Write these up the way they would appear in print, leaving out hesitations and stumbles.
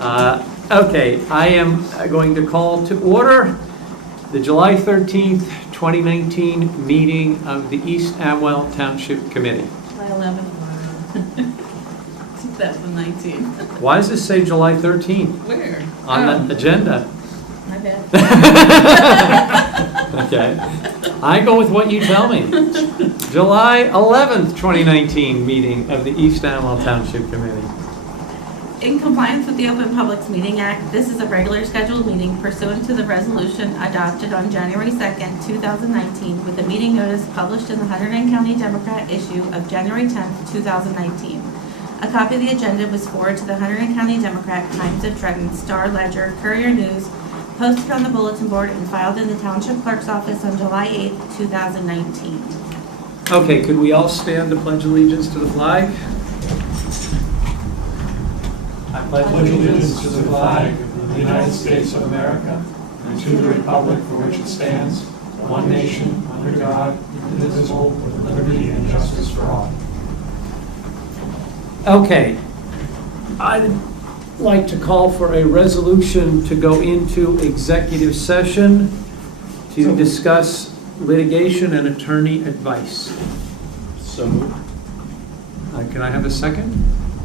Okay, I am going to call to order the July 13th, 2019 meeting of the East Amwell Township Committee. July 11th. 2019. Why does this say July 13th Where? on the agenda? My bad. Okay, I go with what you tell me. July 11th, 2019 meeting of the East Amwell Township Committee. In compliance with the Open Publics Meeting Act, this is a regular scheduled meeting pursuant to the resolution adopted on January 2nd, 2019, with the meeting notice published in the Hunterdon County Democrat issue of January 10th, 2019. A copy of the agenda was forwarded to the Hunterdon County Democrat, Times of Trenton, Star Ledger, Courier News, posted on the bulletin board, and filed in the Township Clerk's office on July 8th, 2019. Okay, could we all stand to pledge allegiance to the flag? I pledge allegiance to the flag of the United States of America and to the republic for which it stands, one nation, under God, indivisible, with liberty and justice for all. Okay, I'd like to call for a resolution to go into executive session to discuss litigation and attorney advice. So moved. Can I have a second?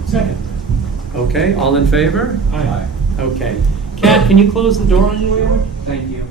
Second. Okay, all in favor? Aye. Okay. Kat, can you close the door on your way out? Thank you.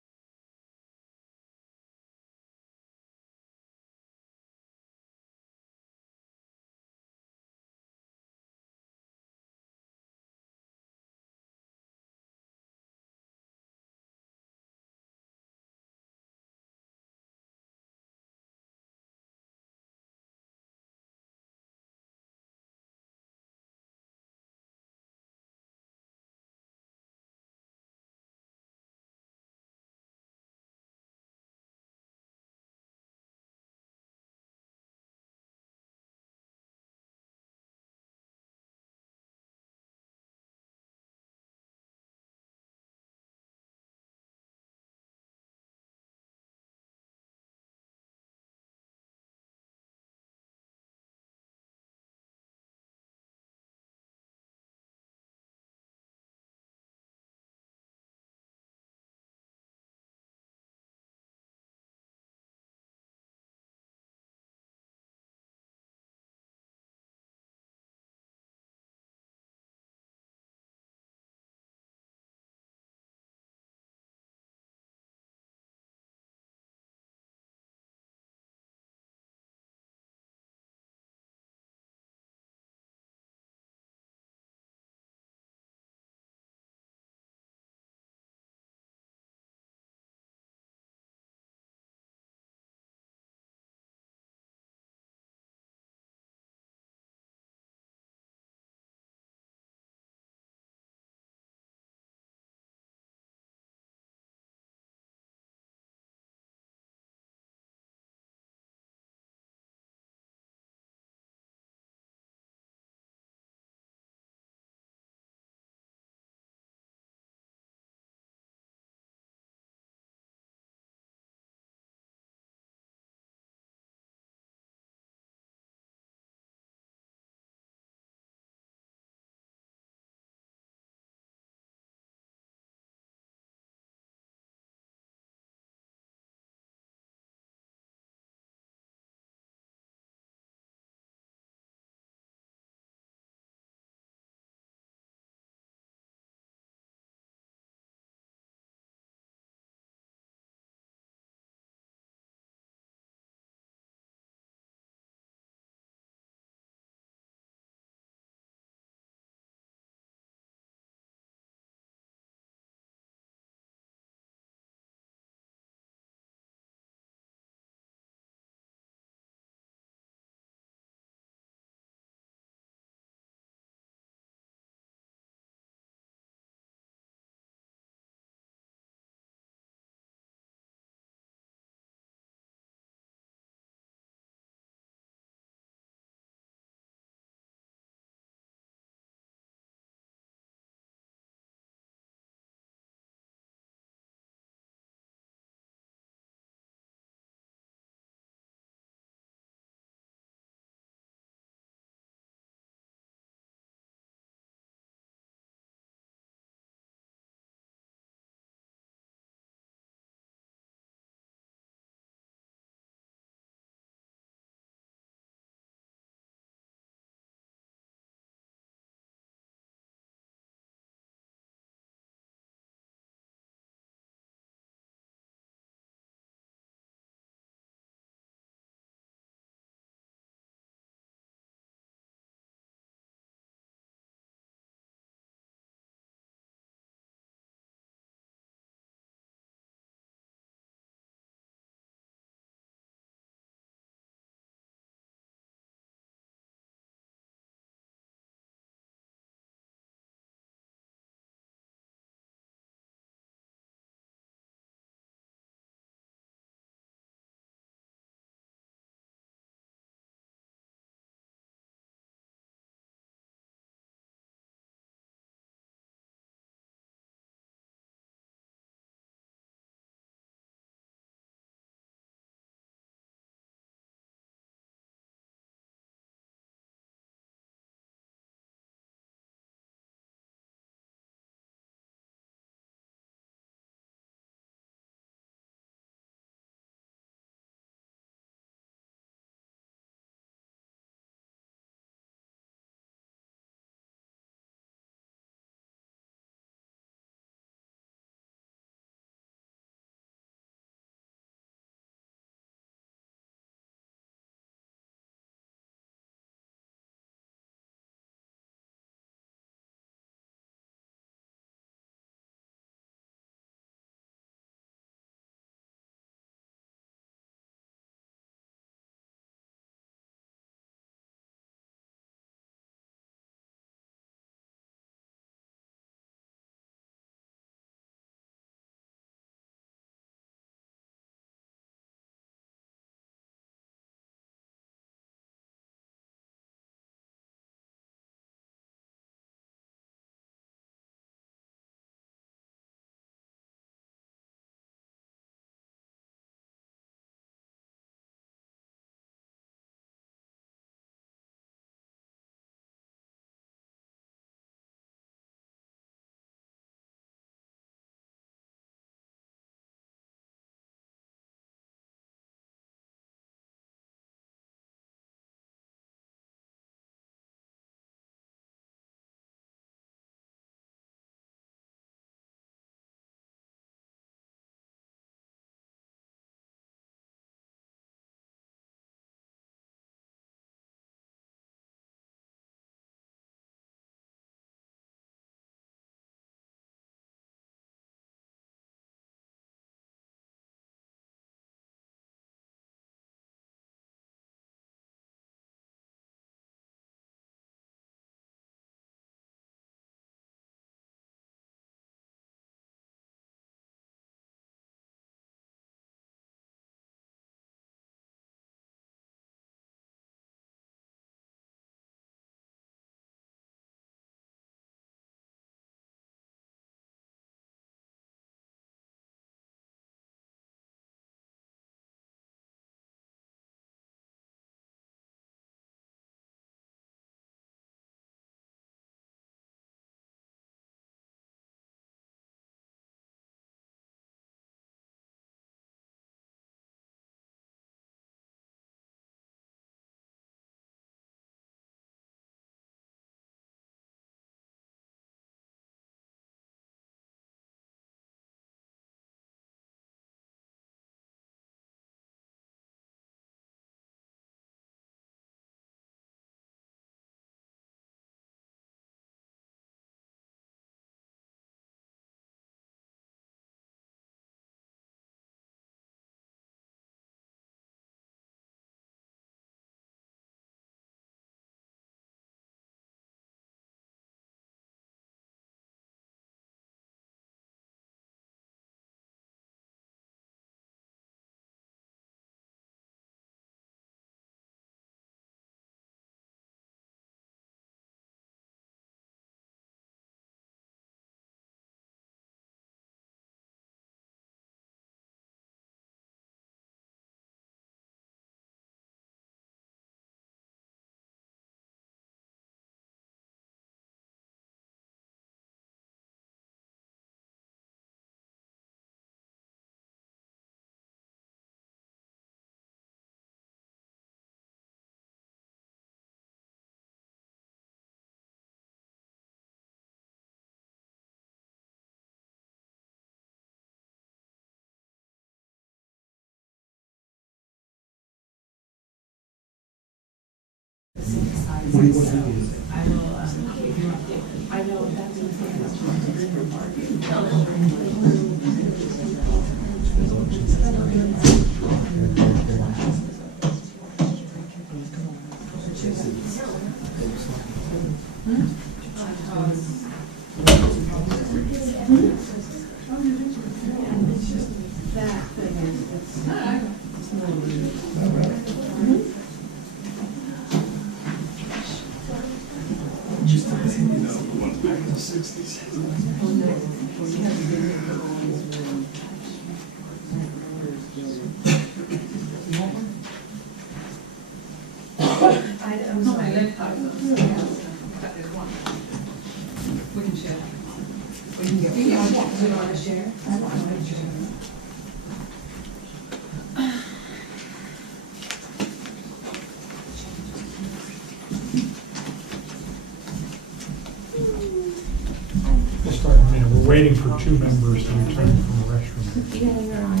We'll start in a minute. We're waiting for 2 members to return from the restroom. Yeah, you're on.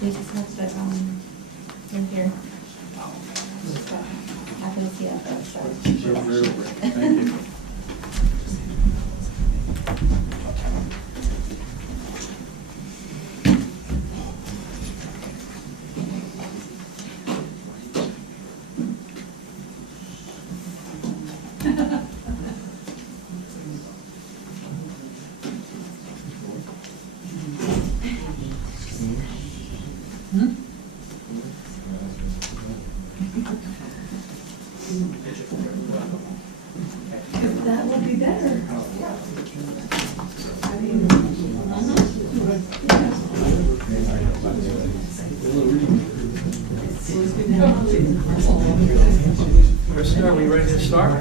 They just have to, in here. Happen to see it, so. Thank you. That would be better. Krista, are we ready to start?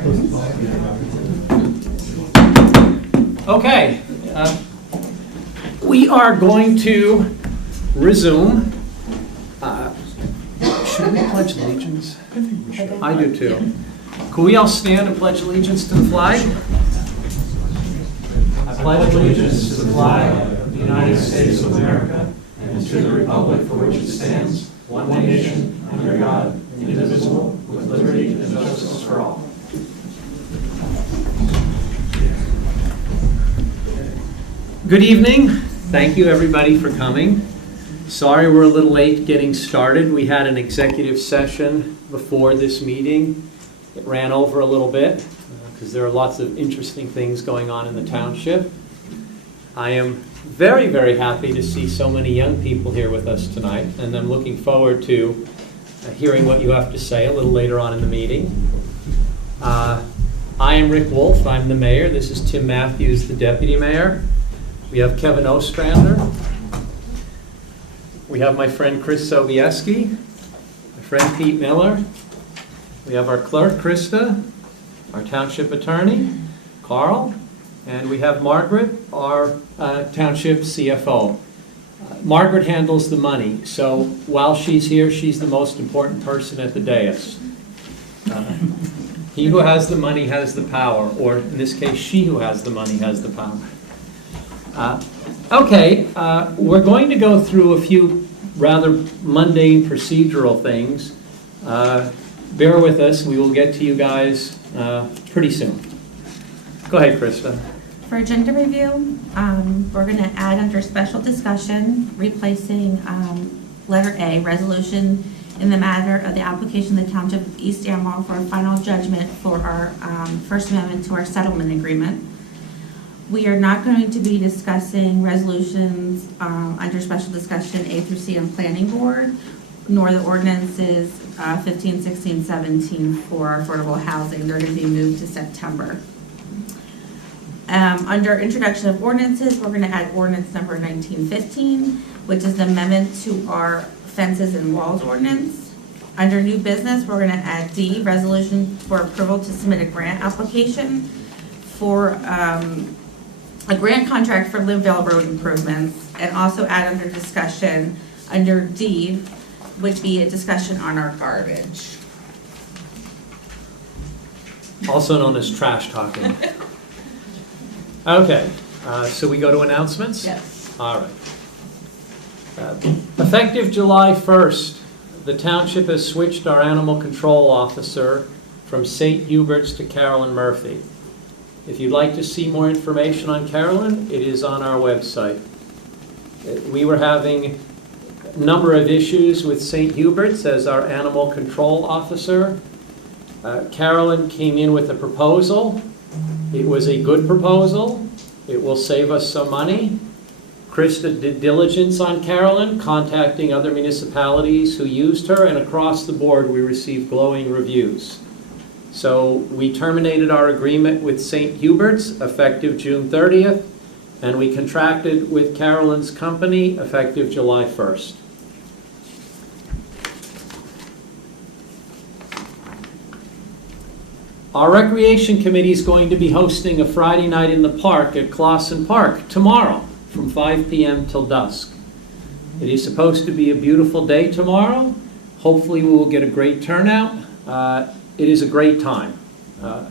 Okay. We are going to resume. Should we pledge allegiance? I think we should. I do too. Could we all stand and pledge allegiance to the flag? I pledge allegiance to the flag of the United States of America and to the republic for which it stands, one nation, under God, indivisible, with liberty and justice for all. Good evening. Thank you, everybody, for coming. Sorry we're a little late getting started. We had an executive session before this meeting. It ran over a little bit because there are lots of interesting things going on in the township. I am very, very happy to see so many young people here with us tonight, and I'm looking forward to hearing what you have to say a little later on in the meeting. I am Rick Wolf. I'm the mayor. This is Tim Matthews, the deputy mayor. We have Kevin Ostrander. We have my friend Chris Sobieski, my friend Pete Miller. We have our clerk, Krista, our township attorney, Carl, and we have Margaret, our township CFO. Margaret handles the money, so while she's here, she's the most important person at the dais. He who has the money has the power, or in this case, she who has the money has the power. Okay, we're going to go through a few rather mundane procedural things. Bear with us, we will get to you guys pretty soon. Go ahead, Krista. For agenda review, we're going to add under special discussion, replacing letter A, resolution in the matter of the application of the Township of East Amwell for a final judgment for our First Amendment to our settlement agreement. We are not going to be discussing resolutions under special discussion A through C on planning board, nor the ordinances 15, 16, 17 for affordable housing. They're going to be moved to September. Under introduction of ordinances, we're going to add ordinance number 1915, which is the amendment to our fences and walls ordinance. Under new business, we're going to add D, resolution for approval to submit a grant application for a grant contract for Liveville Road improvements, and also add under discussion under D, would be a discussion on our garbage. Also known as trash talking. Okay, so we go to announcements? Yes. All right. Effective July 1st, the township has switched our animal control officer from St. Hubert's to Carolyn Murphy. If you'd like to see more information on Carolyn, it is on our website. We were having a number of issues with St. Hubert's as our animal control officer. Carolyn came in with a proposal. It was a good proposal. It will save us some money. Krista did diligence on Carolyn, contacting other municipalities who used her, and across the board we received glowing reviews. So we terminated our agreement with St. Hubert's effective June 30th, and we contracted with Carolyn's company effective July 1st. Our Recreation Committee is going to be hosting a Friday night in the park at Clausen Park tomorrow from 5 p.m. till dusk. It is supposed to be a beautiful day tomorrow. Hopefully we will get a great turnout. It is a great time.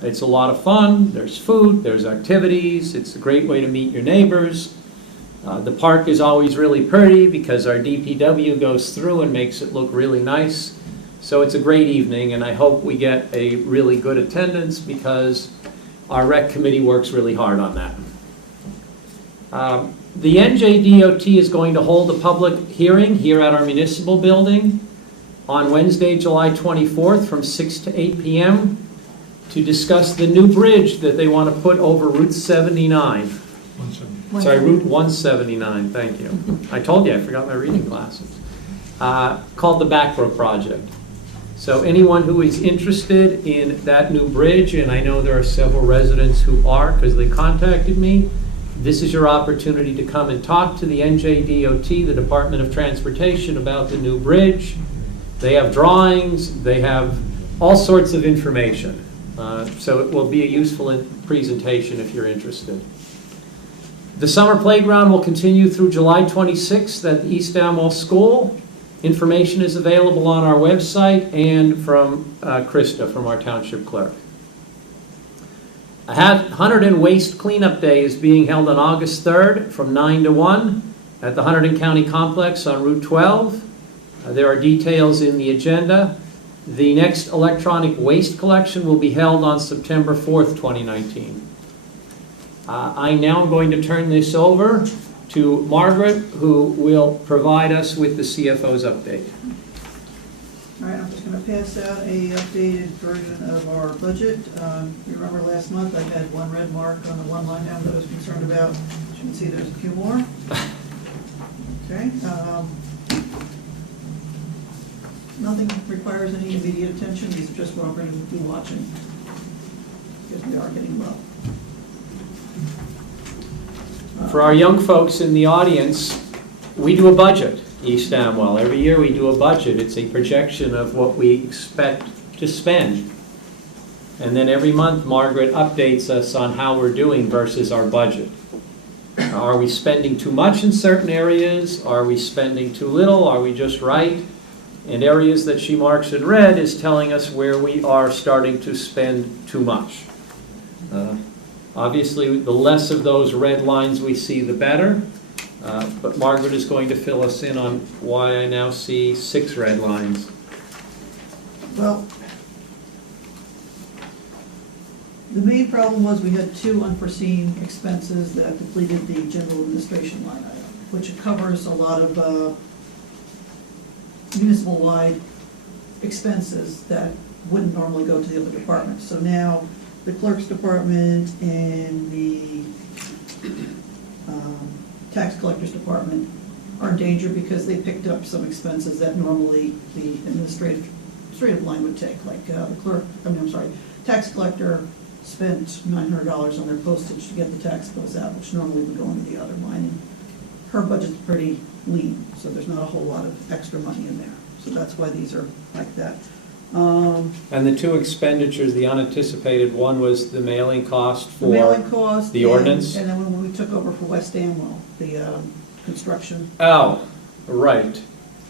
It's a lot of fun. There's food, there's activities. It's a great way to meet your neighbors. The park is always really pretty because our DPW goes through and makes it look really nice. So it's a great evening, and I hope we get a really good attendance because our rec committee works really hard on that. The NJDOT is going to hold a public hearing here at our municipal building on Wednesday, July 24th from 6 to 8 p.m. to discuss the new bridge that they want to put over Route 79. Sorry, Route 179, thank you. I told you I forgot my reading glasses. Called the Backbrook Project. So anyone who is interested in that new bridge, and I know there are several residents who are because they contacted me, this is your opportunity to come and talk to the NJDOT, the Department of Transportation, about the new bridge. They have drawings, they have all sorts of information. So it will be a useful presentation if you're interested. The summer playground will continue through July 26th at the East Amwell School. Information is available on our website and from Krista, from our township clerk. A Hunterdon Waste Cleanup Day is being held on August 3rd from 9 to 1 at the Hunterdon County Complex on Route 12. There are details in the agenda. The next electronic waste collection will be held on September 4th, 2019. I now am going to turn this over to Margaret, who will provide us with the CFO's update. All right, I'm just going to pass out a updated version of our budget. You remember last month I had one red mark on the one line item that I was concerned about. As you can see, there's a few more. Okay. Nothing requires any immediate attention. These are just what I'm going to be watching because we are getting low. For our young folks in the audience, we do a budget, East Amwell. Every year we do a budget. It's a projection of what we expect to spend. And then every month Margaret updates us on how we're doing versus our budget. Are we spending too much in certain areas? Are we spending too little? Are we just right? And areas that she marks in red is telling us where we are starting to spend too much. Obviously, the less of those red lines we see, the better. But Margaret is going to fill us in on why I now see 6 red lines. Well, the main problem was we had 2 unforeseen expenses that depleted the general administration line item, which covers a lot of municipal-wide expenses that wouldn't normally go to the other departments. So now the clerk's department and the tax collector's department are in danger because they picked up some expenses that normally the administrative line would take. Like tax collector spent $900 on their postage to get the tax bills out, which normally would go into the other line. And her budget's pretty lean, so there's not a whole lot of extra money in there. So that's why these are like that. And the 2 expenditures, the unanticipated one was the mailing cost for The mailing cost. the ordinance? And then when we took over for West Amwell, the construction. Oh, right.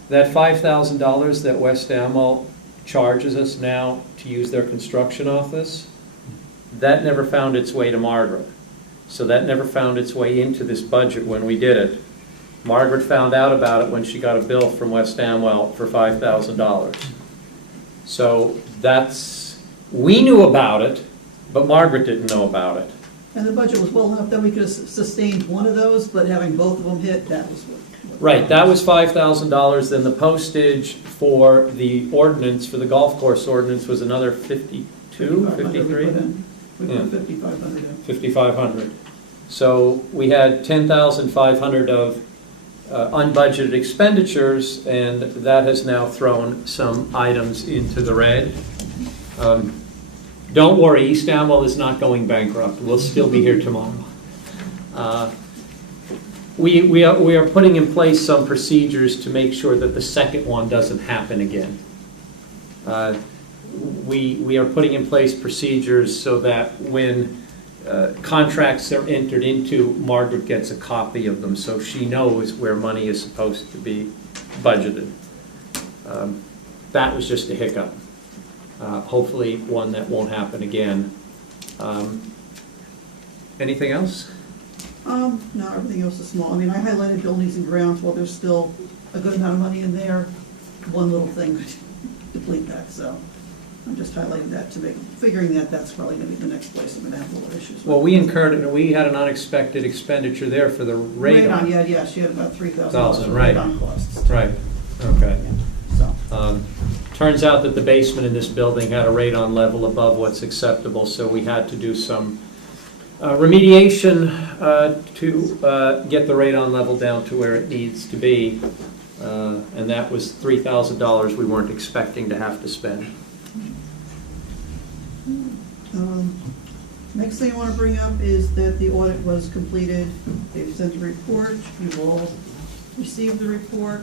That $5,000 that West Amwell charges us now to use their construction office, that never found its way to Margaret. So that never found its way into this budget when we did it. Margaret found out about it when she got a bill from West Amwell for $5,000. So that's We knew about it, but Margaret didn't know about it. And the budget was well enough that we could have sustained one of those, but having both of them hit, that was what. Right, that was $5,000, then the postage for the ordinance, for the golf course ordinance was another 52, 53? We put 5,500 in. 5,500. So we had 10,500 of unbudgeted expenditures, and that has now thrown some items into the red. Don't worry, East Amwell is not going bankrupt. We'll still be here tomorrow. We are putting in place some procedures to make sure that the second one doesn't happen again. We are putting in place procedures so that when contracts are entered into, Margaret gets a copy of them so she knows where money is supposed to be budgeted. That was just a hiccup. Hopefully one that won't happen again. Anything else? No, everything else is small. I mean, I highlighted buildings and grounds. While there's still a good amount of money in there, one little thing could deplete that, so I'm just highlighting that to figuring that that's probably gonna be the next place I'm gonna have little issues with. Well, we had an unexpected expenditure there for the radon. Yeah, she had about $3,000 for right. radon costs. Right, okay. So, Turns out that the basement in this building had a radon level above what's acceptable, so we had to do some remediation to get the radon level down to where it needs to be. And that was $3,000 we weren't expecting to have to spend. next thing I want to bring up is that the audit was completed. They've sent a report. You've all received the report,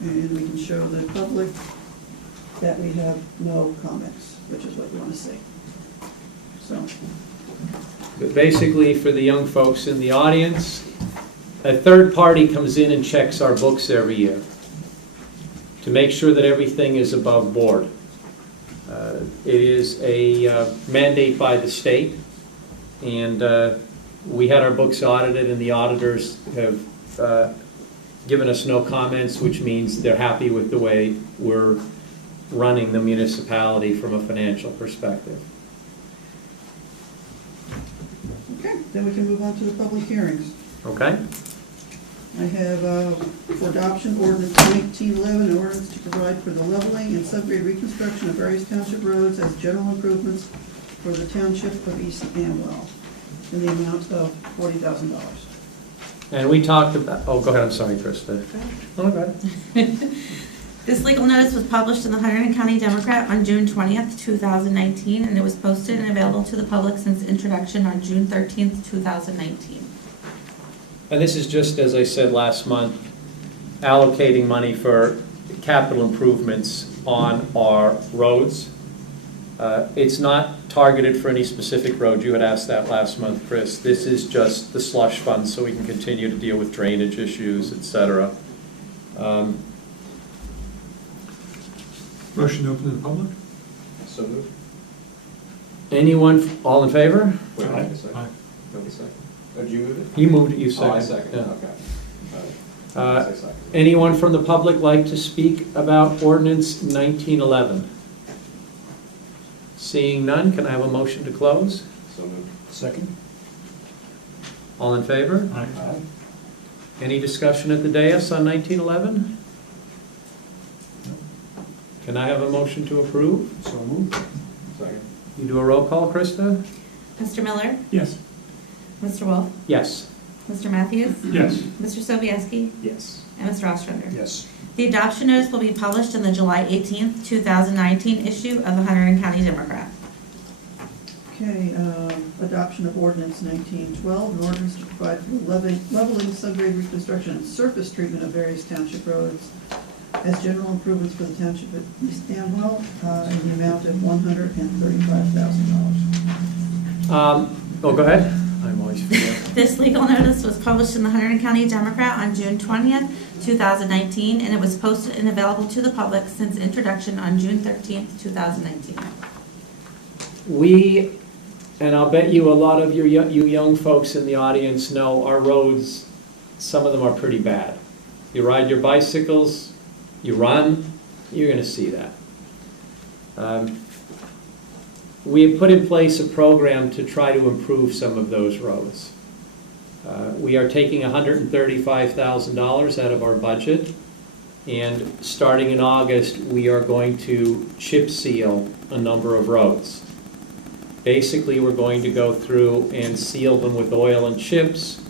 and we can show the public that we have no comments, which is what you want to see. So, But basically, for the young folks in the audience, a third party comes in and checks our books every year to make sure that everything is above board. It is a mandate by the state, and we had our books audited, and the auditors have given us no comments, which means they're happy with the way we're running the municipality from a financial perspective. okay, then we can move on to the public hearings. Okay? I have for adoption ordinance 1911, an ordinance to provide for the leveling and subgrade reconstruction of various township roads as general improvements for the township of East Amwell in the amount of $40,000. And we talked about, oh, go ahead, I'm sorry, Krista. Oh, go ahead. This legal notice was published in the Hunterdon County Democrat on June 20th, 2019, and it was posted and available to the public since introduction on June 13th, 2019. And this is just, as I said last month, allocating money for capital improvements on our roads. It's not targeted for any specific road. You had asked that last month, Chris. This is just the slush fund so we can continue to deal with drainage issues, et cetera. Motion to open to the public? So moved. Anyone, all in favor? Wait, Aye. wait a second. Aye. Wait a second. Oh, did you move it? You moved it, you Oh, I seconded. second, Yeah. okay. Uh, I second. Anyone from the public like to speak about ordinance 1911? Seeing none, can I have a motion to close? So moved. Second. All in favor? Aye. Aye. Any discussion at the dais on 1911? Can I have a motion to approve? So moved. Second. You do a roll call, Krista? Mr. Miller? Yes. Mr. Wolf? Yes. Mr. Matthews? Yes. Mr. Sobieski? Yes. And Mr. Ostrander? Yes. The adoption notice will be published in the July 18th, 2019 issue of the Hunterdon County Democrat. Okay, adoption of ordinance 1912, an ordinance to provide for the leveling, subgrade reconstruction, and surface treatment of various township roads as general improvements for the township of East Amwell in the amount of $135,000. Oh, go ahead. I'm always forgetting. This legal notice was published in the Hunterdon County Democrat on June 20th, 2019, and it was posted and available to the public since introduction on June 13th, 2019. We, and I'll bet you a lot of you young folks in the audience know our roads, some of them are pretty bad. You ride your bicycles, you run, you're going to see that. we have put in place a program to try to improve some of those roads. We are taking $135,000 out of our budget, and starting in August, we are going to chip seal a number of roads. Basically, we're going to go through and seal them with oil and chips.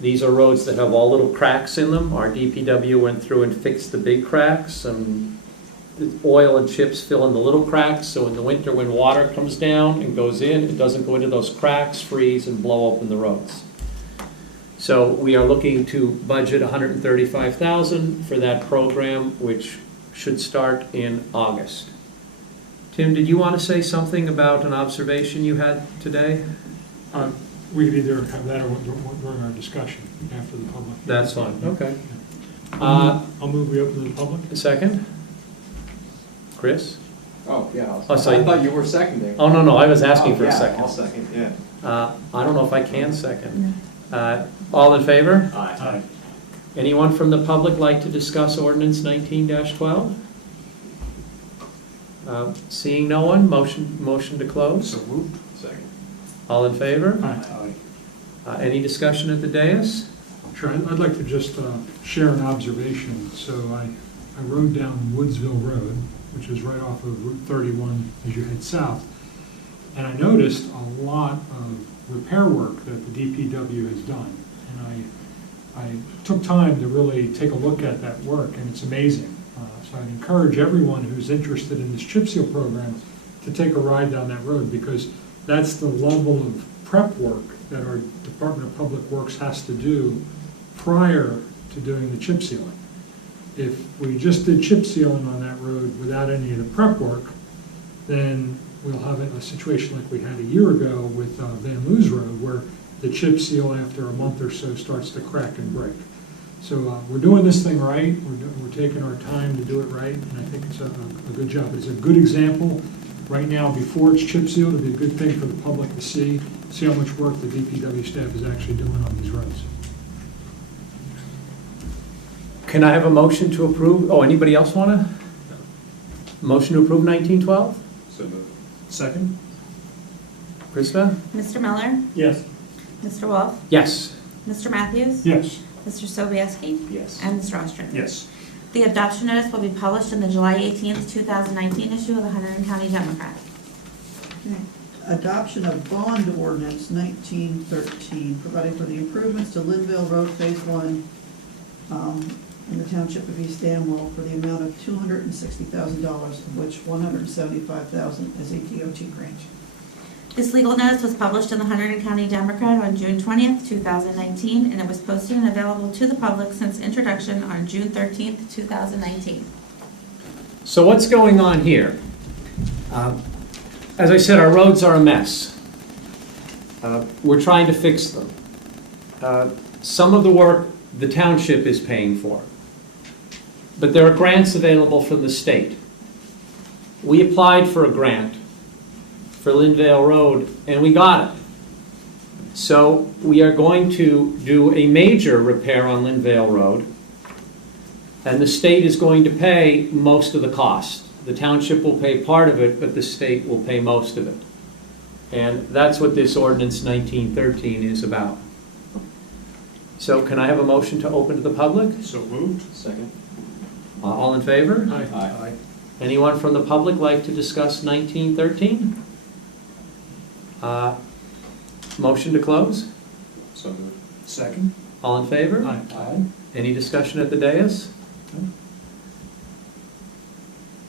These are roads that have all little cracks in them. Our DPW went through and fixed the big cracks, and the oil and chips fill in the little cracks, so in the winter when water comes down and goes in, it doesn't go into those cracks, freeze, and blow open the roads. So we are looking to budget $135,000 for that program, which should start in August. Tim, did you want to say something about an observation you had today? We could either have that or during our discussion after the public. That's fine, okay. I'll move we open to the public. A second? Chris? Oh, yeah. Oh, so I thought you were seconding. Oh, no, I was asking for a Yeah, second. I'll second, yeah. I don't know if I can second. All in favor? Aye. Anyone from the public like to discuss ordinance 19-12? Seeing no one, motion to close? So moved. Second. All in favor? Aye. Any discussion at the dais? Sure, I'd like to just share an observation. So I rode down Woodsville Road, which is right off of Route 31 as you head south, and I noticed a lot of repair work that the DPW has done. And I took time to really take a look at that work, and it's amazing. So I'd encourage everyone who's interested in this chip seal program to take a ride down that road, because that's the level of prep work that our Department of Public Works has to do prior to doing the chip sealing. If we just did chip sealing on that road without any of the prep work, then we'll have a situation like we had a year ago with Van Loo's Road, where the chip seal after a month or so starts to crack and break. So we're doing this thing right. We're taking our time to do it right, and I think it's a good job. It's a good example. Right now, before it's chip sealed, it'd be a good thing for the public to see how much work the DPW staff is actually doing on these roads. Can I have a motion to approve? Oh, anybody else want to? Motion to approve 19-12? So moved. Second? Krista? Mr. Miller? Yes. Mr. Wolf? Yes. Mr. Matthews? Yes. Mr. Sobieski? Yes. And Mr. Ostrander? Yes. The adoption notice will be published in the July 18th, 2019 issue of the Hunterdon County Democrat. Adoption of bond ordinance 1913, providing for the improvements to Linville Road Phase 1 in the Township of East Amwell for the amount of $260,000, of which $175,000 is a DOT grant. This legal notice was published in the Hunterdon County Democrat on June 20th, 2019, and it was posted and available to the public since introduction on June 13th, 2019. So what's going on here? As I said, our roads are a mess. We're trying to fix them. Some of the work the township is paying for, but there are grants available from the state. We applied for a grant for Linvale Road, and we got it. So we are going to do a major repair on Linvale Road, and the state is going to pay most of the cost. The township will pay part of it, but the state will pay most of it. And that's what this ordinance 1913 is about. So can I have a motion to open to the public? So moved. Second. All in favor? Aye. Anyone from the public like to discuss 1913? Motion to close? So moved. Second. All in favor? Aye. Any discussion at the dais?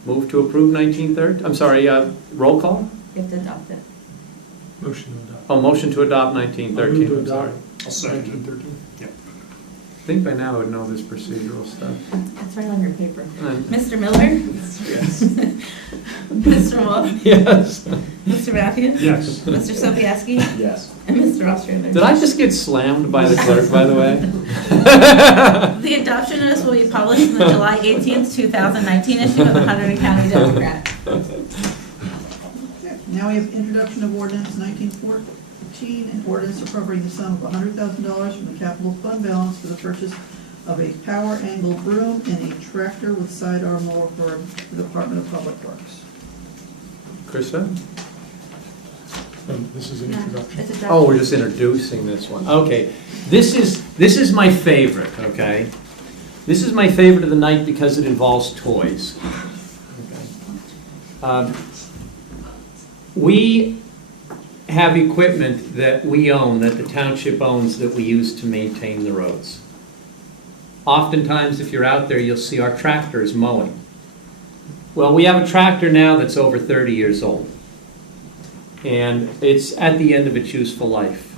Move to approve 1913, I'm sorry, roll call? You have to adopt it. Motion to adopt. Oh, motion to adopt I'll 1913, move to I'm sorry. adopt. I'll second 1913. Yeah. I think by now I would know this procedural stuff. That's right on your paper. And- Mr. Miller? Yes. Mr. Wolf? Yes. Mr. Matthews? Yes. Mr. Sobieski? Yes. And Mr. Ostrander? Did I just get slammed by the clerk, by the way? The adoption notice will be published in the July 18th, 2019 issue of the Hunterdon County Democrat. Okay, now we have introduction of ordinance 1914, an ordinance appropriating the sum of $100,000 from the capital fund balance for the purchase of a power angle broom and a tractor with sidearm mower for the Department of Public Works. Krista? This is an Yeah, introduction. it's a draft. Oh, we're just introducing this one. Okay, this is my favorite, okay? This is my favorite of the night because it involves toys. Okay. We have equipment that we own, that the township owns, that we use to maintain the roads. Oftentimes, if you're out there, you'll see our tractors mowing. Well, we have a tractor now that's over 30 years old. And it's at the end of its useful life.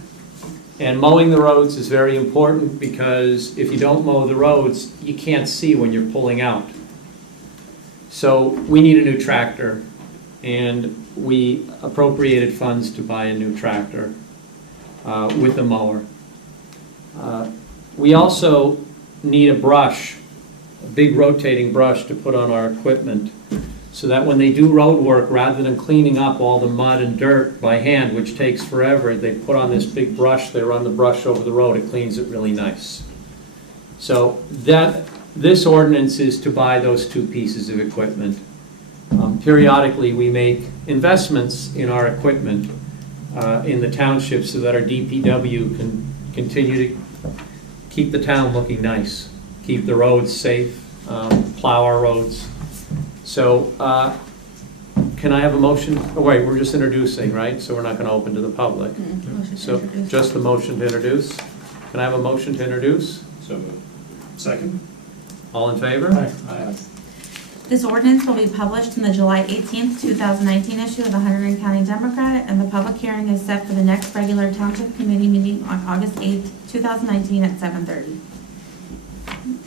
And mowing the roads is very important because if you don't mow the roads, you can't see when you're pulling out. So we need a new tractor, and we appropriated funds to buy a new tractor with a mower. We also need a brush, a big rotating brush to put on our equipment, so that when they do road work, rather than cleaning up all the mud and dirt by hand, which takes forever, they put on this big brush, they run the brush over the road, it cleans it really nice. So this ordinance is to buy those two pieces of equipment. Periodically, we make investments in our equipment in the township so that our DPW can continue to keep the town looking nice, keep the roads safe, plow our roads. So, can I have a motion? Oh, wait, we're just introducing, right? So we're not going to open to the public. Motion to So, introduce. just the motion to introduce. Can I have a motion to introduce? So moved. Second? All in favor? Aye. This ordinance will be published in the July 18th, 2019 issue of the Hunterdon County Democrat, and the public hearing is set for the next regular Township Committee meeting on August 8th, 2019 at 7:30.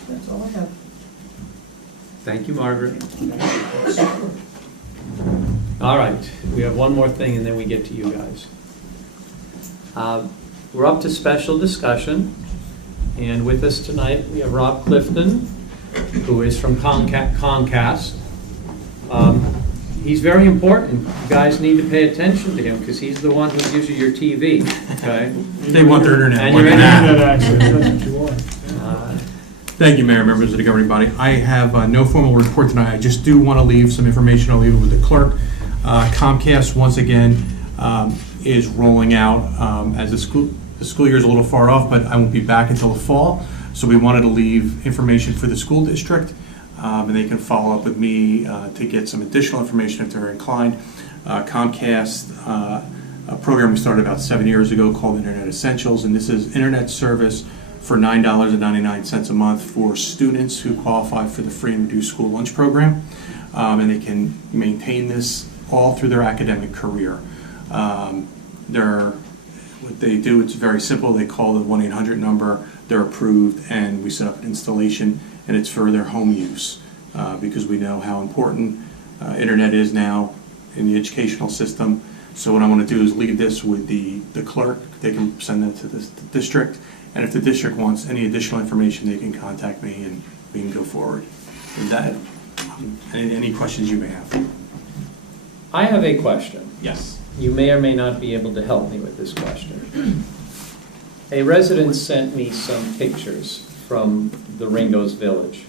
That's all I have. Thank you, Margaret. All right, we have one more thing and then we get to you guys. We're up to special discussion, and with us tonight we have Rob Clifton, who is from Comcast. He's very important. You guys need to pay attention to him because he's the one who gives you your TV, okay? They want their internet. And more your than that. Internet access, that's what you want. Thank you, Mayor, members of the governing body. I have no formal report tonight. I just do want to leave some information. I'll leave it with the clerk. Comcast, once again, is rolling out as the school year is a little far off, but I won't be back until the fall. So we wanted to leave information for the school district, and they can follow up with me to get some additional information if they're inclined. Comcast, a program we started about 7 years ago called Internet Essentials, and this is internet service for $9.99 a month for students who qualify for the free and reduced school lunch program, and they can maintain this all through their academic career. What they do, it's very simple. They call the 1-800 number, they're approved, and we set up an installation, and it's for their home use because we know how important internet is now in the educational system. So what I want to do is leave this with the clerk. They can send that to the district, and if the district wants any additional information, they can contact me and we can go forward. With that, any questions you may have? I have a question. Yes. You may or may not be able to help me with this question. A resident sent me some pictures from the Ringo's Village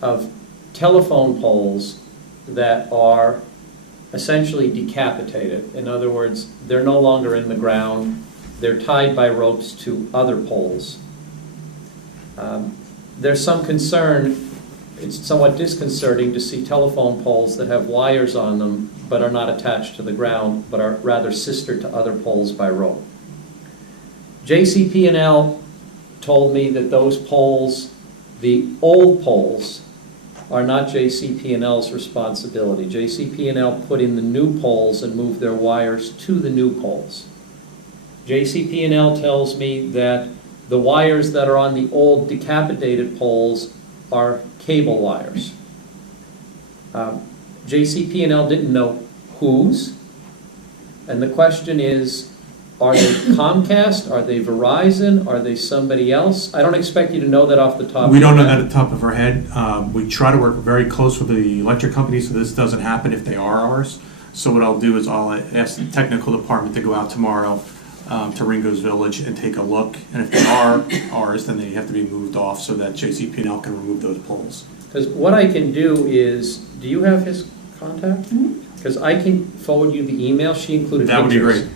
of telephone poles that are essentially decapitated. In other words, they're no longer in the ground. They're tied by ropes to other poles. There's some concern. It's somewhat disconcerting to see telephone poles that have wires on them but are not attached to the ground, but are rather sister to other poles by rope. JCP&L told me that those poles, the old poles, are not JCP&L's responsibility. JCP&L put in the new poles and moved their wires to the new poles. JCP&L tells me that the wires that are on the old decapitated poles are cable wires. JCP&L didn't know whose, and the question is, are they Comcast, are they Verizon, are they somebody else? I don't expect you to know that off the top of We your don't know head. that at the top of our head. We try to work very close with the electric company so this doesn't happen if they are ours. So what I'll do is I'll ask the technical department to go out tomorrow to Ringo's Village and take a look. And if they are ours, then they have to be moved off so that JCP&L can remove those poles. Because what I can do is, do you have his contact? Because I can forward you the email, she included pictures. That would be great.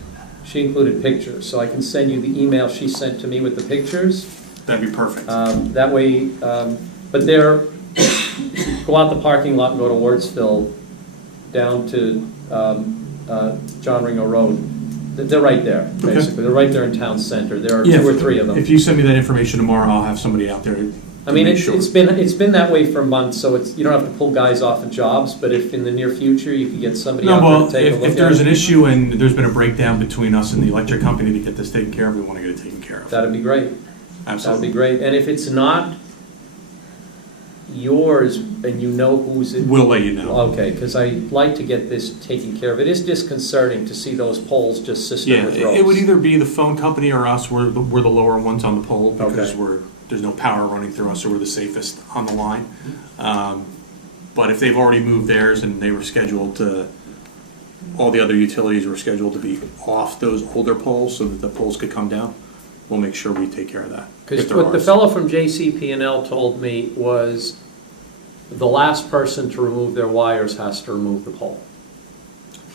She included pictures, so I can send you the email she sent to me with the pictures. That'd be perfect. That way, but they're, go out the parking lot and go to Wurtsville, down to John Ringo Road. They're right there, basically. They're right there in town center. There are Yeah, 2 or 3 of them. If you send me that information tomorrow, I'll have somebody out there to I mean, make sure. it's been that way for months, so you don't have to pull guys off of jobs, but if in the near future you could get somebody No, out there well, to take a look at it. if there's an issue and there's been a breakdown between us and the electric company to get this taken care of, we want to get it taken care of. That'd be great. Absolutely. That'd be great. And if it's not yours and you know who's it. We'll let you know. Okay, because I'd like to get this taken care of. It is disconcerting to see those poles just system Yeah, with ropes. it would either be the phone company or us. We're the lower ones on the pole because Okay. there's no power running through us, so we're the safest on the line. But if they've already moved theirs and they were scheduled to, all the other utilities were scheduled to be off those older poles so that the poles could come down, we'll make sure we take care of that. Because if they're what the ours. fellow from JCP&L told me was the last person to remove their wires has to remove the pole.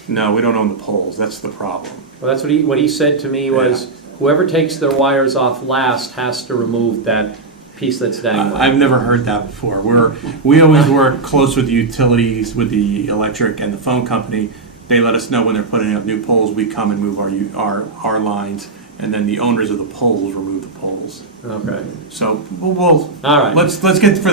No, we don't own the poles. That's the problem. Well, that's what he said to me was, whoever takes their wires off last has to remove that piece that's dangling. I've never heard that before. We always work close with the utilities, with the electric and the phone company. They let us know when they're putting up new poles. We come and move our lines, and then the owners of the poles remove the poles. Okay. So we'll All right. let's get through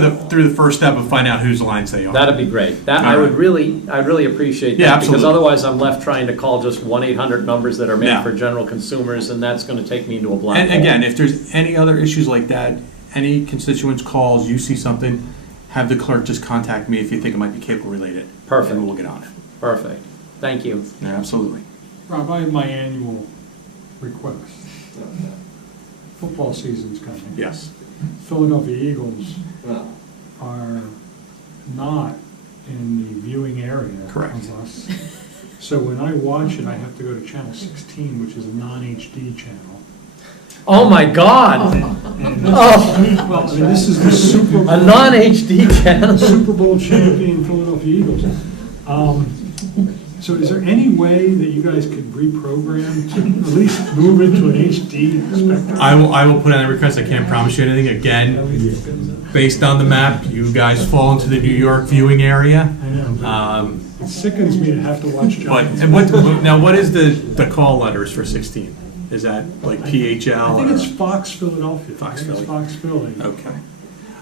the first step of find out whose lines they are. That'd be great. All I'd right. really appreciate that. Yeah, Because absolutely. otherwise I'm left trying to call just 1-800 numbers that are made Yeah. for general consumers, and that's gonna take me into a black And hole. again, if there's any other issues like that, any constituents calls, you see something, have the clerk just contact me if you think it might be cable related. Perfect. And we'll get on it. Perfect. Thank you. Yeah, absolutely. Rob, I have my annual request. Football season's coming. Yes. Philadelphia Eagles Well, are not in the viewing area Correct. of us. So when I watch it, I have to go to channel 16, which is a non-HD channel. Oh my God! And Oh, well, I mean, this is the Super Bowl. a non-HD channel? Super Bowl champion Philadelphia Eagles. So is there any way that you guys could reprogram to at least move it to an HD spectrum? I will put in a request. I can't promise you anything. Again, based on the map, you guys fall into the New York viewing area. I know, Um, but it sickens me to have to watch but Giants. and what is the call letters for 16? Is that like PHL? I think or- it's Fox Philadelphia. Fox I think it's Philly. Fox Philly. Okay.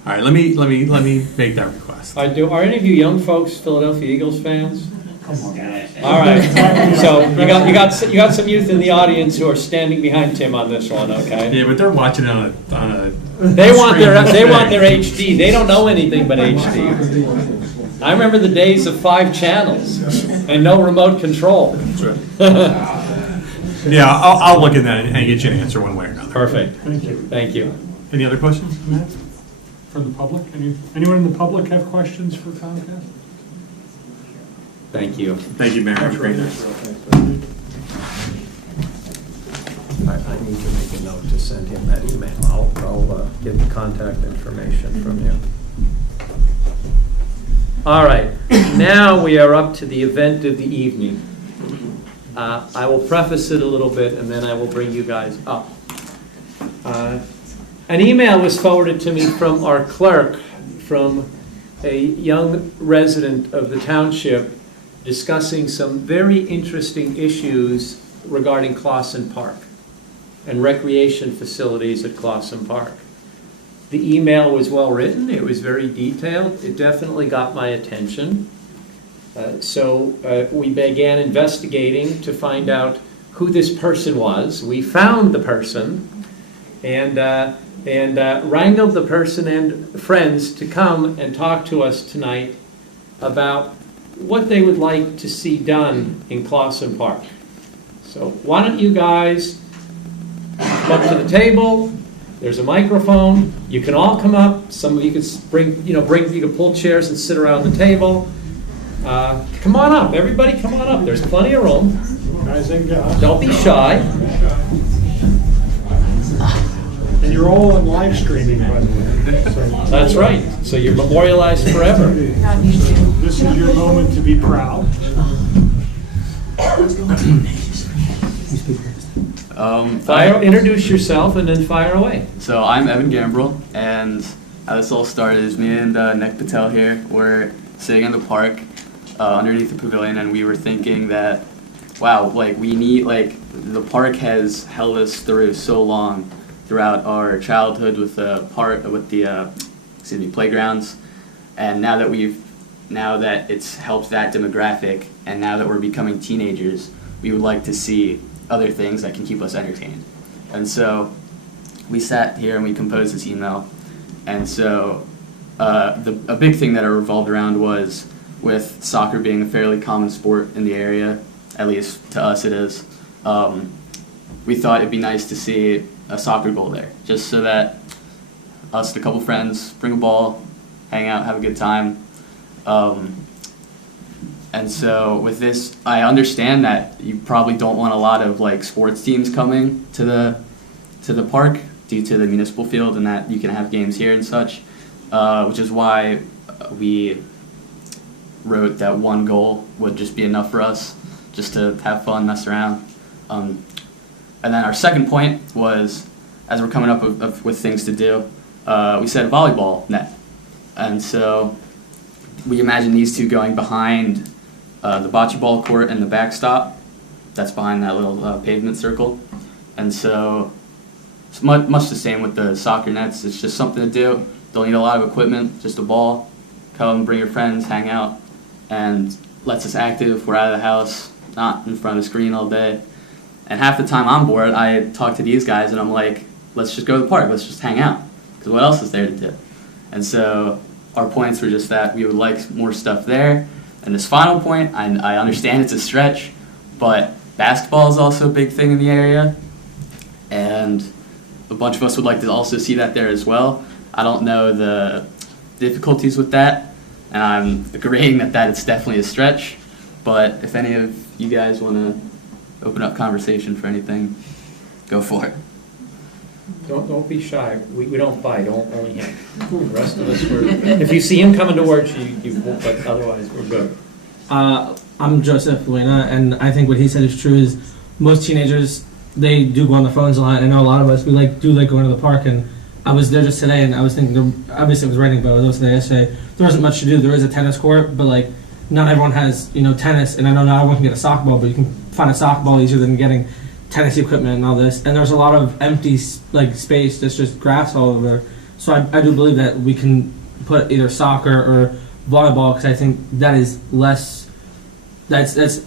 All right. Let me make that request. Are any of you young folks Philadelphia Eagles fans? Come on, guys. All right, so you got some youth in the audience who are standing behind Tim on this one, okay? Yeah, but they're watching it on a. They want their screen. HD. They don't know anything but HD. I remember the days of 5 channels and no remote control. Yeah, I'll look at that and get you an answer one way or another. Perfect. Thank you. Thank you. Any other questions? Matt, from the public? Anyone in the public have questions for Comcast? Thank you. Thank you, Mayor. Have a great night. I need to make a note to send him that email. I'll get the contact information from you. All right, now we are up to the event of the evening. I will preface it a little bit and then I will bring you guys up. An email was forwarded to me from our clerk, from a young resident of the township, discussing some very interesting issues regarding Clausen Park and recreation facilities at Clausen Park. The email was well written, it was very detailed, it definitely got my attention. So we began investigating to find out who this person was. We found the person and wrangled the person and friends to come and talk to us tonight about what they would like to see done in Clausen Park. So why don't you guys come up to the table? There's a microphone. You can all come up. Some of you could you can pull chairs and sit around the table. Come on up, everybody. Come on up. There's plenty of room. Guys and gals. Don't be shy. And you're all on live streaming, by the way. So That's right. So you're memorialized forever. this is your moment to be proud. Introduce yourself and then fire away. So I'm Evan Gambrel, and how this all started is me and Nick Patel here were sitting in the park underneath the pavilion, and we were thinking that, wow, like the park has held us through so long throughout our childhood with the playgrounds, and now that it's helped that demographic, and now that we're becoming teenagers, we would like to see other things that can keep us entertained. And so we sat here and we composed this email. And so a big thing that it revolved around was, with soccer being a fairly common sport in the area, at least to us it is, we thought it'd be nice to see a soccer goal there, just so that us and a couple friends bring a ball, hang out, have a good time. And so with this, I understand that you probably don't want a lot of sports teams coming to the park due to the municipal field, and that you can have games here and such, which is why we wrote that one goal would just be enough for us, just to have fun, mess around. And then our second point was, as we're coming up with things to do, we said volleyball net. And so we imagine these two going behind the bocce ball court and the backstop that's behind that little pavement circle. And so it's much the same with the soccer nets. It's just something to do. Don't need a lot of equipment, just a ball. Come, bring your friends, hang out, and lets us active. We're out of the house, not in front of the screen all day. And half the time I'm bored, I talk to these guys and I'm like, let's just go to the park, let's just hang out, because what else is there to do? And so our points were just that we would like more stuff there. And this final point, I understand it's a stretch, but basketball is also a big thing in the area, and a bunch of us would like to also see that there as well. I don't know the difficulties with that, and I'm agreeing that it's definitely a stretch, but if any of you guys want to open up conversation for anything, go for it. Don't be shy. We don't bite, only him. The rest of us, if you see him coming towards you, you won't, but otherwise we're good. I'm Joseph Luena, and I think what he said is true. Is most teenagers, they do go on their phones a lot. I know a lot of us, we do like going to the park, and I was there just today, and I was thinking, obviously it was raining, but I was there yesterday. There wasn't much to do. There is a tennis court, but not everyone has tennis, and I know not everyone can get a soccer ball, but you can find a soccer ball easier than getting tennis equipment and all this. And there's a lot of empty space that's just grass all over. So I do believe that we can put either soccer or volleyball, because I think that is less, that's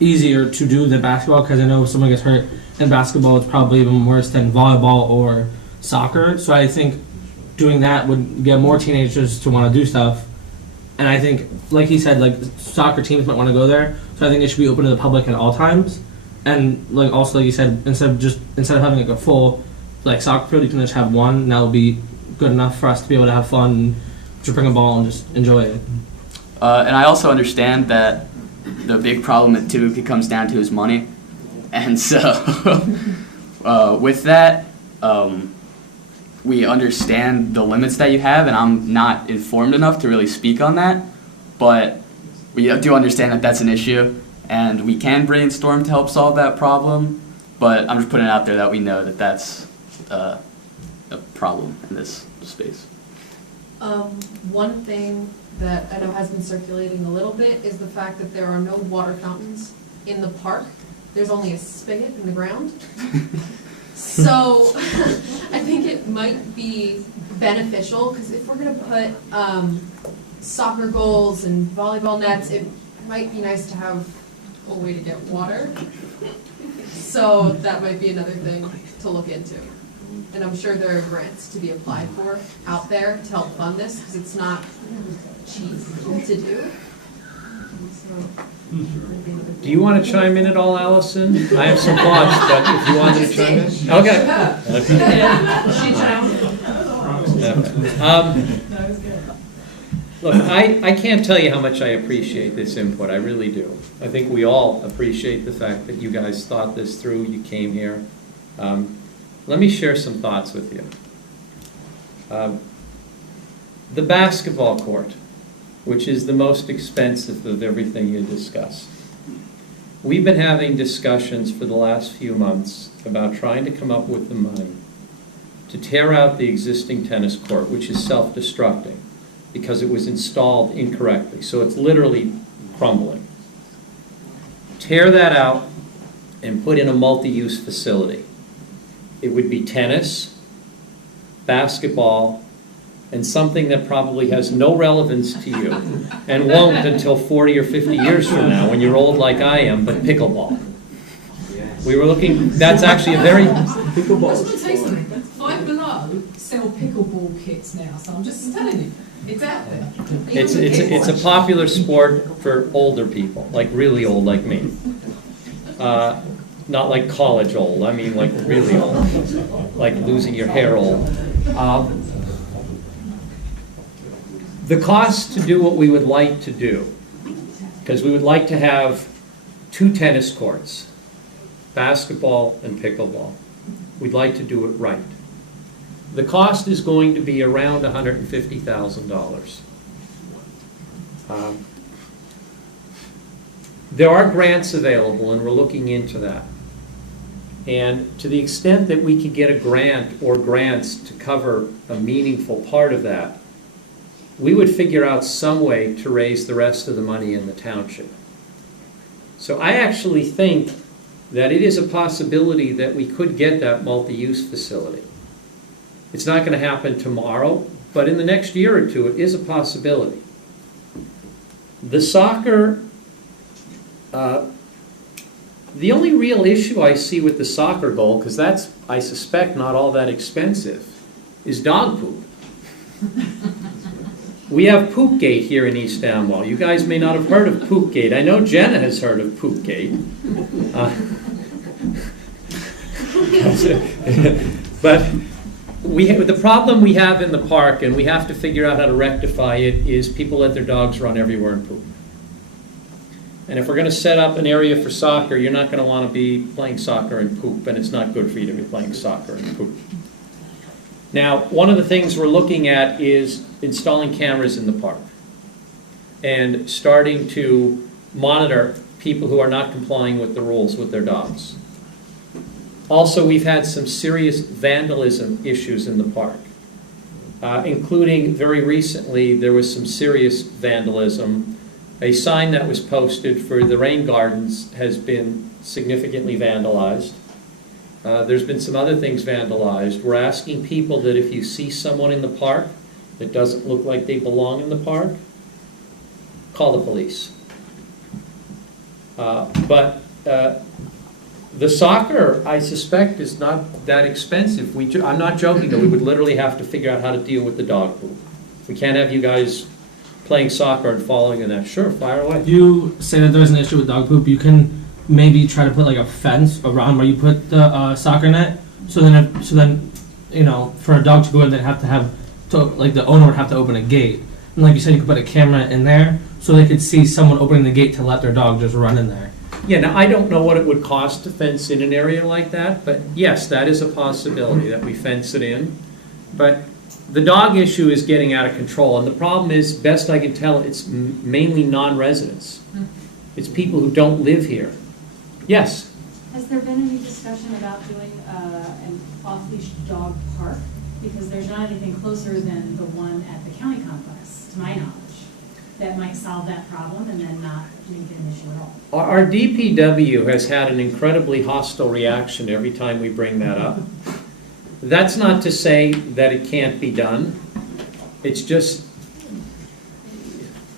easier to do than basketball, because I know if someone gets hurt in basketball, it's probably even worse than volleyball or soccer. So I think doing that would get more teenagers to want to do stuff. And I think, like he said, soccer teams might want to go there. So I think it should be open to the public at all times. And also, like you said, instead of having a full soccer field, you can just have one, and that will be good enough for us to be able to have fun and just bring a ball and just enjoy it. And I also understand that the big problem it comes down to is money. And so with that, we understand the limits that you have, and I'm not informed enough to really speak on that, but we do understand that that's an issue, and we can brainstorm to help solve that problem, but I'm just putting it out there that we know that that's a problem in this space. One thing that I know has been circulating a little bit is the fact that there are no water fountains in the park. There's only a spigot in the ground. So I think it might be beneficial, because if we're going to put soccer goals and volleyball nets, it might be nice to have a way to get water. So that might be another thing to look into. And I'm sure there are grants to be applied for out there to help fund this, because it's not cheap to do. Do you want to chime in at all, Allison? I have some thoughts, but if you wanted to chime in. Okay. Look, I can't tell you how much I appreciate this input. I really do. I think we all appreciate the fact that you guys thought this through, you came here. Let me share some thoughts with you. The basketball court, which is the most expensive of everything you discussed, we've been having discussions for the last few months about trying to come up with the money to tear out the existing tennis court, which is self-destructing because it was installed incorrectly. So it's literally crumbling. Tear that out and put in a multi-use facility. It would be tennis, basketball, and something that probably has no relevance to you and won't until 40 or 50 years from now when you're old like I am, but pickleball. We were looking, that's actually a very... I was going to tell you something. Five Below sell pickleball kits now, so I'm just telling you, it's out there. It's a popular sport for older people, like really old like me. Not like college old, I mean like really old, like losing your hair old. The cost to do what we would like to do, because we would like to have 2 tennis courts, basketball and pickleball. We'd like to do it right. The cost is going to be around $150,000. There are grants available, and we're looking into that. And to the extent that we could get a grant or grants to cover a meaningful part of that, we would figure out some way to raise the rest of the money in the township. So I actually think that it is a possibility that we could get that multi-use facility. It's not going to happen tomorrow, but in the next year or two, it is a possibility. The soccer, the only real issue I see with the soccer goal, because that's, I suspect, not all that expensive, is dog poop. We have Poopgate here in East Amwell. You guys may not have heard of Poopgate. I know Jenna has heard of Poopgate. But the problem we have in the park, and we have to figure out how to rectify it, is people let their dogs run everywhere and poop. And if we're going to set up an area for soccer, you're not going to want to be playing soccer and poop, and it's not good for you to be playing soccer and poop. Now, one of the things we're looking at is installing cameras in the park and starting to monitor people who are not complying with the rules with their dogs. Also, we've had some serious vandalism issues in the park, including very recently there was some serious vandalism. A sign that was posted for the rain gardens has been significantly vandalized. There's been some other things vandalized. We're asking people that if you see someone in the park that doesn't look like they belong in the park, call the police. But the soccer, I suspect, is not that expensive. I'm not joking, though. We would literally have to figure out how to deal with the dog poop. We can't have you guys playing soccer and falling in that. Sure, fire away. You say that there's an issue with dog poop, you can maybe try to put like a fence around where you put the soccer net. So then, you know, for a dog to go in, they'd have to have, like the owner would have to open a gate. And like you said, you could put a camera in there so they could see someone opening the gate to let their dog just run in there. Yeah, now I don't know what it would cost to fence in an area like that, but yes, that is a possibility that we fence it in. But the dog issue is getting out of control, and the problem is, best I can tell, it's mainly non-residents. It's people who don't live here. Yes? Has there been any discussion about doing an off-leash dog park? Because there's not anything closer than the one at the county complex, to my knowledge, that might solve that problem and then not make it an issue at all. Our DPW has had an incredibly hostile reaction every time we bring that up. That's not to say that it can't be done. It's just,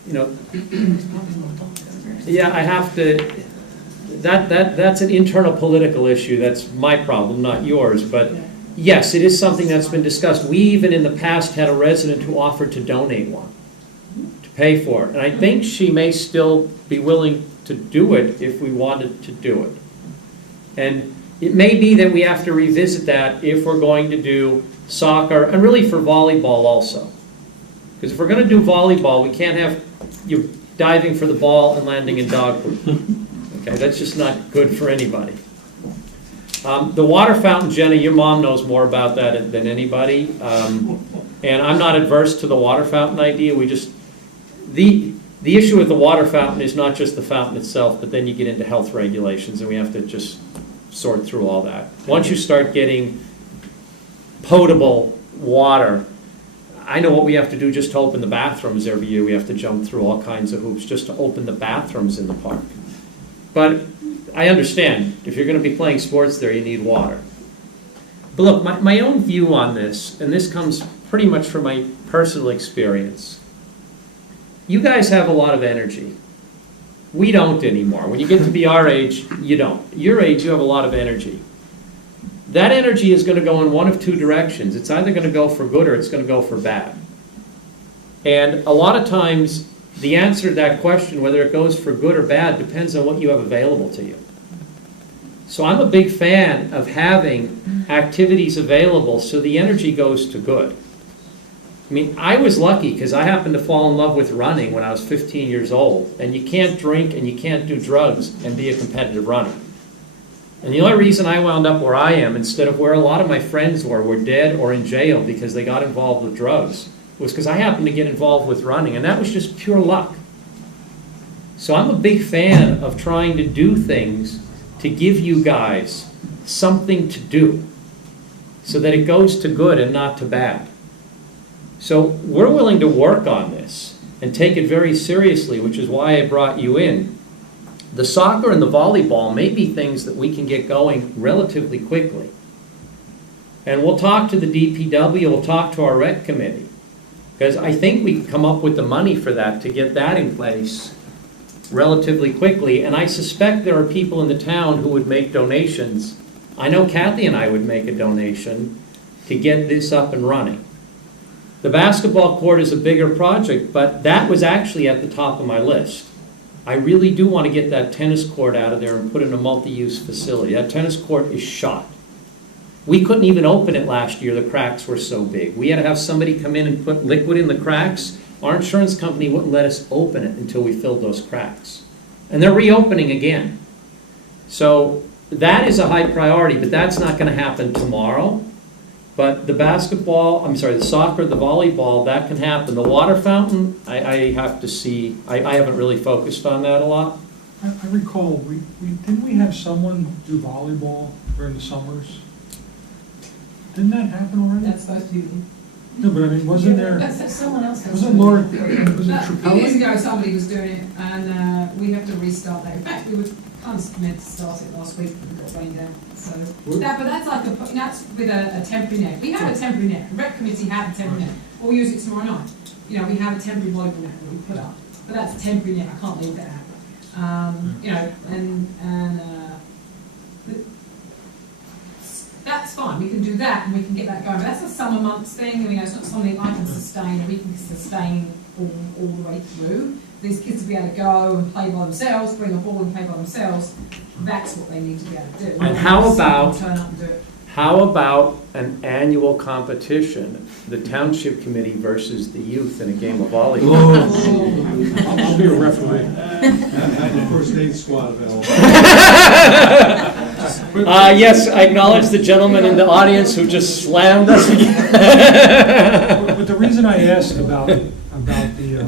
you know, yeah, I have to, that's an internal political issue. That's my problem, not yours. But yes, it is something that's been discussed. We even in the past had a resident who offered to donate one, to pay for it. And I think she may still be willing to do it if we wanted to do it. And it may be that we have to revisit that if we're going to do soccer, and really for volleyball also. Because if we're going to do volleyball, we can't have you diving for the ball and landing in dog poop. Okay, that's just not good for anybody. The water fountain, Jenna, your mom knows more about that than anybody. And I'm not adverse to the water fountain idea. The issue with the water fountain is not just the fountain itself, but then you get into health regulations, and we have to just sort through all that. Once you start getting potable water, I know what we have to do just to open the bathrooms every year. We have to jump through all kinds of hoops just to open the bathrooms in the park. But I understand, if you're going to be playing sports there, you need water. But look, my own view on this, and this comes pretty much from my personal experience, you guys have a lot of energy. We don't anymore. When you get to be our age, you don't. Your age, you have a lot of energy. That energy is going to go in one of two directions. It's either going to go for good or it's going to go for bad. And a lot of times, the answer to that question, whether it goes for good or bad, depends on what you have available to you. So I'm a big fan of having activities available so the energy goes to good. I mean, I was lucky because I happened to fall in love with running when I was 15 years old. And you can't drink and you can't do drugs and be a competitive runner. And the only reason I wound up where I am, instead of where a lot of my friends were dead or in jail because they got involved with drugs, was because I happened to get involved with running. And that was just pure luck. So I'm a big fan of trying to do things to give you guys something to do so that it goes to good and not to bad. So we're willing to work on this and take it very seriously, which is why I brought you in. The soccer and the volleyball may be things that we can get going relatively quickly. And we'll talk to the DPW, we'll talk to our rec committee, because I think we can come up with the money for that to get that in place relatively quickly. And I suspect there are people in the town who would make donations. I know Kathy and I would make a donation to get this up and running. The basketball court is a bigger project, but that was actually at the top of my list. I really do want to get that tennis court out of there and put in a multi-use facility. That tennis court is shot. We couldn't even open it last year. The cracks were so big. We had to have somebody come in and put liquid in the cracks. Our insurance company wouldn't let us open it until we filled those cracks. And they're reopening again. So that is a high priority, but that's not going to happen tomorrow. But the the soccer, the volleyball, that can happen. The water fountain, I have to see. I haven't really focused on that a lot. I recall, didn't we have someone do volleyball during the summers? Didn't that happen already? That's supposed to be. No, but I mean, wasn't there, That's someone else. wasn't Laura, was it A few years Trapelli? ago, somebody was doing it, and we have to restart that. In fact, we were kind of meant to start it last week, but it got rained out. So but that's like that's with a temporary net. We have a temporary net. The rec committee have a temporary net. We'll use it tomorrow night. You know, we have a temporary volleyball net that we put up, but that's a temporary net. I can't leave that out. You know, and that's fine. We can do that, and we can get that going. But that's a summer months thing. I mean, it's not something I can sustain, or we can sustain all the way through. These kids to be able to go and play by themselves, bring a ball and play by themselves. That's what they need to be able to do. And how about turn up and do it? How about an annual competition, the township committee versus the youth in a game of volleyball? I'll be a referee. And the first aid squad available. Yes, I acknowledge the gentleman in the audience who just slammed us again. But the reason I asked about the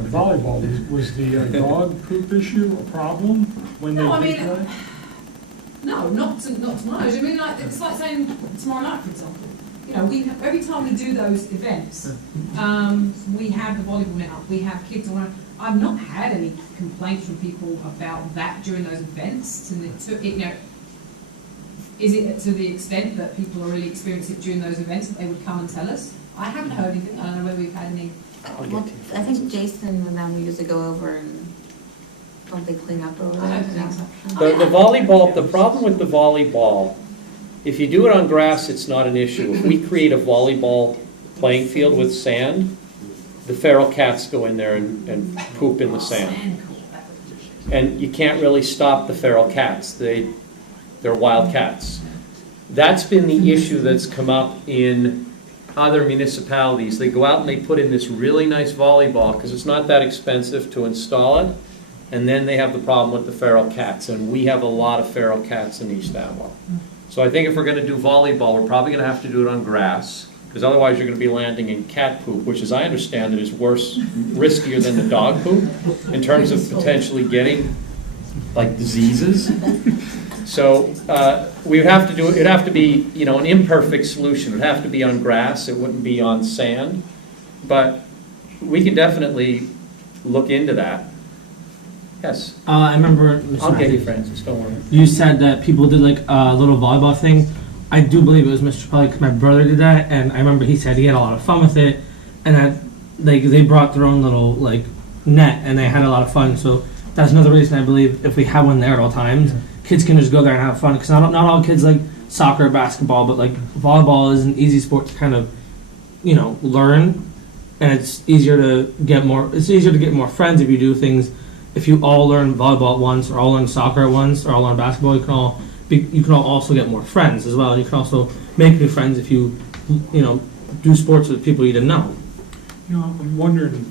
volleyball was the dog poop issue a problem when they No, I did mean, play? no, not to my knowledge. I mean, like, it's like saying tomorrow night, for example. You know, every time we do those events, we have the volleyball net up. We have kids around. I've not had any complaints from people about that during those events. You know, is it to the extent that people are really experiencing it during those events that they would come and tell us? I haven't heard anything. I don't know whether we've had any. Well, I think Jason and them used to go over and don't they clean up over I there? don't think so. The volleyball, the problem with the volleyball, if you do it on grass, it's not an issue. If we create a volleyball playing field with sand, the feral cats go in there and poop in the sand. And you can't really stop the feral cats. They're wild cats. That's been the issue that's come up in other municipalities. They go out and they put in this really nice volleyball because it's not that expensive to install it. And then they have the problem with the feral cats. And we have a lot of feral cats in East Amwell. So I think if we're going to do volleyball, we're probably going to have to do it on grass. Because otherwise you're gonna be landing in cat poop, which as I understand it is worse, riskier than the dog poop in terms of potentially getting like diseases. So we would have to do, it'd have to be, you know, an imperfect solution. It'd have to be on grass, it wouldn't be on sand. But we can definitely look into that. Yes, I remember. I'll get you, Francis, don't worry. You said that people did like a little volleyball thing. I do believe it was Mr. Pelly because my brother did that, and I remember he said he had a lot of fun with it, and that they brought their own little like net and they had a lot of fun. So that's another reason I believe if we have one there at all times, kids can just go there and have fun. Because not all kids like soccer or basketball, but like volleyball is an easy sport to kind of, you know, learn, and it's easier to get more. It's easier to get more friends if you do things. If you all learn volleyball at once, or all learn soccer at once, or all learn basketball, you can all also get more friends as well. And you can also make new friends if you do sports with people you didn't know. You know, I'm wondering,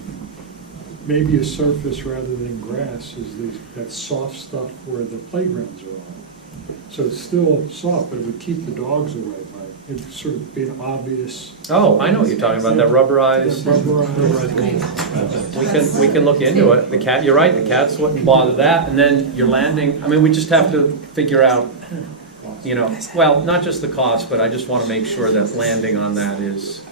maybe a surface rather than grass is that soft stuff where the playgrounds are on. So it's still soft, but it would keep the dogs away. It'd sort of be an obvious. Oh, I know what you're talking about, that rubberized. We can look into it. The cat, you're right, the cats wouldn't bother that, and then you're landing, I mean, we just have to figure out, you know, well, not just the cost, but I just want to make sure that landing on that is.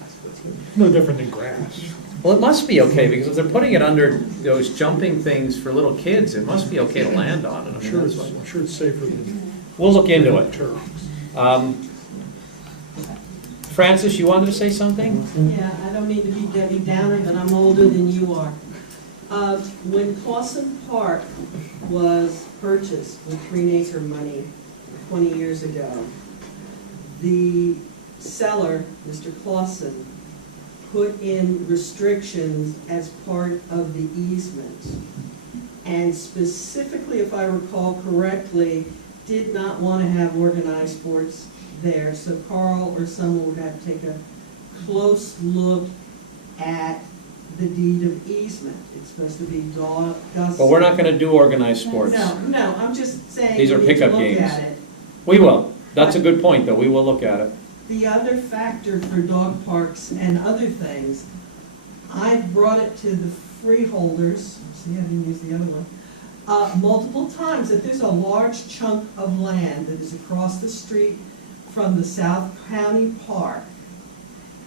No different than grass. Well, it must be okay, because if they're putting it under those jumping things for little kids, it must be okay to land on it. I'm sure it's safer than. We'll look into it. Turf. Francis, you wanted to say something? Yeah, I don't mean to be Debbie Downer, but I'm older than you are. When Clausen Park was purchased with Green Acre money 20 years ago, the seller, Mr. Clausen, put in restrictions as part of the easement. And specifically, if I recall correctly, did not want to have organized sports there, so Carl or someone would have to take a close look at the deed of easement. It's supposed to be Gus. But we're not going to do organized sports. No, I'm just saying. These are we need to pickup look games. at it. We will. That's a good point, though. We will look at it. The other factor for dog parks and other things, I've brought it to the freeholders, see, I didn't use the other one, multiple times, that there's a large chunk of land that is across the street from the South County Park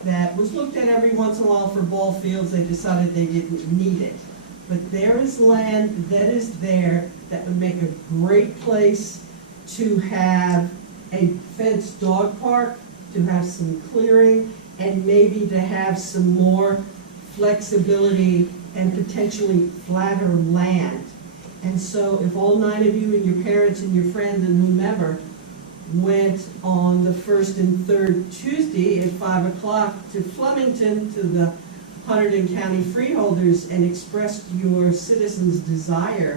that was looked at every once in a while for ball fields. They decided they didn't need it. But there is land that is there that would make a great place to have a fenced dog park, to have some clearing, and maybe to have some more flexibility and potentially flatter land. And so if all 9 of you and your parents and your friends and whomever went on the first and third Tuesday at 5 o'clock to Flemington, to the Hunterdon County freeholders, and expressed your citizens' desire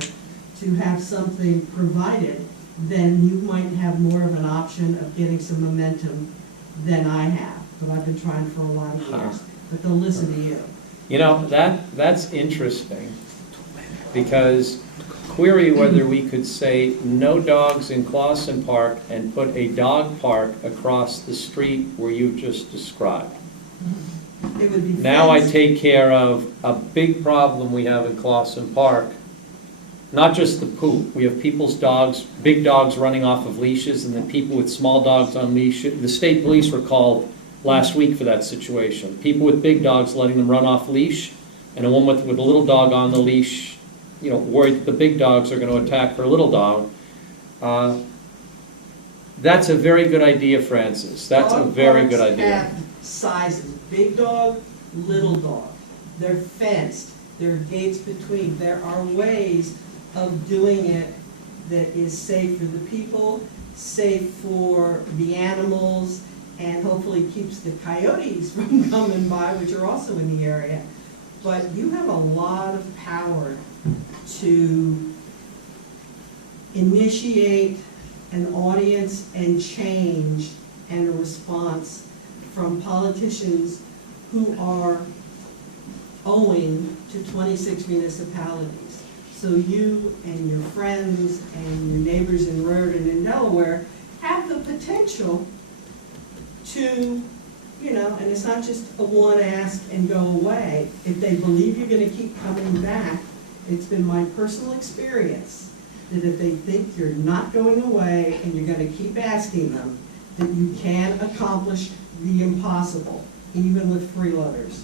to have something provided, then you might have more of an option of getting some momentum than I have. But I've been trying for a lot of years. But they'll listen to you. You know, that's interesting, because query whether we could say no dogs in Clausen Park and put a dog park across the street where you've just described. It would be Now I fenced. take care of a big problem we have in Clausen Park. Not just the poop. We have people's dogs, big dogs running off of leashes, and then people with small dogs on leashes. The state police were called last week for that situation. People with big dogs letting them run off leash, and a woman with a little dog on the leash, you know, worried that the big dogs are going to attack her little dog. That's a very good idea, Francis. That's a very good idea. Dog parks have sizes, big dog, little dog. They're fenced, there are gates between. There are ways of doing it that is safe for the people, safe for the animals, and hopefully keeps the coyotes from coming by, which are also in the area. But you have a lot of power to initiate an audience and change and a response from politicians who are owing to 26 municipalities. So you and your friends and your neighbors in Raritan and Delaware have the potential to you know, and it's not just a one ask and go away. If they believe you're gonna keep coming back, it's been my personal experience that if they think you're not going away and you're gonna keep asking them, that you can accomplish the impossible, even with freeloaders.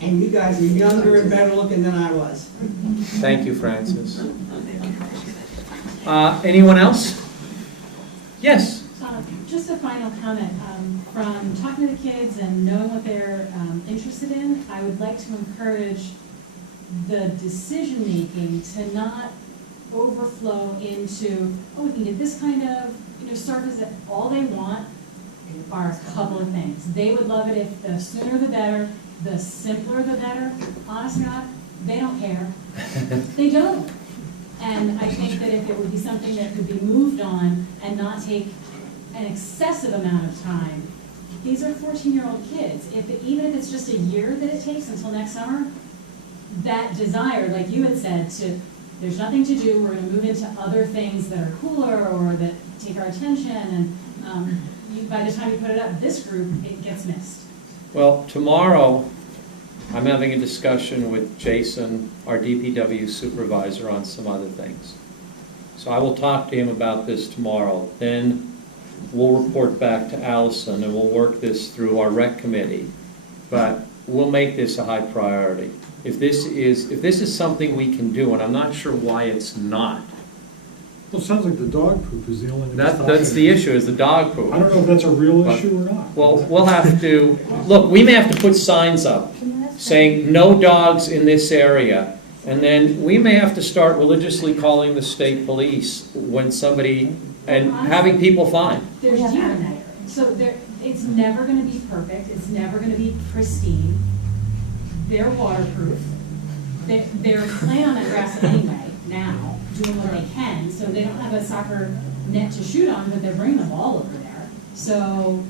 And you guys are younger and better looking than I was. Thank you, Francis. Anyone else? Yes? Just a final comment. From talking to the kids and knowing what they're interested in, I would like to encourage the decision-making to not overflow into, oh, we can get this kind of, service. That all they want are a couple of things. They would love it if the sooner the better, the simpler the better. Honest to God, they don't care. They don't. And I think that if it would be something that could be moved on and not take an excessive amount of time, these are 14-year-old kids. Even if it's just a year that it takes until next summer, that desire, like you had said, there's nothing to do, we're going to move into other things that are cooler or that take our attention, and by the time you put it up, this group, it gets missed. Well, tomorrow, I'm having a discussion with Jason, our DPW supervisor, on some other things. So I will talk to him about this tomorrow. Then we'll report back to Allison and we'll work this through our rec committee. But we'll make this a high priority. If this is something we can do, and I'm not sure why it's not. Well, it sounds like the dog poop is the only thing. That's the issue, is the dog poop. I don't know if that's a real issue or not. Well, we'll have to, look, we may have to put signs up saying no dogs in this area. And then we may have to start religiously calling the state police when somebody, and having people fined. There's deer in that area. So it's never going to be perfect. It's never going to be pristine. They're waterproof. They're playing on that grass anyway now, doing what they can. So they don't have a soccer net to shoot on, but they're bringing the ball over there. So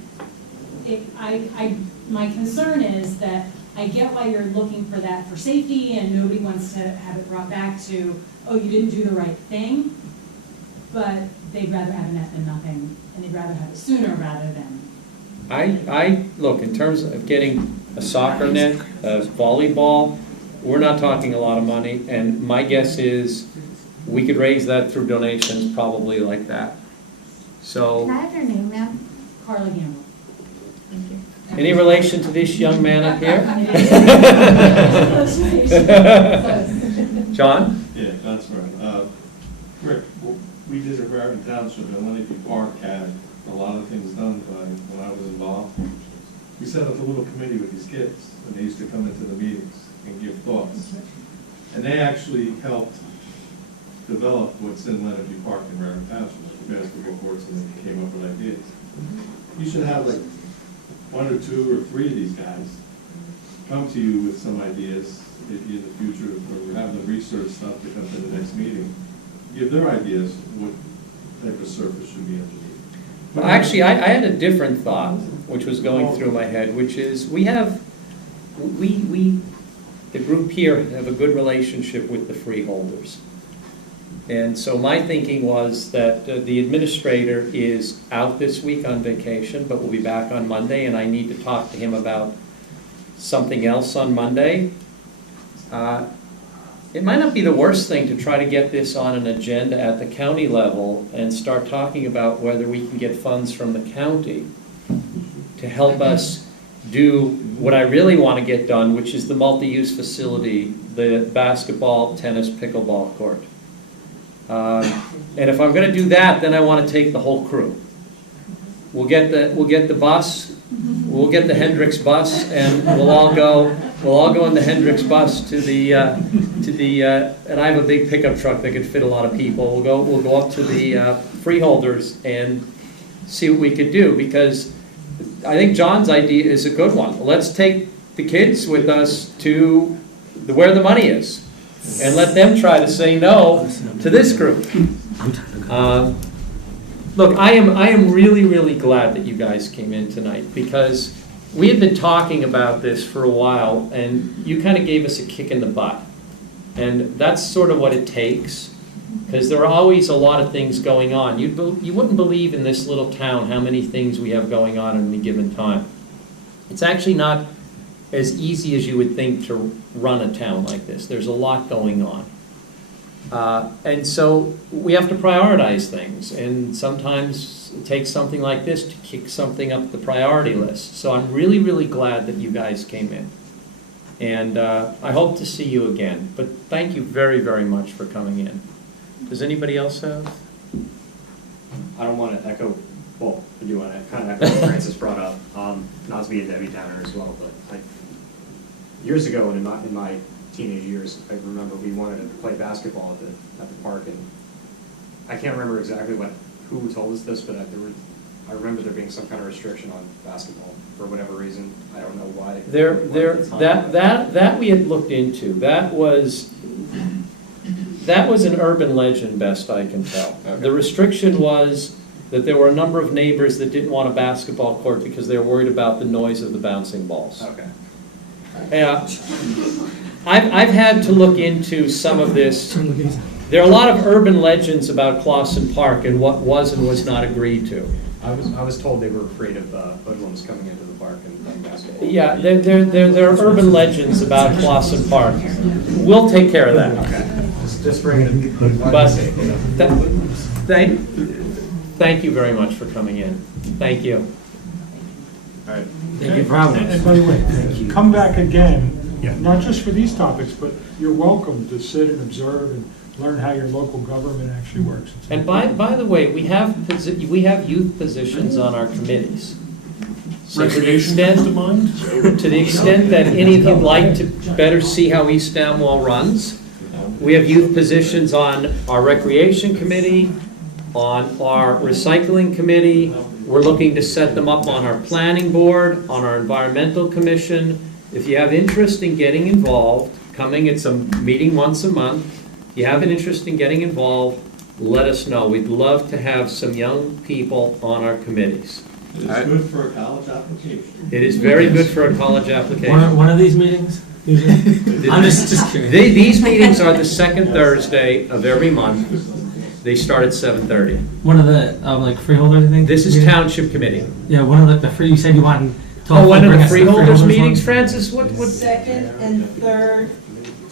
my concern is that I get why you're looking for that for safety, and nobody wants to have it brought back to, oh, you didn't do the right thing, but they'd rather have a net than nothing, and they'd rather have it sooner rather than. I look, in terms of getting a soccer net, a volleyball, we're not talking a lot of money, and my guess is we could raise that through donations probably like that. So. Can I have your name, ma'am? Carla Gamble. Thank you. Any relation to this young man up here? John? Yeah, that's right. Rick, we did at Raritan Township, and Lenape Park had a lot of things done when I was involved. We set up a little committee with these kids, and they used to come into the meetings and give thoughts. And they actually helped develop what's in Lenape Park in Raritan Township, the basketball courts, and they came up with ideas. You should have like 1 or 2 or 3 of these guys come to you with some ideas in the future, or have them research stuff to come to the next meeting. Give their ideas what type of surface should be underneath. Well, actually, I had a different thought, which was going through my head, which is we the group here have a good relationship with the freeholders. And so my thinking was that the administrator is out this week on vacation, but will be back on Monday, and I need to talk to him about something else on Monday. It might not be the worst thing to try to get this on an agenda at the county level and start talking about whether we can get funds from the county to help us do what I really want to get done, which is the multi-use facility, the basketball, tennis, pickleball court. And if I'm going to do that, then I want to take the whole crew. We'll get the bus, we'll get the Hendricks bus, and we'll all go in the Hendricks bus to the and I have a big pickup truck that could fit a lot of people. We'll go up to the freeholders and see what we could do, because I think John's idea is a good one. Let's take the kids with us to where the money is, and let them try to say no to this group. Look, I am really, really glad that you guys came in tonight, because we had been talking about this for a while, and you kind of gave us a kick in the butt. And that's sort of what it takes, because there are always a lot of things going on. You wouldn't believe in this little town how many things we have going on at any given time. It's actually not as easy as you would think to run a town like this. There's a lot going on. And so we have to prioritize things, and sometimes it takes something like this to kick something up the priority list. So I'm really, really glad that you guys came in. And I hope to see you again. But thank you very, very much for coming in. Does anybody else have? I don't want to echo, well, I do want to kind of echo what Francis brought up, not to be a Debbie Downer as well, but years ago in my teenage years, I remember we wanted to play basketball at the park, and I can't remember exactly who told us this, but I remember there being some kind of restriction on basketball for whatever reason. I don't know why. That we had looked into. That was an urban legend, best I can tell. Okay. The restriction was that there were a number of neighbors that didn't want a basketball court because they were worried about the noise of the bouncing balls. Okay. I've had to look into some of this. There are a lot of urban legends about Clausen Park and what was and was not agreed to. I was told they were afraid of hoodlums coming into the park and playing basketball. Yeah, there are urban legends about Clausen Park. We'll take care of that. Okay. Just bring it. But thank you very much for coming in. Thank you. All right. Thank you for having us. And by the way, come back again, not just for these topics, but you're welcome to sit and observe and learn how your local government actually works. And by the way, we have youth positions on our committees. So to the extent that any of you'd like to better see how East Amwell runs, we have youth positions on our recreation committee, on our recycling committee. We're looking to set them up on our planning board, on our environmental commission. If you have interest in getting involved, it's a meeting once a month. If you have an interest in getting involved, let us know. We'd love to have some young people on our committees. It's good for a college application. It is very good for a college application. One of these meetings? I'm just curious. These meetings are the second Thursday of every month. They start at 7:30. One of the freeholders, I think. This is Township Committee. Yeah, one of the free. You said you wanted to. Oh, one of the freeholders meetings, Francis. What? Second and third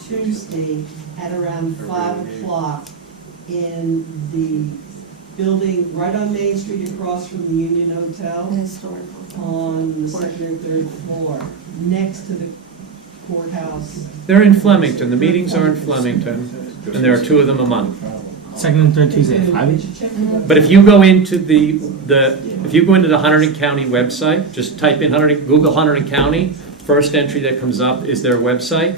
Tuesday at around 5 o'clock in the building right on Main Street across from the Union Hotel. On the second and third floor, next to the courthouse. They're in Flemington. The meetings are in Flemington, and there are 2 of them a month. Second and third Tuesday. But if you go into the Hunterdon County website, just type in Google Hunterdon County. First entry that comes up is their website.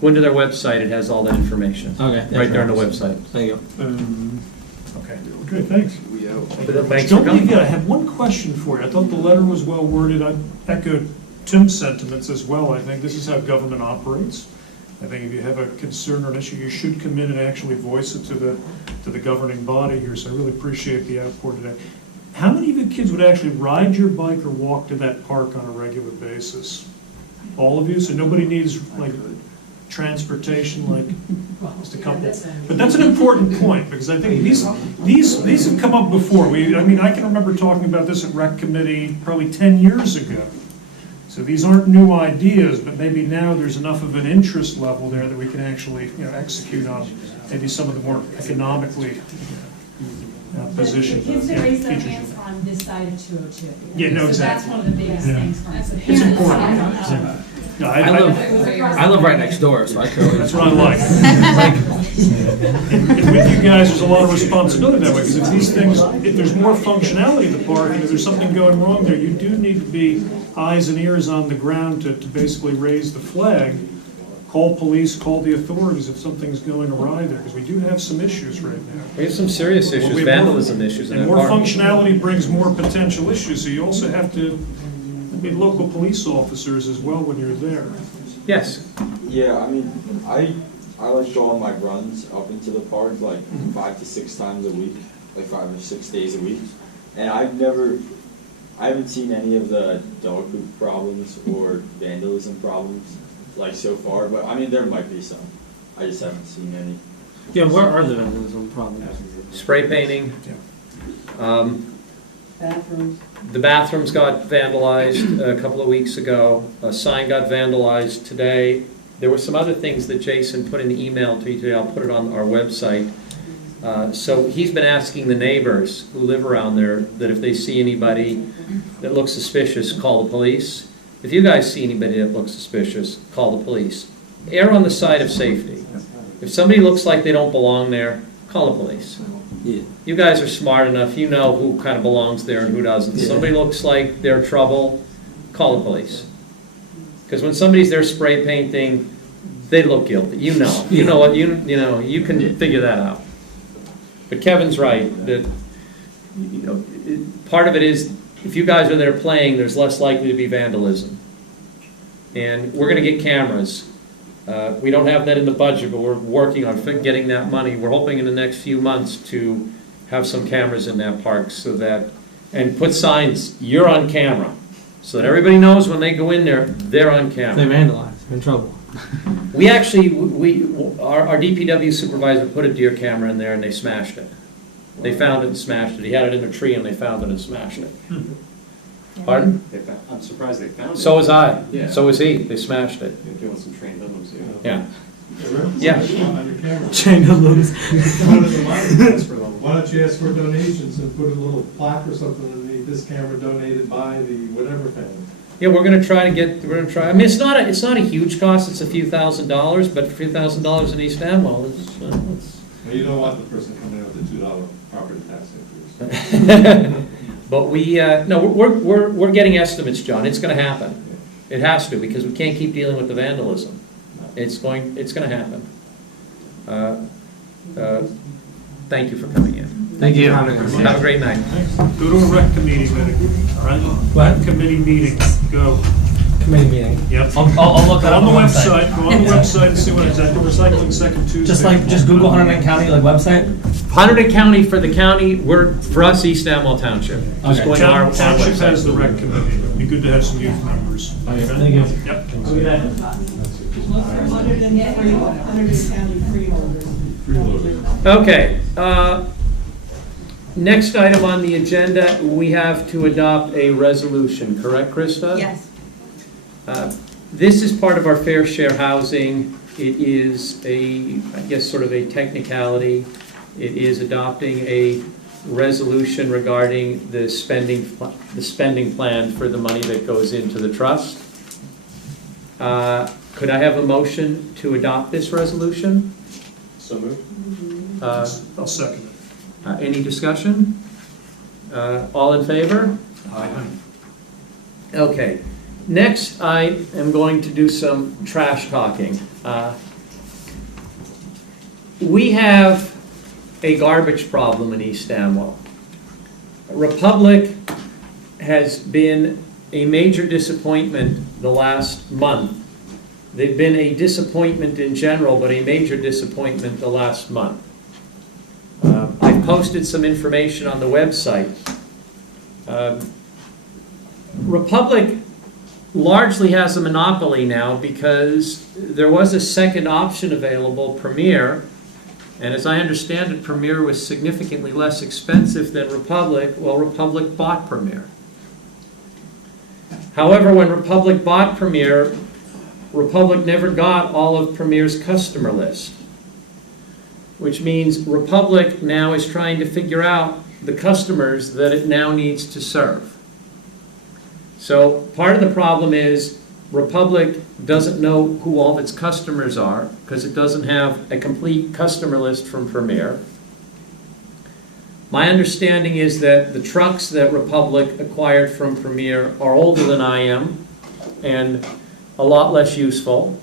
Go into their website; it has all that information. Okay. Right there on the website. Thank you. Okay. Good. Thanks. Thanks for coming. I have one question for you. I thought the letter was well worded. I echoed Tim's sentiments as well. I think this is how government operates. I think if you have a concern or an issue, you should come in and actually voice it to the governing body here. So I really appreciate the outpour today. How many of you kids would actually ride your bike or walk to that park on a regular basis? All of you? So nobody needs transportation, just a couple. But that's an important point, because I think these have come up before. I can remember talking about this at Rec Committee probably 10 years ago. So these aren't new ideas, but maybe now there's enough of an interest level there that we can actually execute on maybe some of the more economically positioned Kids that raise their features. hands on this side of 202. Yeah, no, So exactly. that's one of the biggest things for us. It's important. No, I live right next door, so I could always. That's what I like. And with you guys, there's a lot of responsibility that way, because if there's more functionality in the park, and if there's something going wrong there, you do need to be eyes and ears on the ground to basically raise the flag, call police, call the authorities if something's going awry there, because we do have some issues right now. We have some serious issues, vandalism issues in that And more park. functionality brings more potential issues, so you also have to be local police officers as well when you're there. Yes. Yeah, I like going my runs up into the park 5 to 6 times a week, 5 or 6 days a week, and I haven't seen any of the dog poop problems or vandalism problems so far, but there might be some. I just haven't seen any. Yeah, where are the vandalism problems? Spray painting. Bathrooms. The bathrooms got vandalized a couple of weeks ago. A sign got vandalized today. There were some other things that Jason put in the email to you today. I'll put it on our website. So he's been asking the neighbors who live around there that if they see anybody that looks suspicious, call the police. If you guys see anybody that looks suspicious, call the police. Err on the side of safety. If somebody looks like they don't belong there, call the police. Yeah. You guys are smart enough, you know who kind of belongs there and who doesn't. Yeah. Somebody looks like they're trouble, call the police. Because when somebody's there spray painting, they look guilty. You know. You know what, you know, you can figure that out. But Kevin's right, that, you know, part of it is, if you guys are there playing, there's less likely to be vandalism. And we're gonna get cameras. We don't have that in the budget, but we're working on getting that money. We're hoping in the next few months to have some cameras in that park so that, and put signs, you're on camera, so that everybody knows when they go in there, they're on If they camera. vandalize, they're in trouble. We actually, our DPW supervisor put a deer camera in there and they smashed it. They found it and smashed it. He had it in a tree and they found it and smashed it. Pardon? I'm surprised they found it. So was I. Yeah. So was he. They smashed it. They're doing some trained hoodlums here. Yeah. Yeah. Yeah. On your camera. Chain of looms. Why don't you ask for donations and put a little plaque or something underneath this camera donated by the whatever family? Yeah, we're gonna try. I mean, it's not a huge cost. It's a few $1,000s, but a few $1,000s in East Amwell is. Well, you don't want the person coming in with the $2 property tax increase. But we're getting estimates, John. It's gonna happen. It has to, because we can't keep dealing with the vandalism. It's gonna happen. Thank you for coming in. Thank you for having us. Have a great night. Go to a rec committee meeting, all right? What? Committee meeting, go. Committee meeting. Yep. I'll look that Go up on the website, go on the website and see what it's at, the recycling second Tuesday. Just Google Hunterdon County, like, website? Hunterdon County for the county, for us, East Amwell Township. Just Okay. go to our Township website. has the rec committee, it'd be good to have some youth members. Thank you. Yep. Hunterdon County freeholders. Okay, next item on the agenda, we have to adopt a resolution, correct, Krista? Yes. This is part of our fair share housing. It is I guess, sort of a technicality. It is adopting a resolution regarding the spending plan for the money that goes into the trust. Could I have a motion to adopt this resolution? So moved. I'll second it. Any discussion? All in favor? Okay. Next, I am going to do some trash talking. We have a garbage problem in East Amwell. Republic has been a major disappointment the last month. They've been a disappointment in general, but a major disappointment the last month. I've posted some information on the website. Republic largely has a monopoly now because there was a second option available, Premier, and as I understand it, Premier was significantly less expensive than Republic. Well, Republic bought Premier. However, when Republic bought Premier, Republic never got all of Premier's customer list, which means Republic now is trying to figure out the customers that it now needs to serve. So part of the problem is Republic doesn't know who all of its customers are because it doesn't have a complete customer list from Premier. My understanding is that the trucks that Republic acquired from Premier are older than I am and a lot less useful.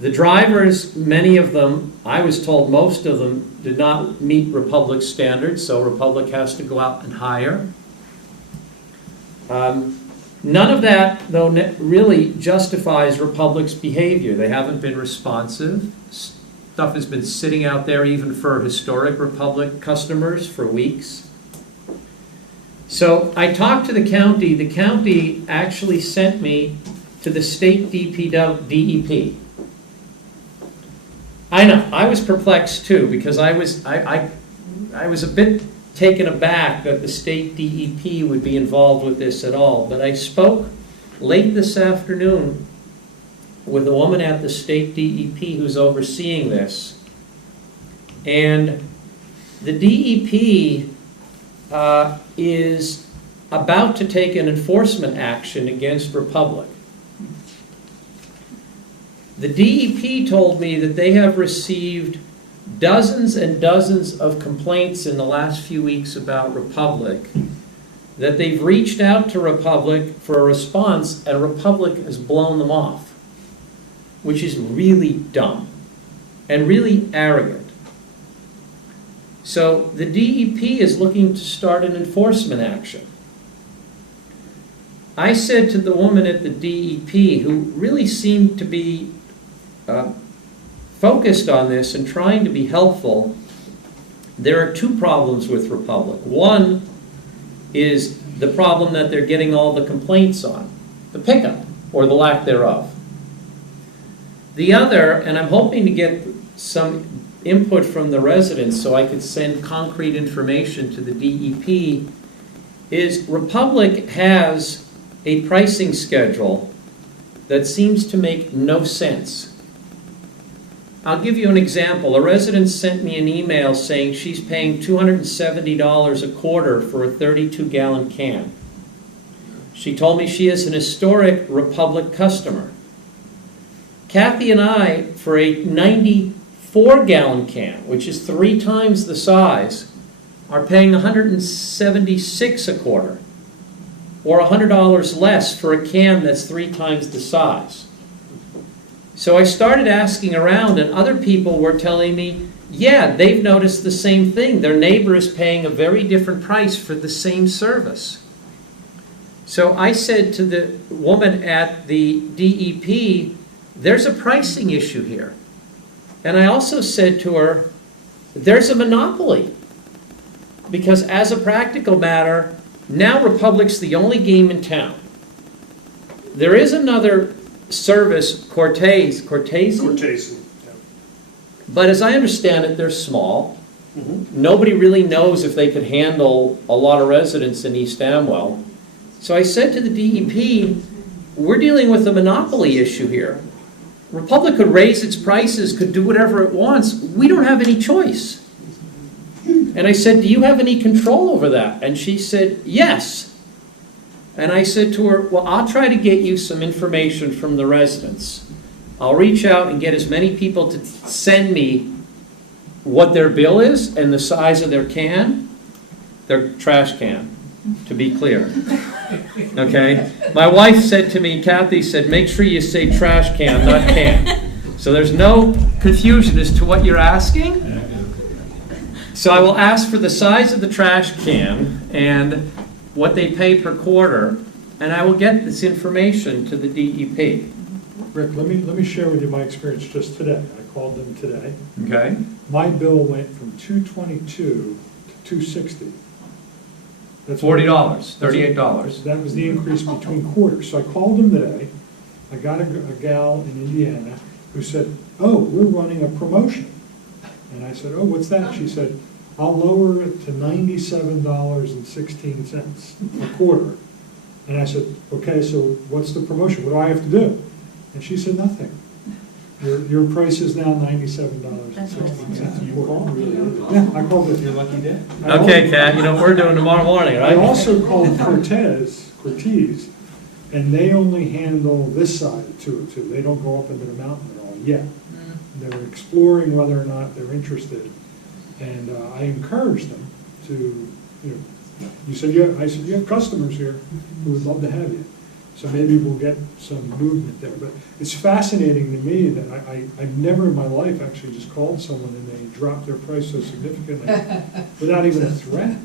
The drivers, many of them, I was told most of them, did not meet Republic standards, so Republic has to go out and hire. None of that, though, really justifies Republic's behavior. They haven't been responsive. Stuff has been sitting out there even for historic Republic customers for weeks. So I talked to the county. The county actually sent me to the state DEP. I know, I was perplexed too, because I was a bit taken aback that the state DEP would be involved with this at all, but I spoke late this afternoon with a woman at the state DEP who's overseeing this, and the DEP is about to take an enforcement action against Republic. The DEP told me that they have received dozens and dozens of complaints in the last few weeks about Republic, that they've reached out to Republic for a response, and Republic has blown them off, which is really dumb and really arrogant. So the DEP is looking to start an enforcement action. I said to the woman at the DEP, who really seemed to be focused on this and trying to be helpful, there are two problems with Republic. One is the problem that they're getting all the complaints on, the pickup, or the lack thereof. The other, and I'm hoping to get some input from the residents so I could send concrete information to the DEP, is Republic has a pricing schedule that seems to make no sense. I'll give you an example. A resident sent me an email saying she's paying $270 a quarter for a 32-gallon can. She told me she is an historic Republic customer. Kathy and I, for a 94-gallon can, which is 3 times the size, are paying $176 a quarter, or $100 less for a can that's 3 times the size. So I started asking around, and other people were telling me, yeah, they've noticed the same thing. Their neighbor is paying a very different price for the same service. So I said to the woman at the DEP, there's a pricing issue here. And I also said to her, there's a monopoly. Because as a practical matter, now Republic's the only game in town. There is another service, Cortese. But as I understand it, they're small. Nobody really knows if they could handle a lot of residents in East Amwell. So I said to the DEP, we're dealing with a monopoly issue here. Republic could raise its prices, could do whatever it wants. We don't have any choice. And I said, do you have any control over that? And she said, yes. And I said to her, well, I'll try to get you some information from the residents. I'll reach out and get as many people to send me what their bill is and the size of their can, their trash can, to be clear. Okay? My wife said to me, Kathy said, make sure you say trash can, not can. So there's no confusion as to what you're asking. So I will ask for the size of the trash can and what they pay per quarter, and I will get this information to the DEP. Rick, let me share with you my experience just today. I called them today. Okay. My bill went from $222 to $260. That's $40, $38. That was the increase between quarters. So I called them today. I got a gal in Indiana who said, oh, we're running a promotion. And I said, oh, what's that? She said, I'll lower it to $97.16 a quarter. And I said, okay, so what's the promotion? What do I have to do? And she said, nothing. Your price is now $97.16. You called? Yeah, I called it. You're lucky day. Okay, Kat, you know what we're doing tomorrow morning, right? I also called Cortese, and they only handle this side to it too. They don't go up into the mountain at all yet. They're exploring whether or not they're interested. And I encouraged them to, I said you have customers here who would love to have you. So maybe we'll get some movement there. But it's fascinating to me that I've never in my life actually just called someone and they dropped their price so significantly without even a threat.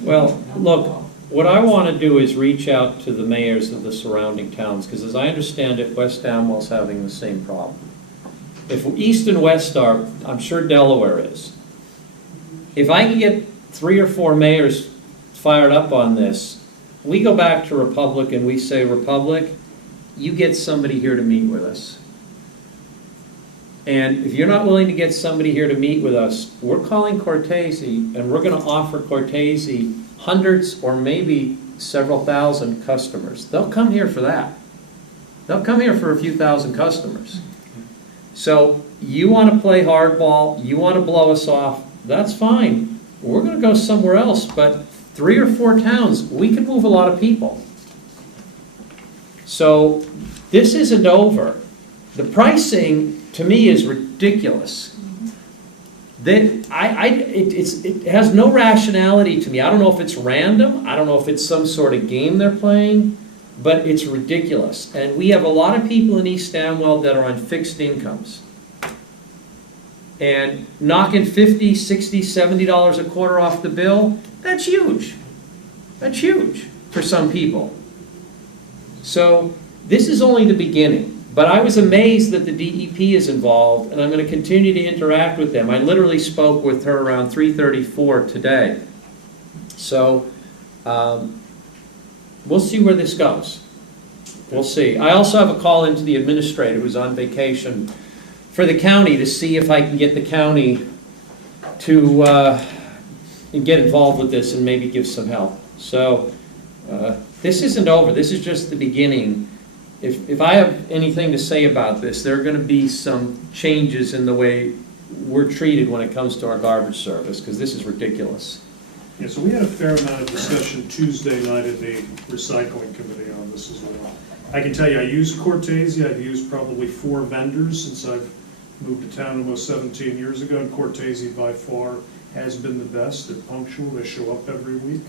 Well, look, what I want to do is reach out to the mayors of the surrounding towns, because as I understand it, West Amwell's having the same problem. If East and West are, I'm sure Delaware is. If I can get 3 or 4 mayors fired up on this, we go back to Republic and we say, Republic, you get somebody here to meet with us. And if you're not willing to get somebody here to meet with us, we're calling Cortese, and we're gonna offer Cortese hundreds or maybe several thousand customers. They'll come here for that. They'll come here for a few thousand customers. So you wanna play hardball, you wanna blow us off, that's fine. We're gonna go somewhere else, but 3 or 4 towns, we can move a lot of people. So this isn't over. The pricing, to me, is ridiculous. It has no rationality to me. I don't know if it's random, I don't know if it's some sort of game they're playing, but it's ridiculous. And we have a lot of people in East Amwell that are on fixed incomes. And knocking $50, $60, $70 a quarter off the bill, that's huge. That's huge for some people. So this is only the beginning. But I was amazed that the DEP is involved, and I'm going to continue to interact with them. I literally spoke with her around 3:34 today. So we'll see where this goes. We'll see. I also have a call into the administrator who's on vacation for the county to see if I can get the county to get involved with this and maybe give some help. So this isn't over. This is just the beginning. If I have anything to say about this, there are going to be some changes in the way we're treated when it comes to our garbage service, because this is ridiculous. Yeah, so we had a fair amount of discussion Tuesday night at the recycling committee on this as well. I can tell you, I use Cortese. I've used probably 4 vendors since I've moved to town almost 17 years ago, and Cortese by far has been the best. They're punctual. They show up every week.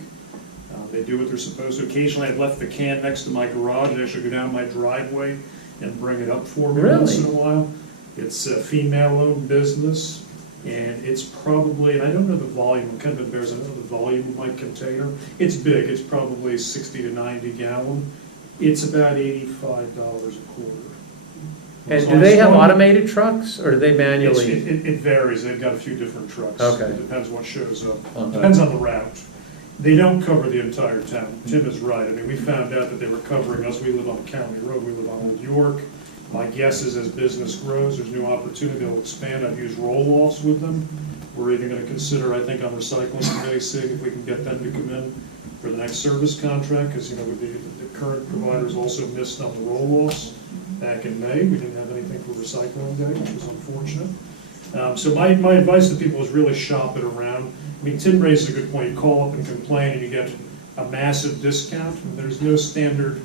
They do what they're supposed to. Occasionally, I've left the can next to my garage. They actually go down my driveway and bring it up for me once in a while. It's a female-owned business, and it's probably, and I don't know the volume, I'm kind of embarrassed, I don't know the volume of my container. It's big. It's probably 60 to 90 gallon. It's about $85 a quarter. And do they have automated trucks, or do they manually? It varies. They've got a few different trucks. Okay. It depends what shows up. Okay. Depends on the route. They don't cover the entire town. Tim is right. I mean, we found out that they were covering us. We live on County Road. We live on Old York. My guess is as business grows, there's new opportunity. They'll expand. I've used roll-offs with them. We're even going to consider, I think, on recycling committee, seeing if we can get them to come in for the next service contract, because, you know, with the current providers also missed on the roll-offs back in May. We didn't have anything for recycling day, which was unfortunate. So my advice to people is really shop it around. I mean, Tim raises a good point. You call up and complain and you get a massive discount. And there's no standard,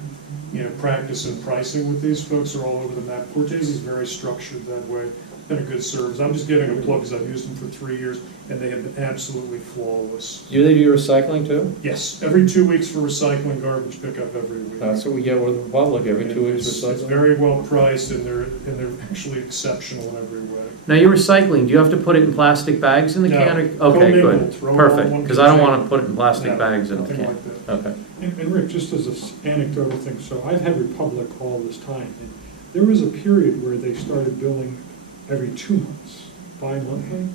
you know, practice in pricing with these folks. Are all over the map. Cortese is very structured that way. It's been a good service. I'm just giving a plug because I've used them for 3 years and they have been absolutely flawless. Do they do recycling too? Yes, every 2 weeks for recycling, garbage pickup every week. That's what we get with the public, every 2 weeks It's recycling. very well priced and they're actually exceptional in every way. Now, your recycling, do you have to put it in plastic bags in the No. can? Okay, Commingled. good, Throw it all in perfect, one because I don't container. want to put it in plastic No, bags in the nothing can. like that. Okay. And Rick, just as an anecdotal thing, so I've had Republic all this time. And there was a period where they started billing every 2 months, bi-monthly,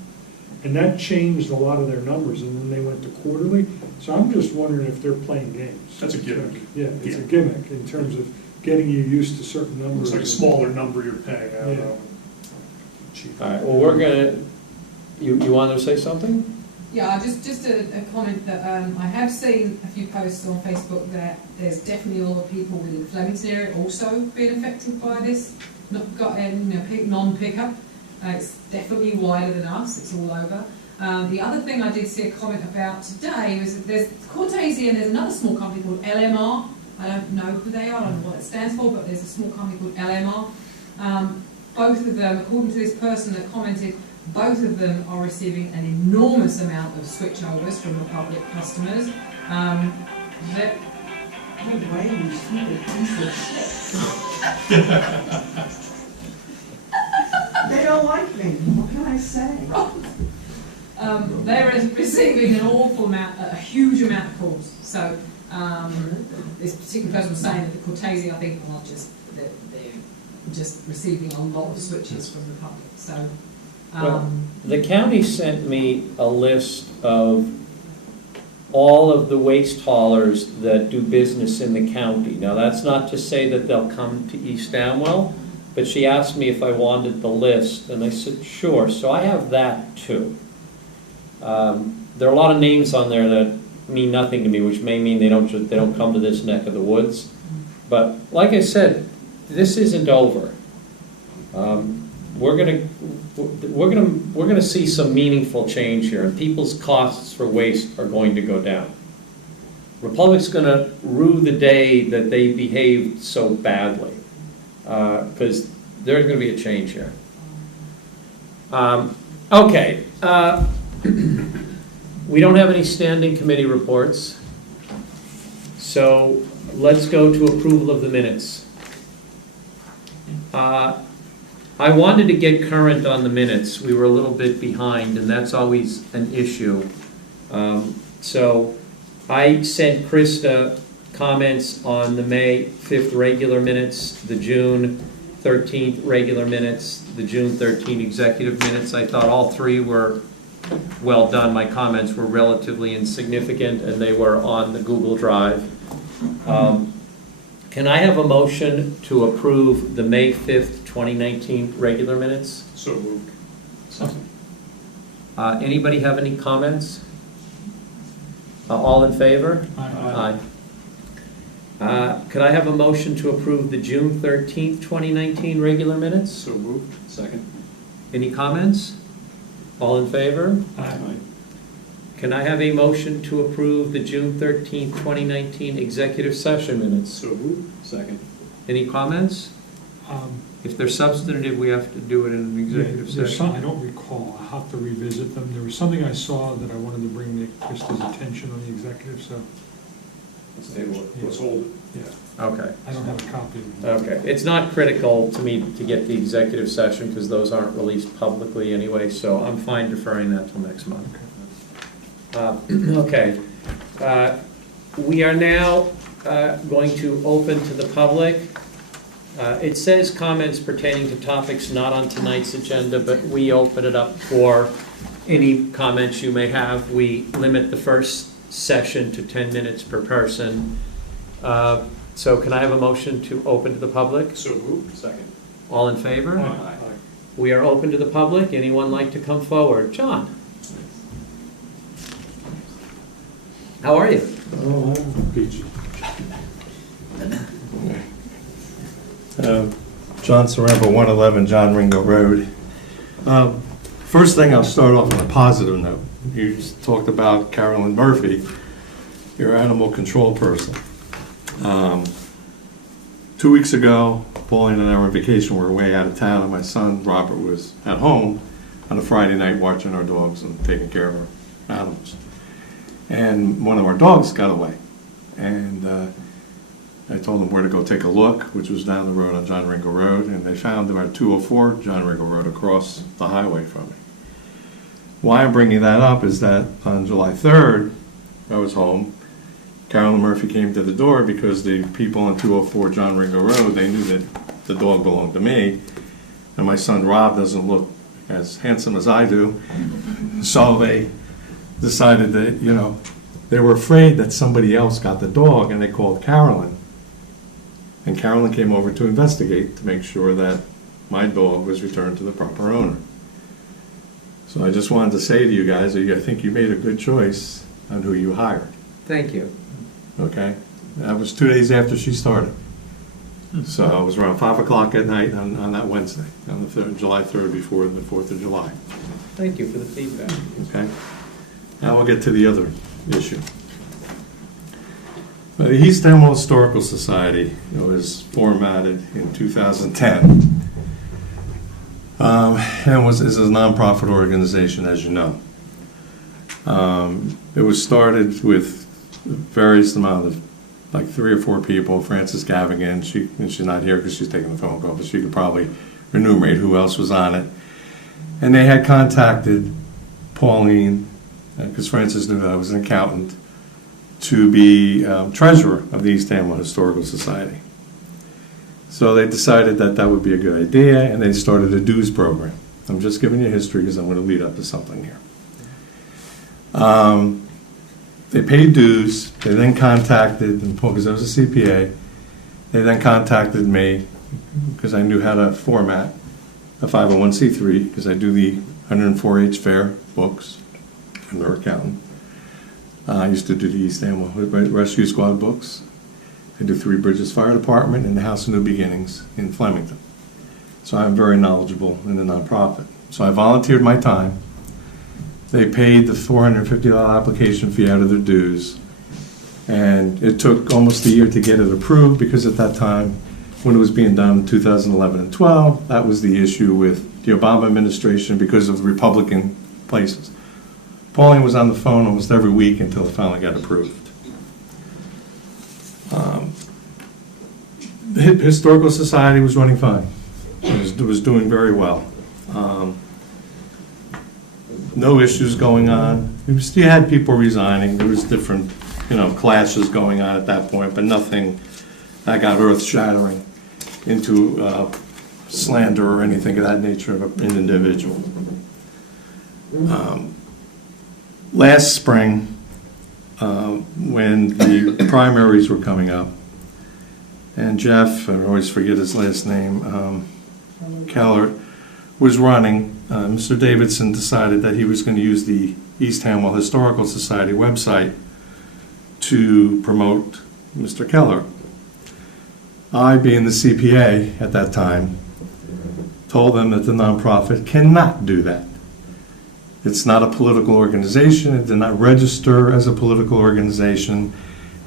and that changed a lot of their numbers, and then they went to quarterly. So I'm just wondering if they're playing games. That's a gimmick. Yeah, it's a Yeah. gimmick in terms of getting you used to certain numbers. It's like a smaller number you're paying. I don't Yeah. know. Cheap. All right, well, we're gonna, you wanted to say something? Yeah, just a comment that I have seen a few posts on Facebook that there's definitely a lot of people within Flemington area also being affected by this. Not got non-pickup. It's definitely wider than us. It's all over. The other thing I did see a comment about today was that there's Cortese and there's another small company called LMR. I don't know who they are, I don't know what it stands for, but there's a small company called LMR. Both of them, according to this person that commented, both of them are receiving an enormous amount of switchovers from the public customers. That Oh, wait, you stupid piece of shit. They don't like me, what can I say? they're receiving an awful amount, a huge amount of calls. So this particular person was saying that the Cortese, I think, are they're just receiving a lot of switches from the public. So Well, the county sent me a list of all of the waste haulers that do business in the county. Now, that's not to say that they'll come to East Amwell, but she asked me if I wanted the list, and I said, sure. So I have that too. There are a lot of names on there that mean nothing to me, which may mean they don't come to this neck of the woods. But like I said, this isn't over. We're gonna see some meaningful change here, and people's costs for waste are going to go down. Republic's gonna rue the day that they behaved so badly, because there's gonna be a change here. Okay. We don't have any standing committee reports, so let's go to approval of the minutes. I wanted to get current on the minutes. We were a little bit behind, and that's always an issue. So I sent Krista comments on the May 5th regular minutes, the June 13th regular minutes, the June 13th executive minutes. I thought all three were well done. My comments were relatively insignificant, and they were on the Google Drive. Can I have a motion to approve the May 5th, 2019 regular minutes? So moved. Second. Anybody have any comments? All in favor? Aye. Could I have a motion to approve the June 13th, 2019 regular minutes? So moved. Second. Any comments? All in favor? Aye. Can I have a motion to approve the June 13th, 2019 executive session minutes? So moved. Second. Any comments? If they're substantive, we have to do it in an executive There's some, session. I don't recall, I'll have to revisit them. There was something I saw that I wanted to bring to Krista's attention on the executive, so, Let's table it. Let's hold it. yeah, Okay. I don't have a copy of them. Okay. It's not critical to me to get the executive session because those aren't released publicly anyway, so I'm fine deferring that till next month. Okay. We are now going to open to the public. It says comments pertaining to topics not on tonight's agenda, but we open it up for any comments you may have. We limit the first session to 10 minutes per person. So can I have a motion to open to the public? So moved. Second. All in favor? Aye. We are open to the public. Anyone like to come forward? John? How are you? Oh, I'm peachy. John Sarampa, 111 John Ringo Road. First thing, I'll start off on a positive note. You talked about Carolyn Murphy, your animal control person. 2 weeks ago, Pauline and I were on vacation. We were way out of town, and my son, Robert, was at home on a Friday night watching our dogs and taking care of our animals. And one of our dogs got away. And I told them where to go take a look, which was down the road on John Ringo Road, and they found him at 204 John Ringo Road across the highway from me. Why I'm bringing that up is that on July 3rd, I was home. Carolyn Murphy came to the door because the people on 204 John Ringo Road, they knew that the dog belonged to me, and my son Rob doesn't look as handsome as I do, so they decided that, you know, they were afraid that somebody else got the dog, and they called Carolyn. And Carolyn came over to investigate to make sure that my dog was returned to the proper owner. So I just wanted to say to you guys, I think you made a good choice on who you hired. Thank you. Okay? That was 2 days after she started. So it was around 5 o'clock at night on that Wednesday, on the 3rd, July 3rd, before the 4th of July. Thank you for the feedback. Okay? Now we'll get to the other issue. The East Amwell Historical Society was formatted in 2010 and is a nonprofit organization, as you know. It was started with various amount of, like 3 or 4 people. Frances Gavigan, she's not here because she's taking the phone call, but she could probably enumerate who else was on it. And they had contacted Pauline, because Frances knew that I was an accountant, to be treasurer of the East Amwell Historical Society. So they decided that that would be a good idea, and they started a dues program. I'm just giving you history because I'm going to lead up to something here. They paid dues. They then contacted, because I was a CPA, they then contacted me because I knew how to format a 501c3, because I do the 104H Fair books. I'm their accountant. I used to do the East Amwell Rescue Squad books. I do Three Bridges Fire Department and the House of New Beginnings in Flemington. So I'm very knowledgeable in the nonprofit. So I volunteered my time. They paid the $450 application fee out of their dues. And it took almost a year to get it approved, because at that time, when it was being done in 2011 and 12, that was the issue with the Obama administration because of the Republican places. Pauline was on the phone almost every week until it finally got approved. The Historical Society was running fine. It was doing very well. No issues going on. You had people resigning. There was different, clashes going on at that point, but nothing that got earth-shattering into slander or anything of that nature of an individual. Last spring, when the primaries were coming up, and Jeff, I always forget his last name, Keller, was running, Mr. Davidson decided that he was going to use the East Amwell Historical Society website to promote Mr. Keller. I, being the CPA at that time, told them that the nonprofit cannot do that. It's not a political organization. It did not register as a political organization,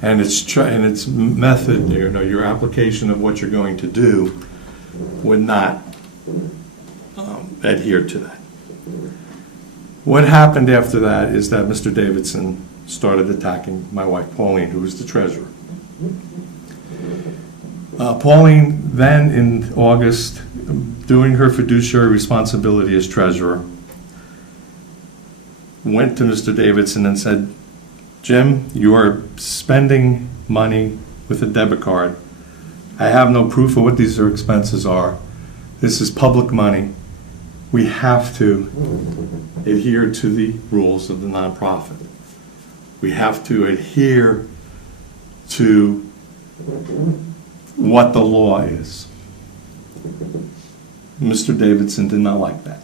and its method, your application of what you're going to do, would not adhere to that. What happened after that is that Mr. Davidson started attacking my wife Pauline, who was the treasurer. Pauline then, in August, doing her fiduciary responsibility as treasurer, went to Mr. Davidson and said, "Jim, you are spending money with a debit card. I have no proof of what these expenses are. This is public money. We have to adhere to the rules of the nonprofit. We have to adhere to what the law is." Mr. Davidson did not like that.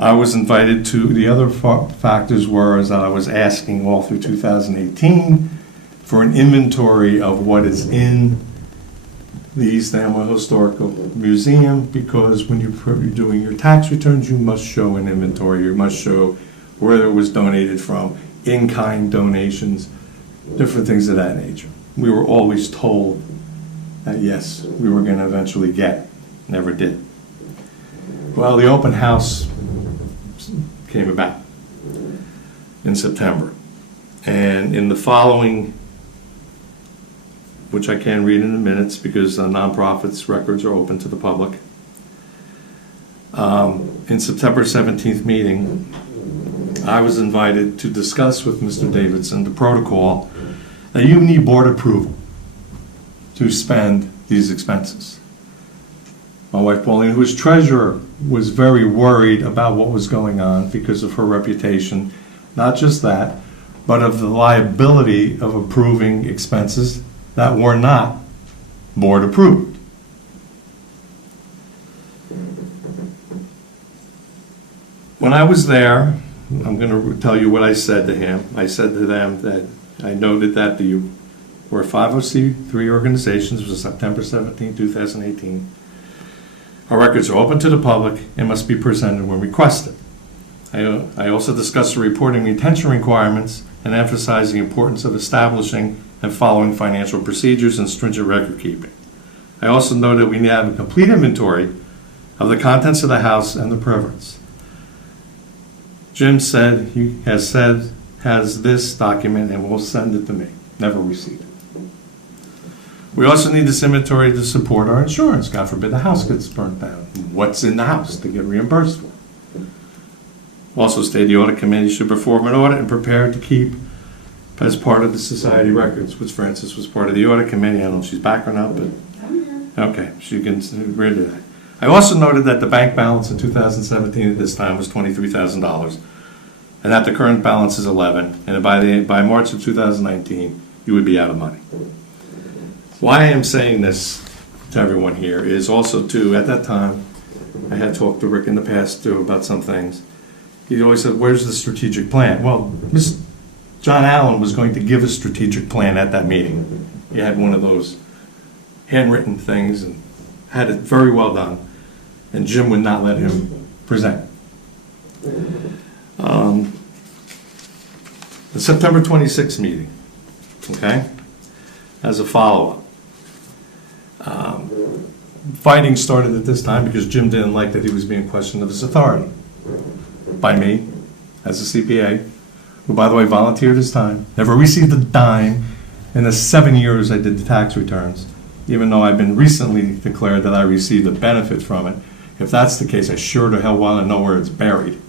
I was invited to, the other factors were is that I was asking all through 2018 for an inventory of what is in the East Amwell Historical Museum, because when you're doing your tax returns, you must show an inventory. You must show where it was donated from, in-kind donations, different things of that nature. We were always told that yes, we were going to eventually get, never did. Well, the open house came about in September, and in the following, which I can read in the minutes because nonprofits' records are open to the public, in September 17th meeting, I was invited to discuss with Mr. Davidson the protocol that you need board approval to spend these expenses. My wife Pauline, who was treasurer, was very worried about what was going on because of her reputation. Not just that, but of the liability of approving expenses that were not board approved. When I was there, I'm going to tell you what I said to him. I said to them that I noted that we're 501c3 organizations. It was September 17, 2018. Our records are open to the public and must be presented when requested. I also discussed the reporting retention requirements and emphasized the importance of establishing and following financial procedures and stringent record keeping. I also noted we need to have a complete inventory of the contents of the house and the preference. Jim said he has this document and will send it to me. Never received it. We also need this inventory to support our insurance. God forbid the house gets burnt down. What's in the house to get reimbursed for? Also stated the audit committee should perform an audit and prepare to keep as part of the society records, which Frances was part of the audit committee. I don't know if she's back or not, but okay, she can read that. I also noted that the bank balance in 2017 at this time was $23,000, and that the current balance is $11,000, and by March of 2019, you would be out of money. Why I am saying this to everyone here is also to, at that time, I had talked to Rick in the past too about some things. He always said, where's the strategic plan? Well, John Allen was going to give a strategic plan at that meeting. He had one of those handwritten things and had it very well done. And Jim would not let him present. The September 26th meeting, okay, as a follow-up. Fighting started at this time because Jim didn't like that he was being questioned of his authority by me as a CPA, who, by the way, volunteered his time, never received a dime in the 7 years I did the tax returns, even though I've been recently declared that I received a benefit from it. If that's the case, I sure to hell want to know where it's buried.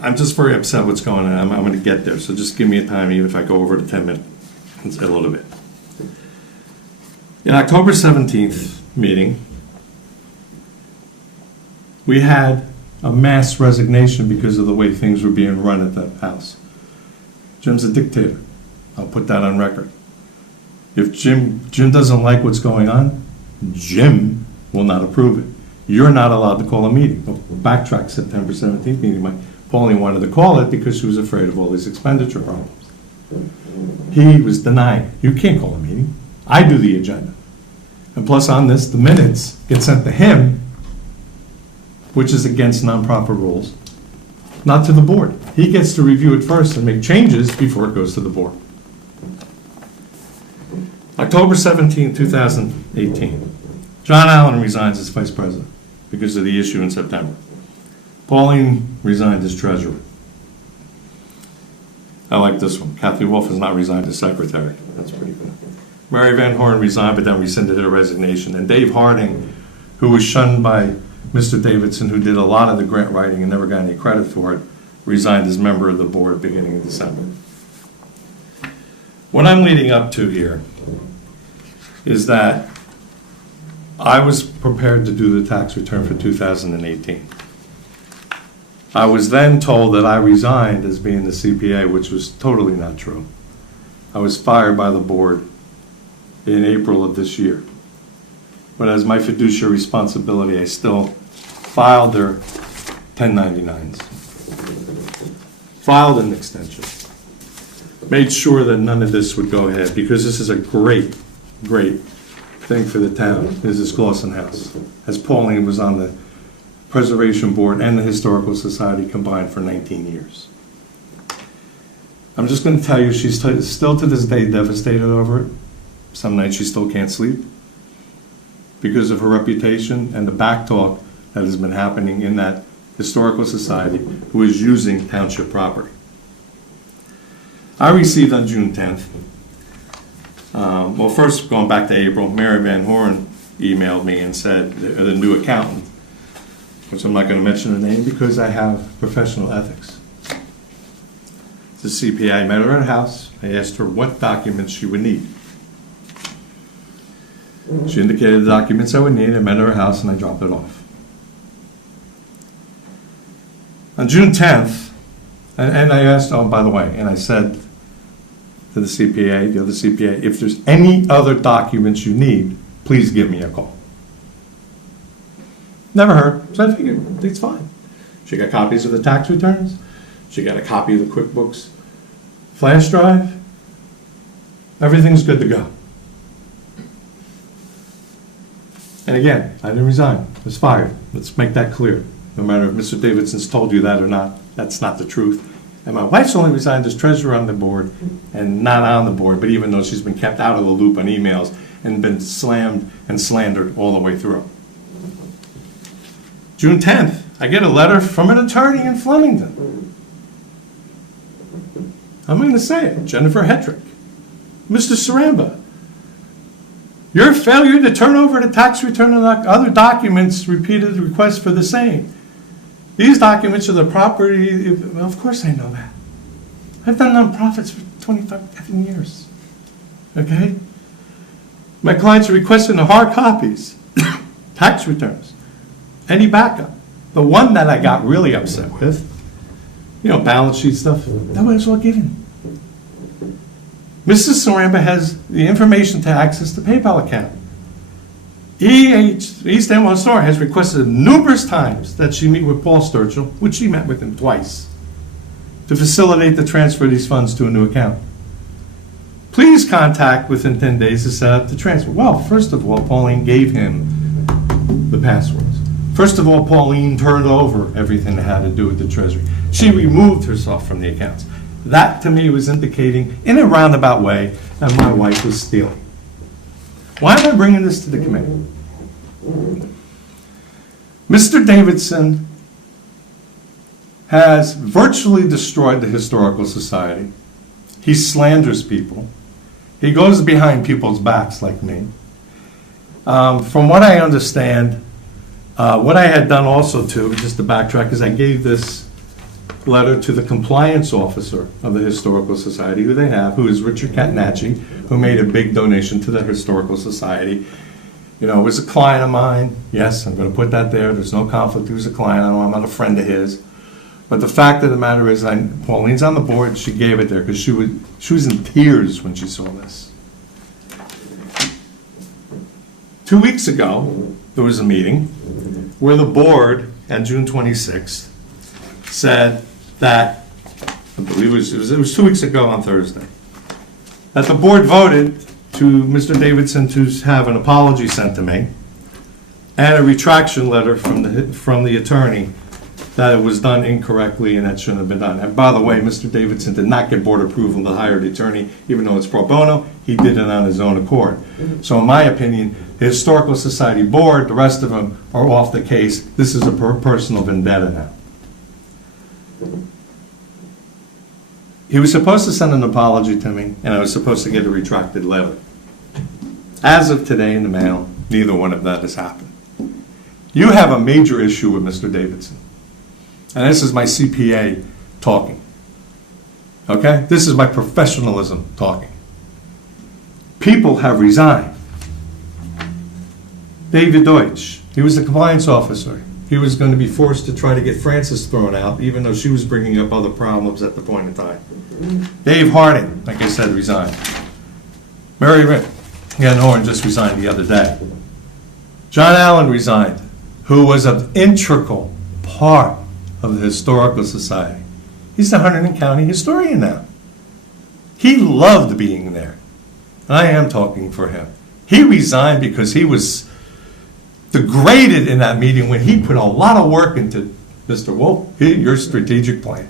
I'm just very upset what's going on. I'm going to get there, so just give me a time, even if I go over to 10 minutes, a little bit. In October 17th meeting, we had a mass resignation because of the way things were being run at the house. Jim's a dictator. I'll put that on record. If Jim doesn't like what's going on, Jim will not approve it. You're not allowed to call a meeting. Well, backtrack September 17th meeting. Pauline wanted to call it because she was afraid of all these expenditure problems. He was denying. You can't call a meeting. I do the agenda. And plus on this, the minutes get sent to him, which is against non-proper rules, not to the board. He gets to review it first and make changes before it goes to the board. October 17, 2018. John Allen resigns as vice president because of the issue in September. Pauline resigned as treasurer. I like this one. Kathy Wolf has not resigned as secretary. That's pretty good. Mary Van Horn resigned, but then rescinded her resignation. And Dave Harding, who was shunned by Mr. Davidson, who did a lot of the grant writing and never got any credit for it, resigned as member of the board beginning of December. What I'm leading up to here is that I was prepared to do the tax return for 2018. I was then told that I resigned as being the CPA, which was totally not true. I was fired by the board in April of this year. But as my fiduciary responsibility, I still filed their 1099s, filed an extension, made sure that none of this would go ahead, because this is a great, great thing for the town, is this Glosson House. As Pauline was on the Preservation Board and the Historical Society combined for 19 years. I'm just going to tell you, she's still to this day devastated over it. Some nights she still can't sleep because of her reputation and the back talk that has been happening in that Historical Society who is using township property. I received on June 10th, well, first going back to April, Mary Van Horn emailed me and said, the new accountant, which I'm not going to mention her name because I have professional ethics. The CPA, I met her at her house. I asked her what documents she would need. She indicated the documents I would need. I met her at her house and I dropped it off. On June 10th, and I asked, oh, by the way, and I said to the CPA, the other CPA, if there's any other documents you need, please give me a call. Never heard, so I figured it's fine. She got copies of the tax returns. She got a copy of the QuickBooks flash drive. Everything's good to go. And again, I didn't resign. I was fired. Let's make that clear. No matter if Mr. Davidson's told you that or not, that's not the truth. And my wife's only resigned as treasurer on the board and not on the board, but even though she's been kept out of the loop on emails and been slammed and slandered all the way through. June 10th, I get a letter from an attorney in Flemington. I'm going to say it, Jennifer Hedrick. Mr. Saramba, your failure to turn over the tax return and other documents repeated requests for the same. These documents are the property, of course I know that. I've done nonprofits for 25 years, okay? My clients are requesting the hard copies, tax returns, any backup. The one that I got really upset with, balance sheet stuff, that was all given. Mrs. Saramba has the information to access the PayPal account. East Amwell Store has requested numerous times that she meet with Paul Sturgill, which she met with him twice, to facilitate the transfer of these funds to a new account. Please contact within 10 days to set up the transfer. Well, first of all, Pauline gave him the passwords. First of all, Pauline turned over everything that had to do with the treasury. She removed herself from the accounts. That, to me, was indicating, in a roundabout way, that my wife was stealing. Why am I bringing this to the committee? Mr. Davidson has virtually destroyed the Historical Society. He slanders people. He goes behind people's backs like me. From what I understand, what I had done also too, just to backtrack, is I gave this letter to the compliance officer of the Historical Society, who they have, who is Richard Catanacci, who made a big donation to the Historical Society. You know, it was a client of mine. Yes, I'm going to put that there. There's no conflict. He was a client. I'm not a friend of his. But the fact of the matter is, Pauline's on the board. She gave it there because she was in tears when she saw this. 2 weeks ago, there was a meeting where the board, on June 26th, said that, I believe it was 2 weeks ago on Thursday, that the board voted to Mr. Davidson to have an apology sent to me and a retraction letter from the attorney that it was done incorrectly and that shouldn't have been done. And by the way, Mr. Davidson did not get board approval to hire the attorney, even though it's pro bono. He did it on his own accord. So in my opinion, the Historical Society board, the rest of them are off the case. This is a personal vendetta now. He was supposed to send an apology to me, and I was supposed to get a retracted letter. As of today in the mail, neither one of that has happened. You have a major issue with Mr. Davidson. And this is my CPA talking. Okay? This is my professionalism talking. People have resigned. David Deutsch, he was the compliance officer. He was going to be forced to try to get Frances thrown out, even though she was bringing up other problems at the point in time. Dave Harding, like I said, resigned. Mary Van Horn just resigned the other day. John Allen resigned, who was an integral part of the Historical Society. He's the Hunterdon County historian now. He loved being there. And I am talking for him. He resigned because he was degraded in that meeting when he put a lot of work into Mr. Wolf, your strategic plan.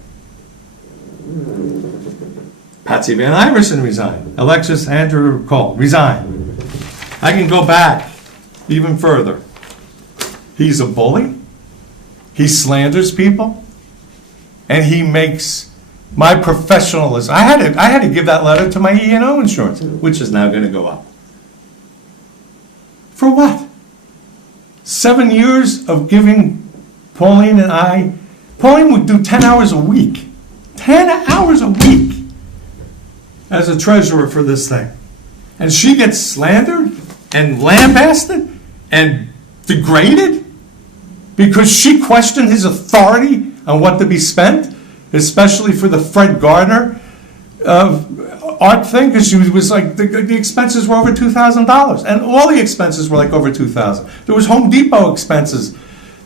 Patsy Van Iverson resigned. Alexis Andrew Cole resigned. I can go back even further. He's a bully. He slanders people. And he makes my professionalism. I had to give that letter to my E&O insurance, which is now going to go up. For what? 7 years of giving Pauline and I. Pauline would do 10 hours a week. 10 hours a week as a treasurer for this thing. And she gets slandered and lambasted and degraded because she questioned his authority on what to be spent, especially for the Fred Gardner art thing, because she was like, the expenses were over $2,000. And all the expenses were like over $2,000. There was Home Depot expenses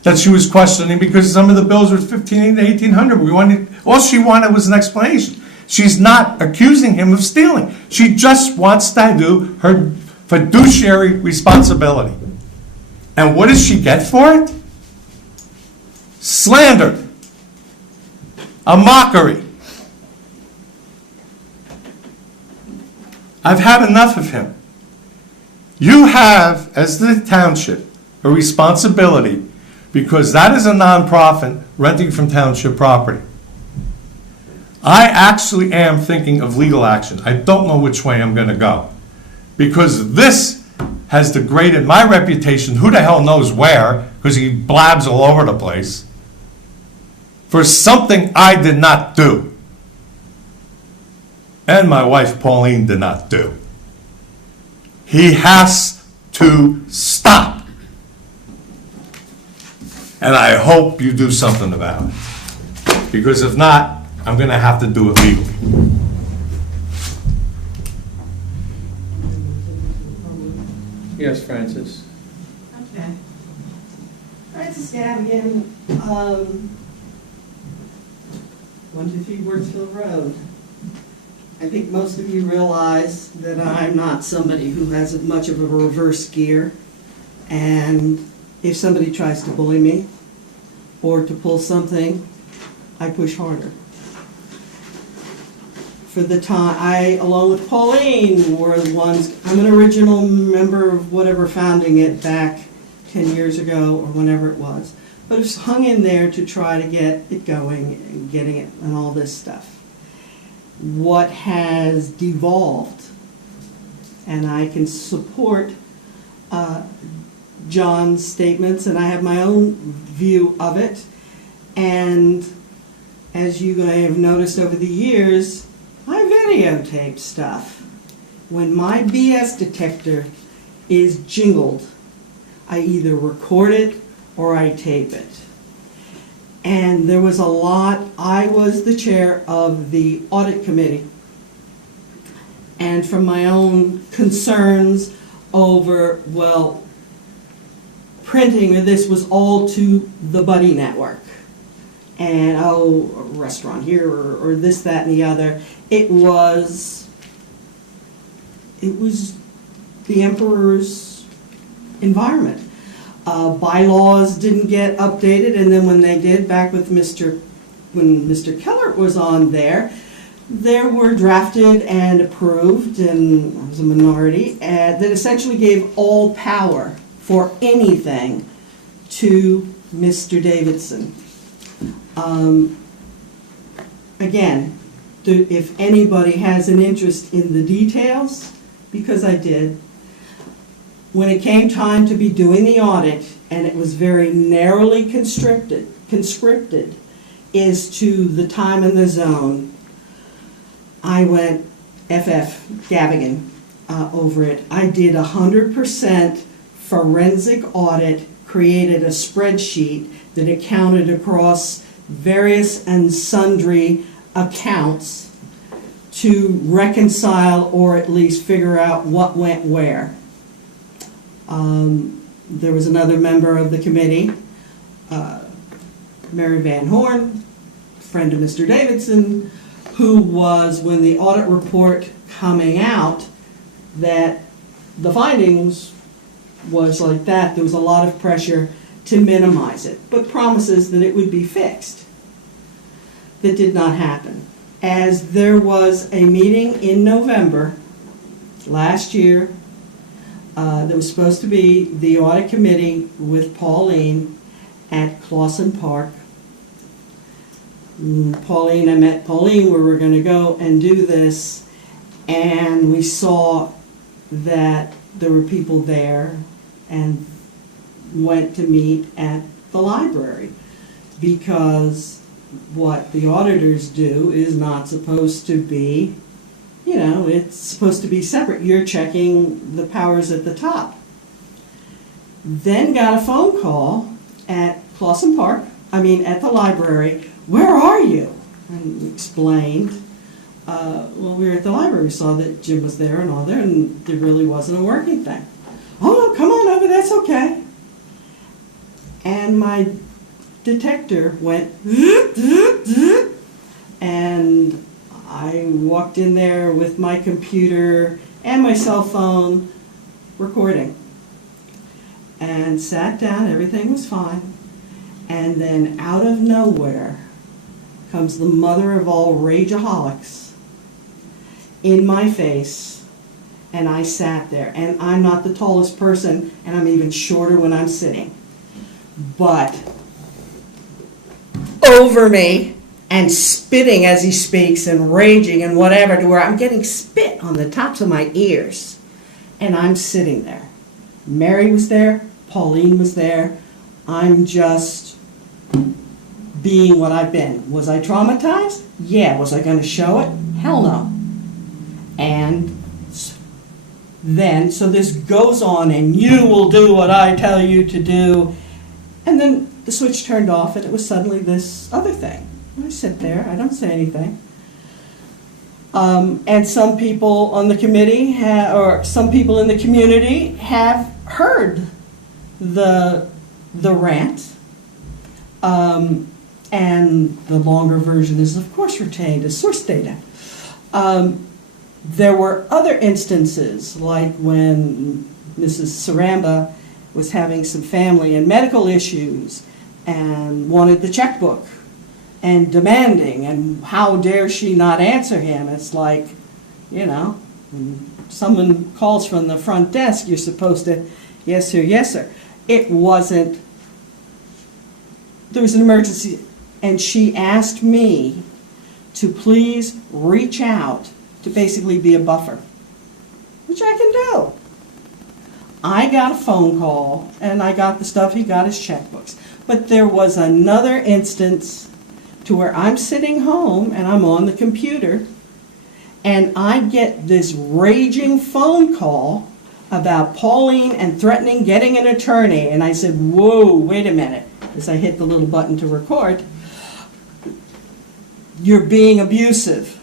that she was questioning because some of the bills were $1,500 to $1,800. All she wanted was an explanation. She's not accusing him of stealing. She just wants to do her fiduciary responsibility. And what does she get for it? Slander. A mockery. I've had enough of him. You have, as the township, a responsibility, because that is a nonprofit renting from township property. I actually am thinking of legal action. I don't know which way I'm going to go, because this has degraded my reputation, who the hell knows where, because he blabs all over the place, for something I did not do. And my wife Pauline did not do. He has to stop. And I hope you do something about it. Because if not, I'm going to have to do it legally. Yes, Francis. Okay. Francis Gavigan, 123 Wordsville Road. I think most of you realize that I'm not somebody who has much of a reverse gear. And if somebody tries to bully me or to pull something, I push harder. For the time, I, along with Pauline, were the ones, I'm an original member of whatever founding it back 10 years ago or whenever it was. But it's hung in there to try to get it going and getting it and all this stuff. What has devolved, and I can support John's statements, and I have my own view of it, and as you may have noticed over the years, I videotape stuff. When my BS detector is jingled, I either record it or I tape it. And there was a lot, I was the chair of the audit committee. And from my own concerns over, well, printing of this was all to the Buddy Network. And, oh, a restaurant here, or this, that, and the other. It was the emperor's environment. Bylaws didn't get updated, and then when they did, back with when Mr. Keller was on there were drafted and approved, and I was a minority, that essentially gave all power for anything to Mr. Davidson. Again, if anybody has an interest in the details, because I did, when it came time to be doing the audit, and it was very narrowly conscripted is to the time and the zone, I went FF Gavigan over it. I did 100% forensic audit, created a spreadsheet that accounted across various and sundry accounts to reconcile or at least figure out what went where. There was another member of the committee, Mary Van Horn, friend of Mr. Davidson, who was, when the audit report coming out, that the findings was like that, there was a lot of pressure to minimize it, but promises that it would be fixed. That did not happen. As there was a meeting in November last year, there was supposed to be the audit committee with Pauline at Clausen Park. I met Pauline where we're going to go and do this, and we saw that there were people there and went to meet at the library, because what the auditors do is not supposed to be, you know, it's supposed to be separate. You're checking the powers at the top. Then got a phone call at Clausen Park, at the library, where are you? And explained, well, we were at the library, we saw that Jim was there and all there, and there really wasn't a working thing. Oh, no, come on over, that's okay. And my detector went, and I walked in there with my computer and my cell phone recording, and sat down, everything was fine. And then out of nowhere comes the mother of all rageaholics in my face, and I sat there. And I'm not the tallest person, and I'm even shorter when I'm sitting. But over me, and spitting as he speaks, and raging and whatever, to where I'm getting spit on the tops of my ears. And I'm sitting there. Mary was there, Pauline was there. I'm just being what I've been. Was I traumatized? Yeah. Was I going to show it? Hell no. And then, so this goes on, and you will do what I tell you to do. And then the switch turned off, and it was suddenly this other thing. I sit there, I don't say anything. And some people on the committee, or some people in the community have heard the rant, and the longer version is, of course, retained as source data. There were other instances, like when Mrs. Saramba was having some family and medical issues and wanted the checkbook and demanding, and how dare she not answer him? It's like, you know, when someone calls from the front desk, you're supposed to, yes sir, yes sir. It wasn't, there was an emergency, and she asked me to please reach out to basically be a buffer, which I can do. I got a phone call, and I got the stuff, he got his checkbooks. But there was another instance to where I'm sitting home, and I'm on the computer, and I get this raging phone call about Pauline and threatening getting an attorney. And I said, whoa, wait a minute, as I hit the little button to record. You're being abusive.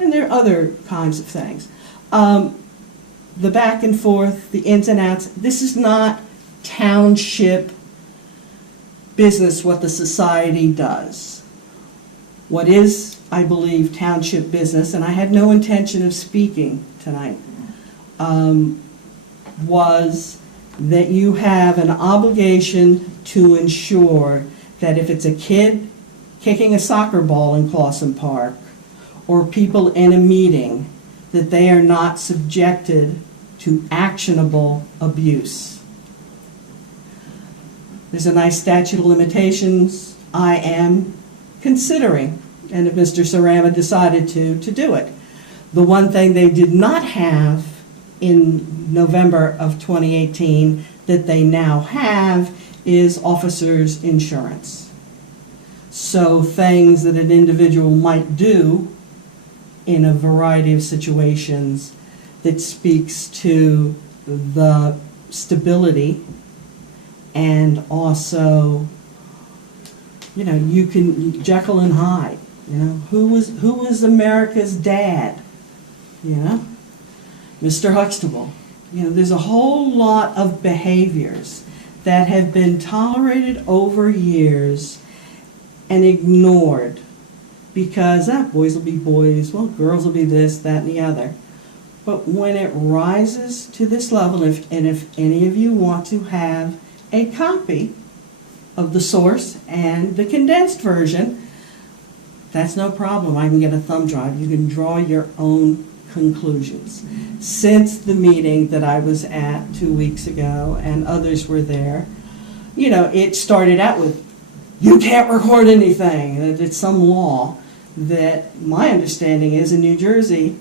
And there are other kinds of things. The back and forth, the ins and outs, this is not township business, what the society does. What is, I believe, township business, and I had no intention of speaking tonight, was that you have an obligation to ensure that if it's a kid kicking a soccer ball in Clawson Park, or people in a meeting, that they are not subjected to actionable abuse. There's a nice statute of limitations I am considering, and if Mr. Sarama decided to do it. The one thing they did not have in November of 2018 that they now have is officers' insurance. So things that an individual might do in a variety of situations that speaks to the stability, and also, you know, you can Jekyll and Hyde. You know, who was America's dad? You know, Mr. Huxtable. You know, there's a whole lot of behaviors that have been tolerated over years and ignored because boys will be boys, well, girls will be this, that, and the other. But when it rises to this level, if any of you want to have a copy of the source and the condensed version, that's no problem. I can get a thumb drive. You can draw your own conclusions. Since the meeting that I was at 2 weeks ago, and others were there, you know, it started out with, you can't record anything. It's some law that my understanding is in New Jersey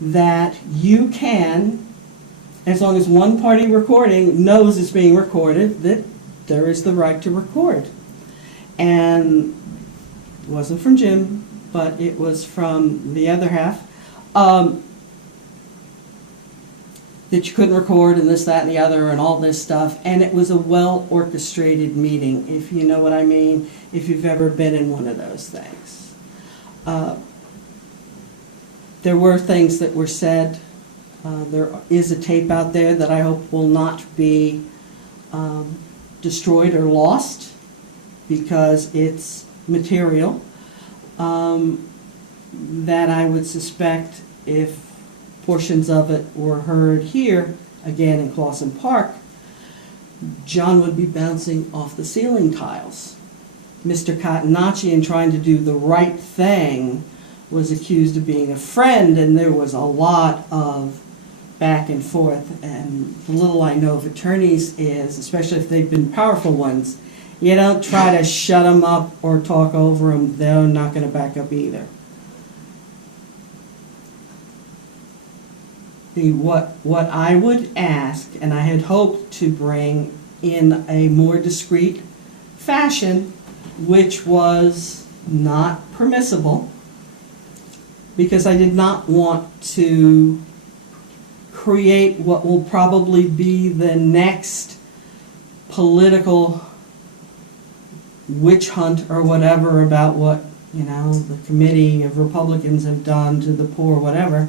that you can, as long as one party recording knows it's being recorded, that there is the right to record. And it wasn't from Jim, but it was from the other half, that you couldn't record and this, that, and the other, and all this stuff. And it was a well-orchestrated meeting, if you know what I mean, if you've ever been in one of those things. There were things that were said. There is a tape out there that I hope will not be destroyed or lost, because it's material that I would suspect, if portions of it were heard here, again in Clawson Park, John would be bouncing off the ceiling tiles. Mr. Catenacci, in trying to do the right thing, was accused of being a friend, and there was a lot of back and forth. And the little I know of attorneys is, especially if they've been powerful ones, you don't try to shut them up or talk over them. They're not going to back up either. What I would ask, and I had hoped to bring in a more discreet fashion, which was not permissible, because I did not want to create what will probably be the next political witch hunt or whatever about what, you know, the committee of Republicans have done to the poor, whatever.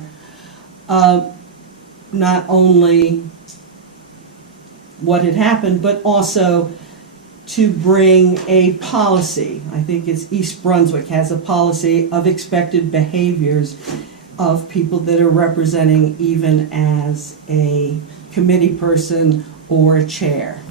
Not only what had happened, but also to bring a policy. I think it's East Brunswick has a policy of expected behaviors of people that are representing, even as a committee person or a chair.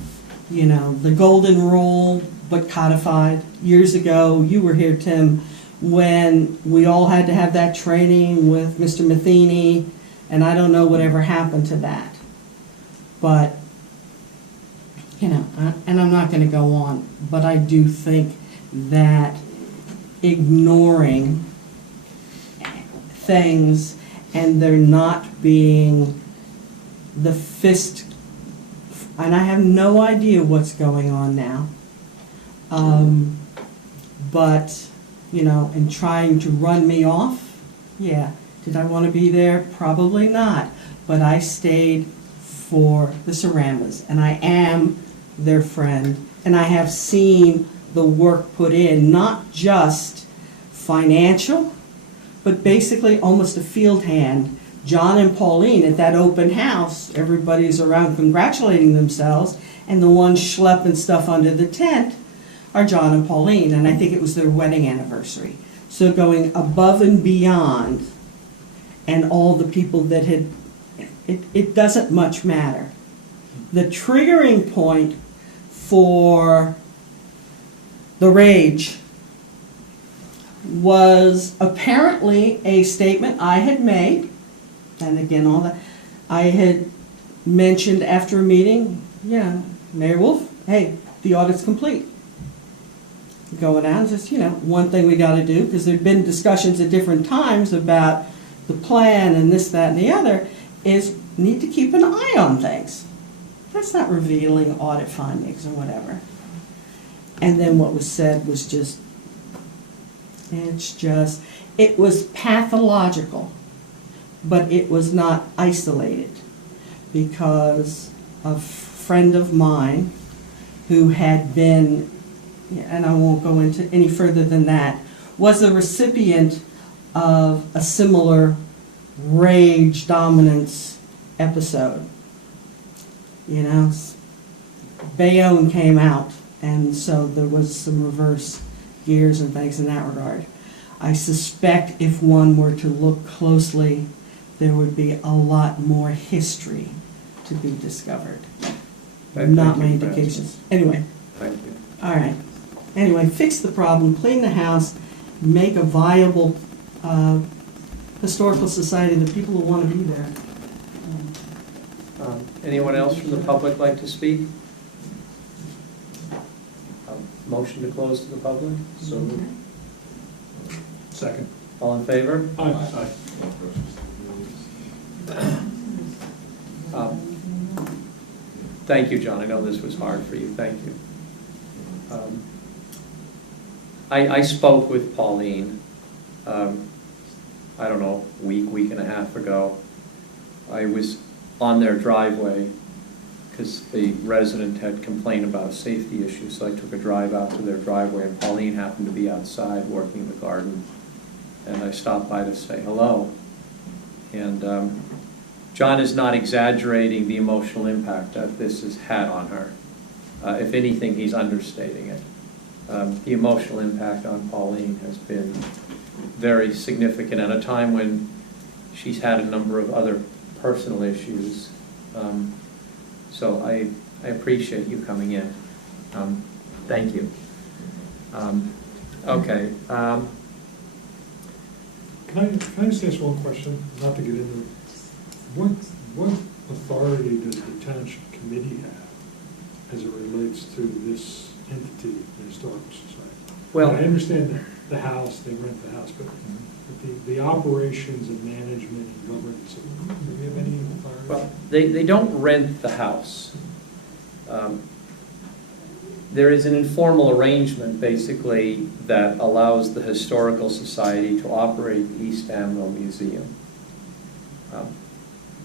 You know, the golden rule, but codified. Years ago, you were here, Tim, when we all had to have that training with Mr. Matheny, and I don't know whatever happened to that. But, you know, and I'm not gonna go on, but I do think that ignoring things and there not being the fist, and I have no idea what's going on now, but, you know, and trying to run me off, yeah. Did I want to be there? Probably not. But I stayed for the Saramas, and I am their friend, and I have seen the work put in, not just financial, but basically almost a field hand. John and Pauline at that open house, everybody's around congratulating themselves, and the ones schlepping stuff under the tent are John and Pauline, and I think it was their wedding anniversary. So going above and beyond, and all the people that had, it doesn't much matter. The triggering point for the rage was apparently a statement I had made, and again, all that, I had mentioned after a meeting, yeah, Mayor Wolf, hey, the audit's complete. Going out, just, you know, one thing we got to do, because there'd been discussions at different times about the plan and this, that, and the other, is need to keep an eye on things. That's not revealing audit findings or whatever. And then what was said was just, it was pathological, but it was not isolated, because a friend of mine who had been, and I won't go into any further than that, was a recipient of a similar rage dominance episode. You know, Bayonne came out, and so there was some reverse gears and things in that regard. I suspect if one were to look closely, there would be a lot more history to be discovered. Not my indications. Anyway. Thank you. All right. Anyway, fix the problem, clean the house, make a viable historical society that people will want to be there. Anyone else from the public like to speak? Motion to close to the public? So moved. Second. All in favor? Aye. Thank you, John. I know this was hard for you. Thank you. I spoke with Pauline, I don't know, week and a half ago. I was on their driveway because the resident had complained about a safety issue, so I took a drive out to their driveway, and Pauline happened to be outside working in the garden, and I stopped by to say hello. And John is not exaggerating the emotional impact that this has had on her. If anything, he's understating it. The emotional impact on Pauline has been very significant at a time when she's had a number of other personal issues. So I appreciate you coming in. Thank you. Okay. Can I just ask one question, not to get into it? What authority does the township committee have as it relates to this entity, the Historical Society? Well, I understand the house, they rent the house, but the operations and management and governance, do we have any authority? well, they don't rent the house. There is an informal arrangement, basically, that allows the Historical Society to operate the East Amwell Museum.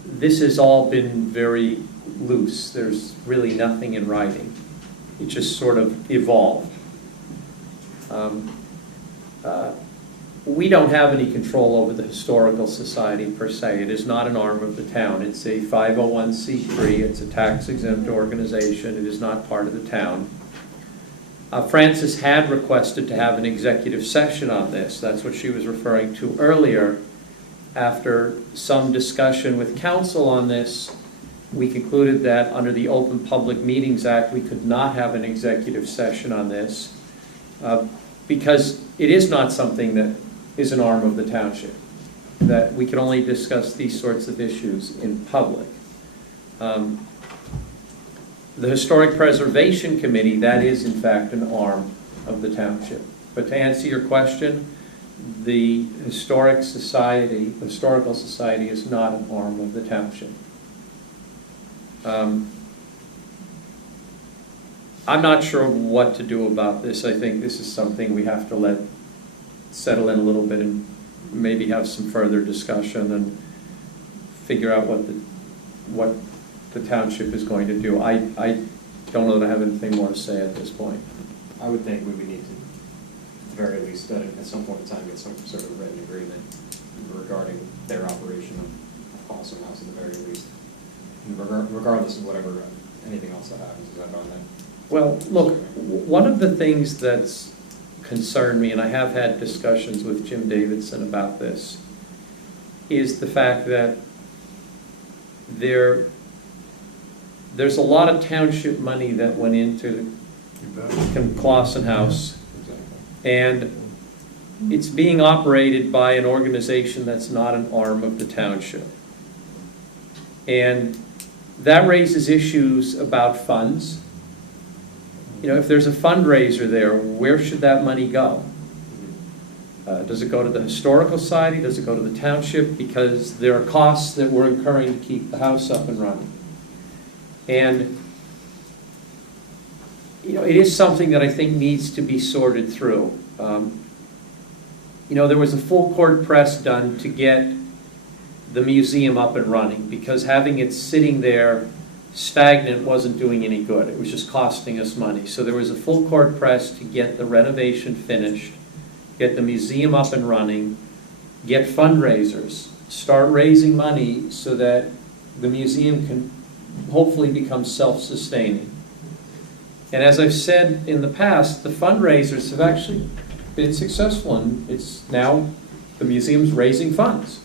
This has all been very loose. There's really nothing in writing. It just sort of evolved. we don't have any control over the Historical Society per se. It is not an arm of the town. It's a 501c3. It's a tax-exempt organization. It is not part of the town. Frances had requested to have an executive session on this. That's what she was referring to earlier. After some discussion with council on this, we concluded that under the Open Public Meetings Act, we could not have an executive session on this because it is not something that is an arm of the township, that we can only discuss these sorts of issues in public. The Historic Preservation Committee, that is in fact an arm of the township. But to answer your question, the Historical Society is not an arm of the township. I'm not sure what to do about this. I think this is something we have to let settle in a little bit and maybe have some further discussion and figure out what the township is going to do. I don't know that I have anything more to say at this point. I would think we would need to, at the very least, at some point in time, get some sort of written agreement regarding their operation of Possum House at the very least, regardless of whatever, anything else that happens. Is that on that? Well, look, one of the things that's concerned me, and I have had discussions with Jim Davidson about this, is the fact that there's a lot of township money that went into Clausen House, and it's being operated by an organization that's not an arm of the township. And that raises issues about funds. You know, if there's a fundraiser there, where should that money go? Does it go to the Historical Society? Does it go to the township? Because there are costs that we're incurring to keep the house up and running. And, you know, it is something that I think needs to be sorted through. You know, there was a full court press done to get the museum up and running because having it sitting there stagnant wasn't doing any good. It was just costing us money. So there was a full court press to get the renovation finished, get the museum up and running, get fundraisers, start raising money so that the museum can hopefully become self-sustaining. And as I've said in the past, the fundraisers have actually been successful, and it's now the museum's raising funds.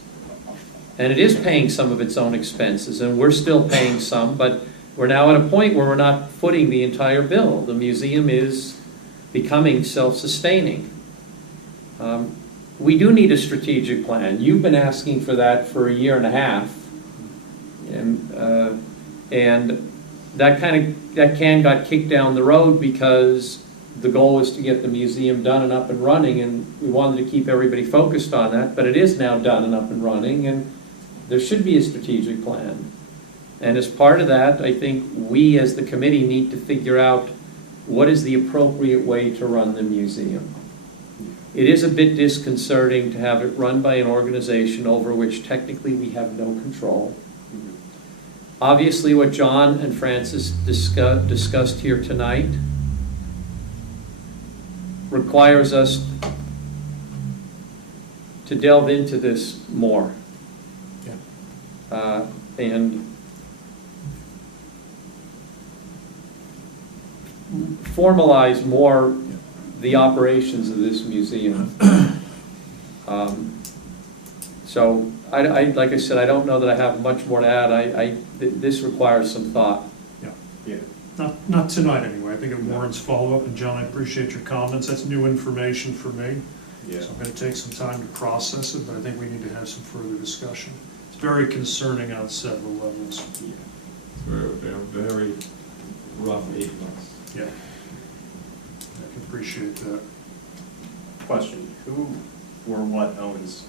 And it is paying some of its own expenses, and we're still paying some, but we're now at a point where we're not footing the entire bill. The museum is becoming self-sustaining. We do need a strategic plan. You've been asking for that for 1.5 years, and that can got kicked down the road because the goal was to get the museum done and up and running, and we wanted to keep everybody focused on that, but it is now done and up and running, and there should be a strategic plan. And as part of that, I think we as the committee need to figure out what is the appropriate way to run the museum. It is a bit disconcerting to have it run by an organization over which technically we have no control. Obviously, what John and Francis discussed here tonight requires us to delve into this more. And formalize more the operations of this museum. So, like I said, I don't know that I have much more to add. This requires some thought. Yeah. Not tonight anyway. I think it warrants follow-up. And John, I appreciate your comments. That's new information for me. Yeah. So I'm going to take some time to process it, but I think we need to have some further discussion. It's very concerning on several levels. Yeah. It's very rough 8 months. Yeah. I can appreciate that. Question: who or what owns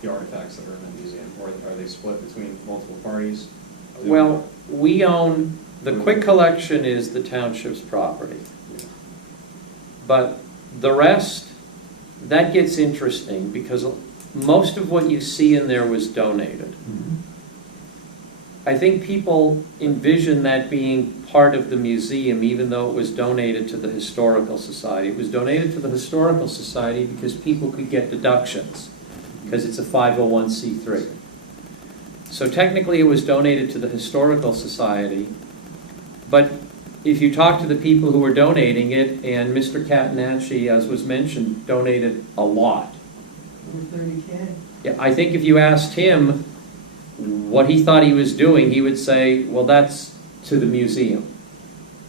the artifacts that are in the museum, or are they split between multiple parties? Well, we own, the Quick Collection is the township's property. But the rest, that gets interesting because most of what you see in there was donated. I think people envision that being part of the museum, even though it was donated to the Historical Society. It was donated to the Historical Society because people could get deductions, because it's a 501c3. So technically it was donated to the Historical Society, but if you talk to the people who were donating it, and Mr. Catanacci, as was mentioned, donated a lot. Over 30K. Yeah, I think if you asked him what he thought he was doing, he would say, well, that's to the museum.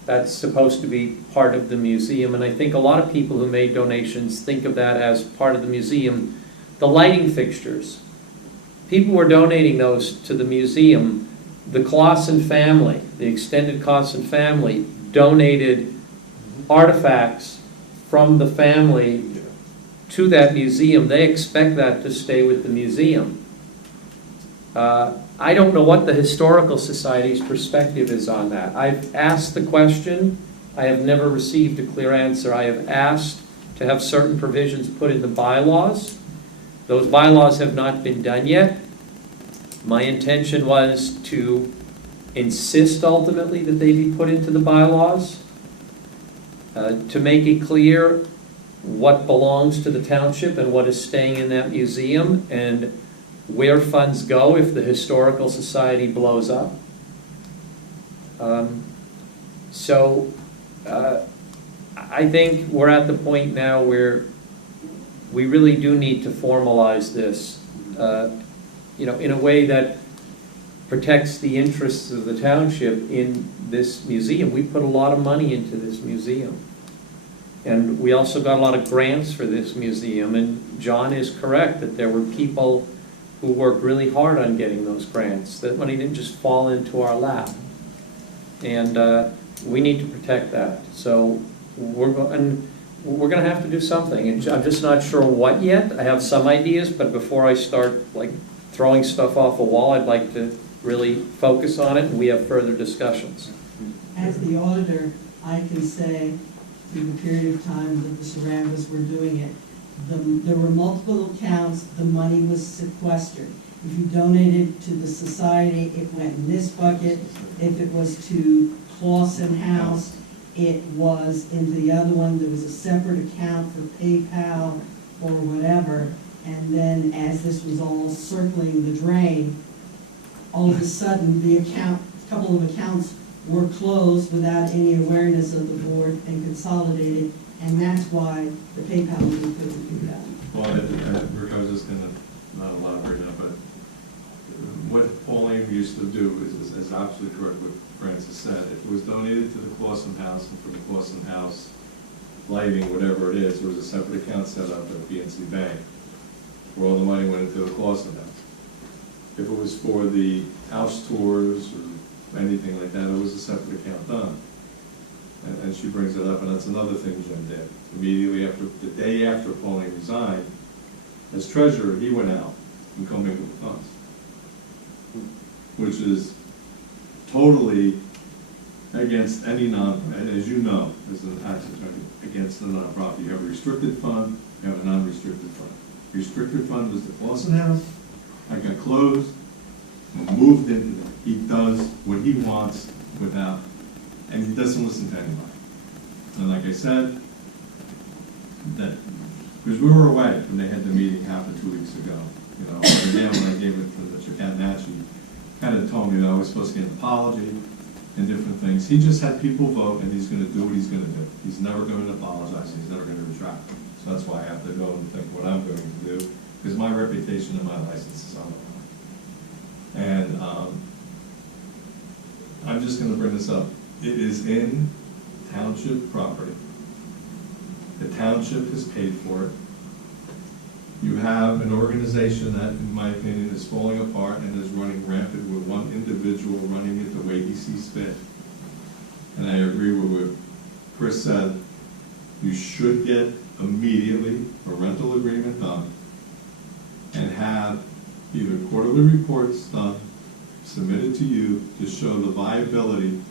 That's supposed to be part of the museum, and I think a lot of people who made donations think of that as part of the museum. The lighting fixtures, people were donating those to the museum. The Clausen family, the extended Clausen family, donated artifacts from the family to that museum. They expect that to stay with the museum. I don't know what the Historical Society's perspective is on that. I've asked the question. I have never received a clear answer. I have asked to have certain provisions put in the bylaws. Those bylaws have not been done yet. My intention was to insist ultimately that they be put into the bylaws, to make it clear what belongs to the township and what is staying in that museum, and where funds go if the Historical Society blows up. I think we're at the point now where we really do need to formalize this, in a way that protects the interests of the township in this museum. We put a lot of money into this museum. And we also got a lot of grants for this museum, and John is correct that there were people who worked really hard on getting those grants. That money didn't just fall into our lap. And we need to protect that. So we're going to have to do something. And I'm just not sure what yet. I have some ideas, but before I start throwing stuff off a wall, I'd like to really focus on it, and we have further discussions. As the auditor, I can say, through the period of time that the Sarangas were doing it, there were multiple accounts, the money was sequestered. If you donated to the society, it went in this bucket. If it was to Clausen House, it was in the other one. There was a separate account for PayPal or whatever. And then as this was all circling the drain, all of a sudden a couple of accounts were closed without any awareness of the board and consolidated, and that's why the PayPal link couldn't do that. Well, Rick, I was just going to not elaborate on it, but what Pauline used to do is absolutely correct what Francis said. If it was donated to the Clausen House, and for the Clausen House lighting, whatever it is, there was a separate account set up at PNC Bank where all the money went into the Clausen House. If it was for the house tours or anything like that, it was a separate account done. And she brings it up, and that's another thing Jim did. Immediately after, the day after Pauline resigned, as treasurer, he went out and commingled with funds, which is totally against any and as you know, as an tax attorney, against the nonprofit. You have a restricted fund, you have a non-restricted fund. Restricted fund was the Clausen House. I got closed, moved into it. He does what he wants without, and he doesn't listen to anybody. And like I said, that because we were away when they had the meeting happen 2 weeks ago, and again when I gave it to Mr. Catanacci, kind of told me that I was supposed to get an apology and different things. He just had people vote, and he's going to do what he's going to do. He's never going to apologize. He's never going to retract. So that's why I have to go and think what I'm going to do, because my reputation and my license is on the line. And I'm just going to bring this up. It is in township property. The township has paid for it. You have an organization that, in my opinion, is falling apart and is running rampant with one individual running it the way he sees fit. And I agree with what Chris said. You should get immediately a rental agreement done and have either quarterly reports done, submitted to you to show the viability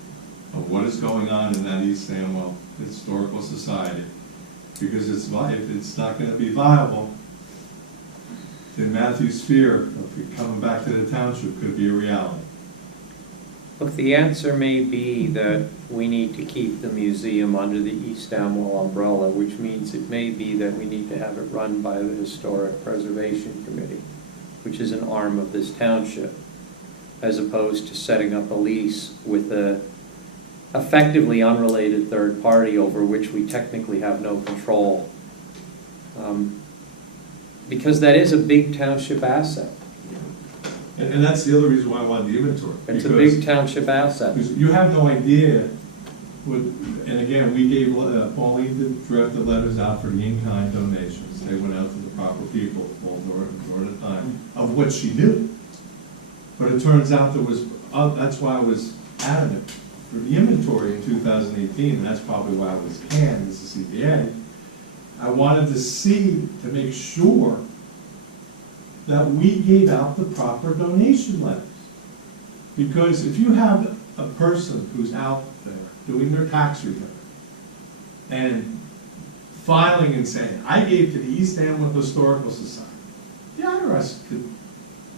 of what is going on in that East Amwell Historical Society. Because if it's not going to be viable, then Matthew's fear of coming back to the township could be a reality. Look, the answer may be that we need to keep the museum under the East Amwell umbrella, which means it may be that we need to have it run by the Historic Preservation Committee, which is an arm of this township, as opposed to setting up a lease with a effectively unrelated third party over which we technically have no control. Because that is a big township asset. And that's the other reason why I wanted the inventory. It's a big township asset. Because you have no idea, and again, we gave, Pauline did draft the letters out for the in-kind donations. They went out to the proper people all during the time of what she knew. But it turns out there was, that's why I was adamant for the inventory in 2018, and that's probably why I was canned as a CPA. I wanted to see, to make sure that we gave out the proper donation letters. Because if you have a person who's out there doing their tax return and filing and saying, I gave to the East Amwell Historical Society, the IRS could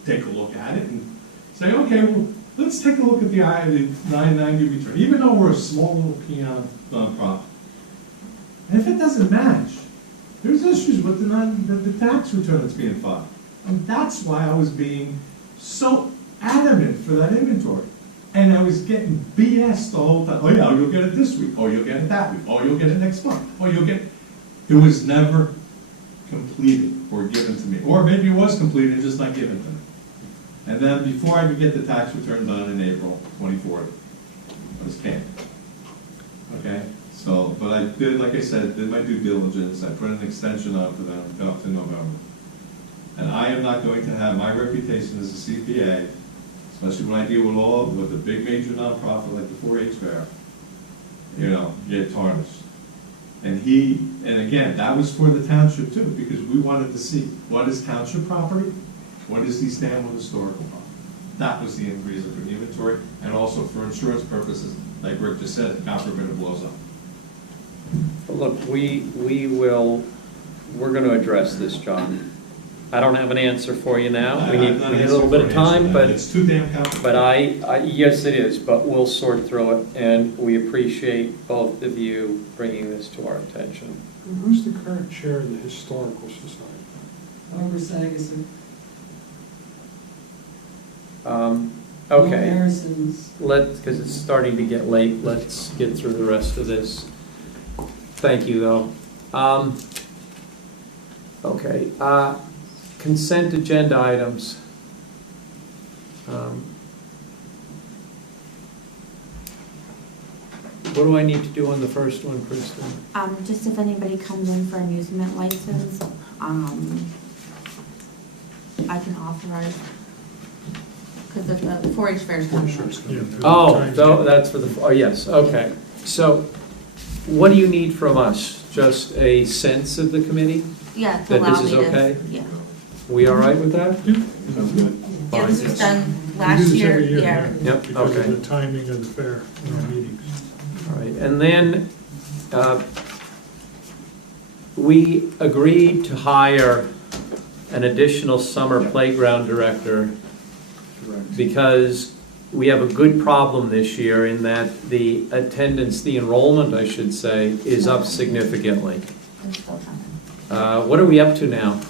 take a look at it and say, okay, well, let's take a look at the 990 return, even though we're a small little peon nonprofit. And if it doesn't match, there's issues with the tax return that's being filed. And that's why I was being so adamant for that inventory. And I was getting BS the whole time. Oh yeah, you'll get it this week. Oh, you'll get it that week. Oh, you'll get it next month. Oh, you'll get it. It was never completed or given to me. Or maybe it was completed and just not given to me. And then before I could get the tax return done in April 24th, I was canned. Okay? So, but I did, like I said, did my due diligence. I put an extension on for them up to November. And I am not going to have my reputation as a CPA, especially when I deal with a big major nonprofit like the 4-H fair, get tarnished. And again, that was for the township too, because we wanted to see what is township property, what is East Amwell historical property. That was the reason for the inventory, and also for insurance purposes, like Rick just said, God forbid it blows up. Look, we're going to address this, John. I don't have an answer for you now. We need a little bit of time, but it's too damn complicated. But yes, it is. But we'll sort through it, and we appreciate both of you bringing this to our attention. Who's the current chair of the Historical Society? Barbara Sagason. Okay. Harrison's. Because it's starting to get late. Let's get through the rest of this. Thank you, though. Okay. Consent agenda items. What do I need to do on the first one, Kristen? Just if anybody comes in for amusement license, I can authorize, because the 4-H fair is coming up. Oh, that's for the, oh, yes, okay. So what do you need from us? Just a sense of the committee? Yeah, to that allow this is me to, okay? yeah. We all right with that? Sounds good. Yeah, this was done We last do this year, every year, yeah. Yep, Because okay. of the timing of the fair and our meetings. All right, and then we agreed to hire an additional summer playground director because we have a good problem this year in that the attendance, the enrollment, I should say, is up significantly. What are we up to now?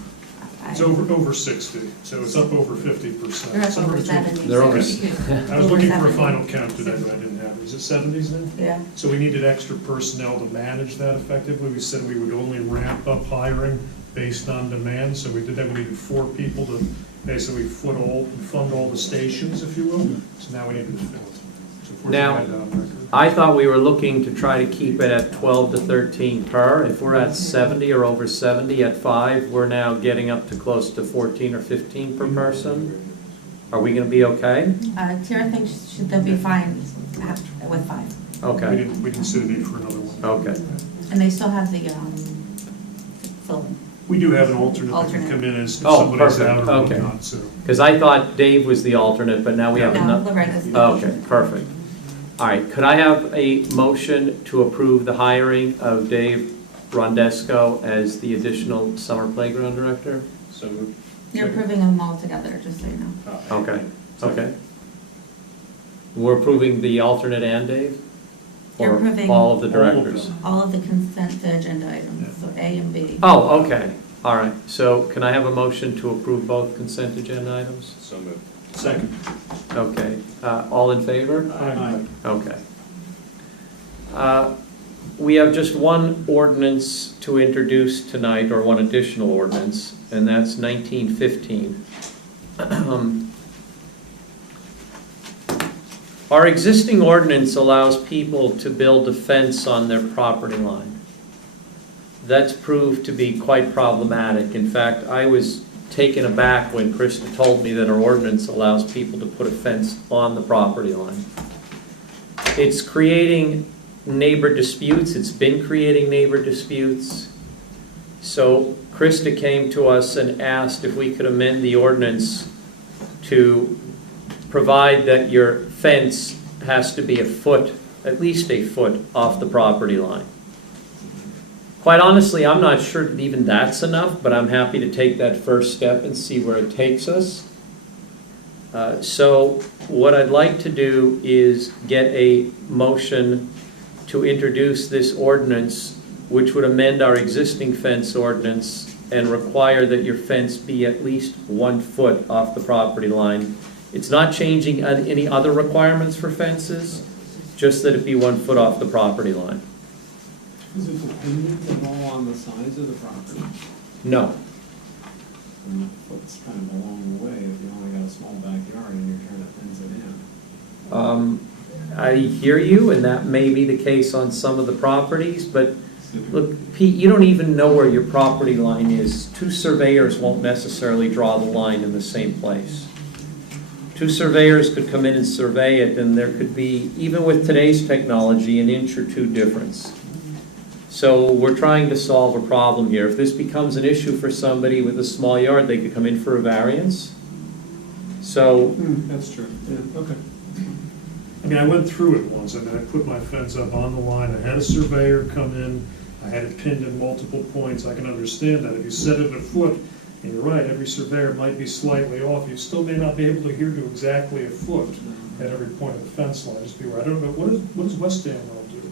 It's over 60, so it's up over 50%. They're up over 70. They're over. I was looking for a final count today, but I didn't have it. Is it 70s then? Yeah. So we needed extra personnel to manage that effectively. We said we would only ramp up hiring based on demand, so we did that. We needed 4 people to basically fund all the stations, if you will. So now we need to fill it. So Now, I thought we were looking to try to keep it at 12 to 13 per. If we're at 70 or over 70 at 5, we're now getting up to close to 14 or 15 per person. Are we going to be okay? Tara thinks they'll be fine with 5. Okay. We didn't see the need for another one. Okay. And they still have the film. We do have an alternate that can come in as if Oh, somebody's perfect. out or Okay. whatnot, so. Because I thought Dave was the alternate, but now we have No, another. Loretta's the Okay, perfect. All right, could I have a motion to approve the hiring of Dave Rondesco as the additional summer playground director? So moved. You're approving them all together, just so you know. Okay, okay. We're approving the alternate and Dave? You're Or approving all of the directors? all of the consent agenda items, so A and B. Oh, okay, all right. So can I have a motion to approve both consent agenda items? So moved. Second. Okay, all in favor? Aye. Okay. We have just one ordinance to introduce tonight, or one additional ordinance, and that's 1915. Our existing ordinance allows people to build a fence on their property line. That's proved to be quite problematic. In fact, I was taken aback when Krista told me that our ordinance allows people to put a fence on the property line. It's creating neighbor disputes. It's been creating neighbor disputes. So Krista came to us and asked if we could amend the ordinance to provide that your fence has to be a foot, at least a foot, off the property line. Quite honestly, I'm not sure that even that's enough, but I'm happy to take that first step and see where it takes us. So what I'd like to do is get a motion to introduce this ordinance, which would amend our existing fence ordinance and require that your fence be at least 1 foot off the property line. It's not changing any other requirements for fences, just that it be 1 foot off the property line. Is it dependent at all on the size of the property? No. And foot's kind of a long way if you only got a small backyard and you're trying to fence it in. I hear you, and that may be the case on some of the properties, but look, Pete, you don't even know where your property line is. 2 surveyors won't necessarily draw the line in the same place. 2 surveyors could come in and survey it, and there could be, even with today's technology, 1 inch or 2 difference. So we're trying to solve a problem here. If this becomes an issue for somebody with a small yard, they could come in for a variance. So That's true, yeah, okay. I mean, I went through it once. I mean, I put my fence up on the line. I had a surveyor come in. I had it pinned in multiple points. I can understand that. If you set it a foot, and you're right, every surveyor might be slightly off. You still may not be able to adhere to exactly a foot at every point of the fence line. Just be aware. I don't know, what does West Amwell do?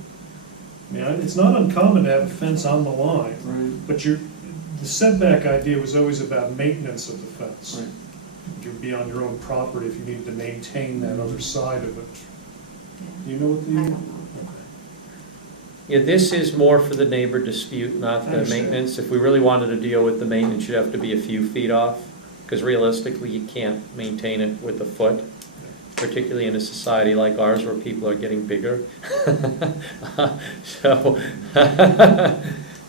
I mean, it's not uncommon to have a fence on the line, Right. but the setback idea was always about maintenance of the fence. Right. You'd be on your own property if you needed to maintain that other side of it. Do you know what the? I don't know. yeah, this is more for the neighbor dispute, not I the understand. maintenance. If we really wanted to deal with the maintenance, you'd have to be a few feet off, because realistically, you can't maintain it with a foot, particularly in a society like ours where people are getting bigger. So,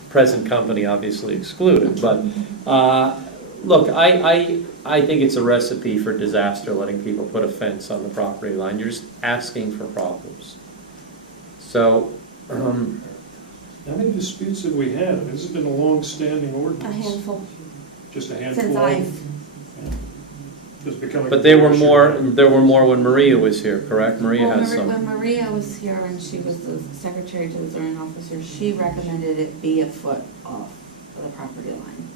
present company obviously excluded, but look, I think it's a recipe for disaster letting people put a fence on the property line. You're just asking for problems. So, How many disputes have we had? I mean, this has been a long-standing A ordinance. handful, Just a handful. since I've, It's becoming. but there were more when Maria was here, correct? Maria well, has some. when Maria was here and she was the secretary to the zoning officer, she recommended it be 1 foot off of the property line.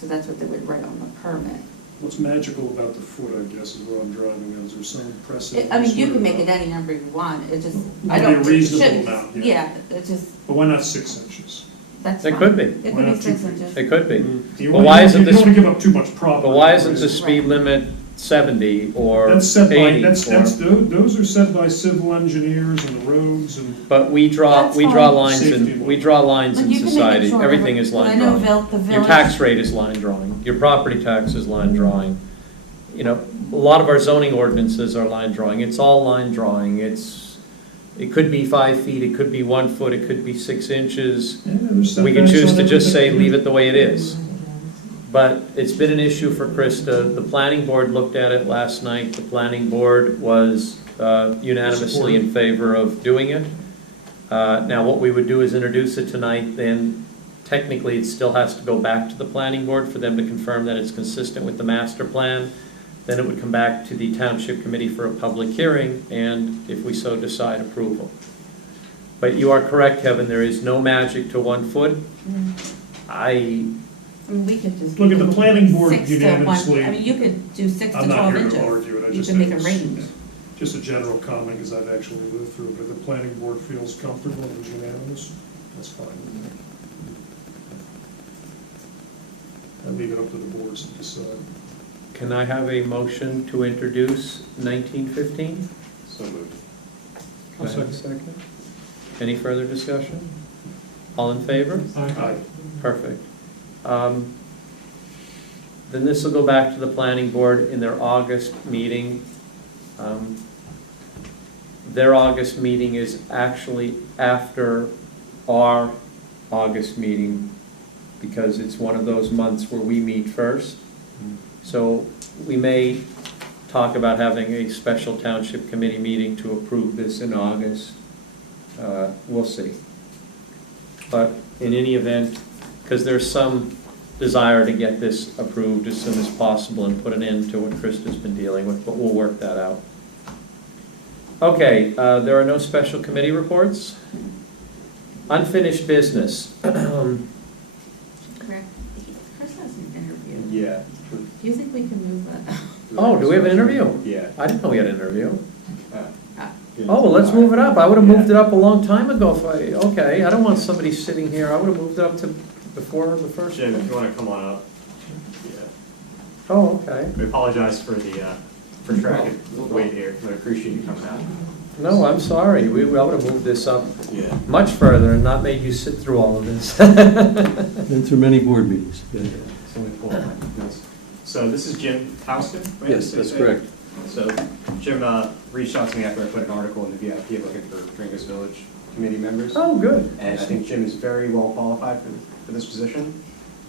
So that's what they would write on the permit. What's magical about the foot, I guess, is what I'm driving at. Is there some precedent? I mean, you can make it any number you want, it just, I Maybe a don't, it reasonable shouldn't, amount, yeah. yeah, it just, But why not 6 inches? that's It fine. could be. It Why could be not 6 2 inches. It could be. You But don't why wanna- isn't you this? don't want to give up too much property. But why isn't the right? speed limit 70 or That's set by, 80? those are set by civil engineers and the roads and. But we draw That's fine. lines Safety in lines Like, in you can make it society. shorter, Everything is but line I know drawing. the Your village. tax rate is line drawing. Your property tax is line drawing. You know, a lot of our zoning ordinances are line drawing. It's all line drawing. It could be 5 feet, it could be 1 foot, it could be 6 inches. Yeah, there's We can setbacks choose on to just say, everything. leave it the way it is. But it's been an issue for Krista. The planning board looked at it last night. The planning board was unanimously in favor of doing it. Now, what we would do is introduce it tonight, then technically it still has to go back to the planning board for them to confirm that it's consistent with the master plan. Then it would come back to the township committee for a public hearing, and if we so decide, approval. But you are correct, Kevin, there is no magic to 1 foot. I mean, we could just. Look at the planning board 6 to 1. unanimously. I mean, you could do 6 to I'm not 12 here inches. to argue it. I You just can make think a it's- range. Just a general comment, because I've actually lived through it, if the planning board feels comfortable and is unanimous, that's fine with me. I leave it up to the boards to decide. Can I have a motion to introduce 1915? So moved. Can I have a second? Any further discussion? All in favor? Aye. Perfect. Then this will go back to the planning board in their August meeting. Their August meeting is actually after our August meeting because it's one of those months where we meet first. So we may talk about having a special township committee meeting to approve this in August. We'll see. But in any event, because there's some desire to get this approved as soon as possible and put an end to what Krista's been dealing with, but we'll work that out. Okay, there are no special committee reports. Unfinished business. Correct. Chris has an interview. Yeah. Do you think we can move that? Oh, do we have an interview? Yeah. I didn't know we had an interview. Ah. Oh, well, let's move it up. I would have moved it up a long time ago if okay, I don't want somebody sitting here. I would have moved it up to before the first. Jim, if you want to come on up. Yeah. Oh, okay. We apologize for the, for tracking the wait here. I appreciate you coming out. No, I'm sorry. I would have moved this up Yeah. much further and not made you sit through all of this. Been through many board meetings. So let me pull up my notes. So this is Jim Houston, right? Yes, that's correct. So Jim reached out to me after I put an article in the VIP looking for Drinkus Village committee members. Oh, good. And I think Jim is very well qualified for this position.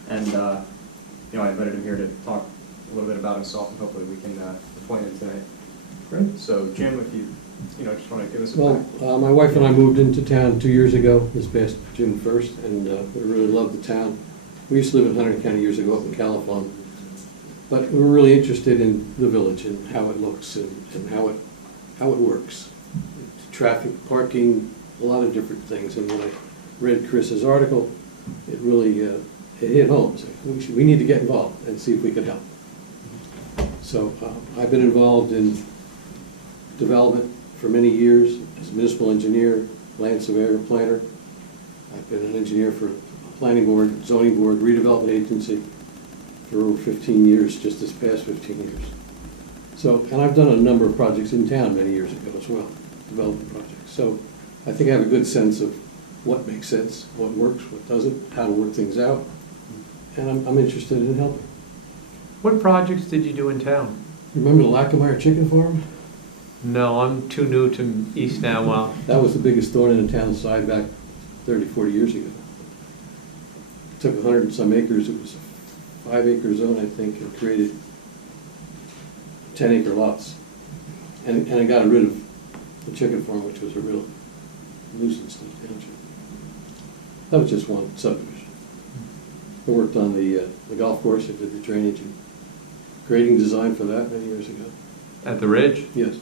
And, you know, I invited him here to talk a little bit about himself, and hopefully we can appoint him tonight. Great. So Jim, if you just want to give us a Well, my wife and I moved into town 2 years ago, this past June 1st, and we really love the town. We used to live in Hunter County years ago up in California, but we were really interested in the village and how it looks and how it works. Traffic, parking, a lot of different things. And when I read Chris's article, it really it hit home. So we need to get involved and see if we can help. So I've been involved in development for many years as a municipal engineer, land surveyor, planner. I've been an engineer for a planning board, zoning board, redevelopment agency for over 15 years, just this past 15 years. So, and I've done a number of projects in town many years ago as well, development projects. So I think I have a good sense of what makes sense, what works, what doesn't, how to work things out, and I'm interested in helping. What projects did you do in town? Remember the Lackameyer Chicken Farm? No, I'm too new to East Amwell. That was the biggest thorn in the town's side back 30, 40 years ago. It took 100 and some acres, it was a 5-acre zone, I think, and created 10-acre lots. And I got rid of the chicken farm, which was a real nuisance to the township. That was just one subdivision. I worked on the golf course, I did the drainage and grading design for that many years ago. At the Ridge? Yes.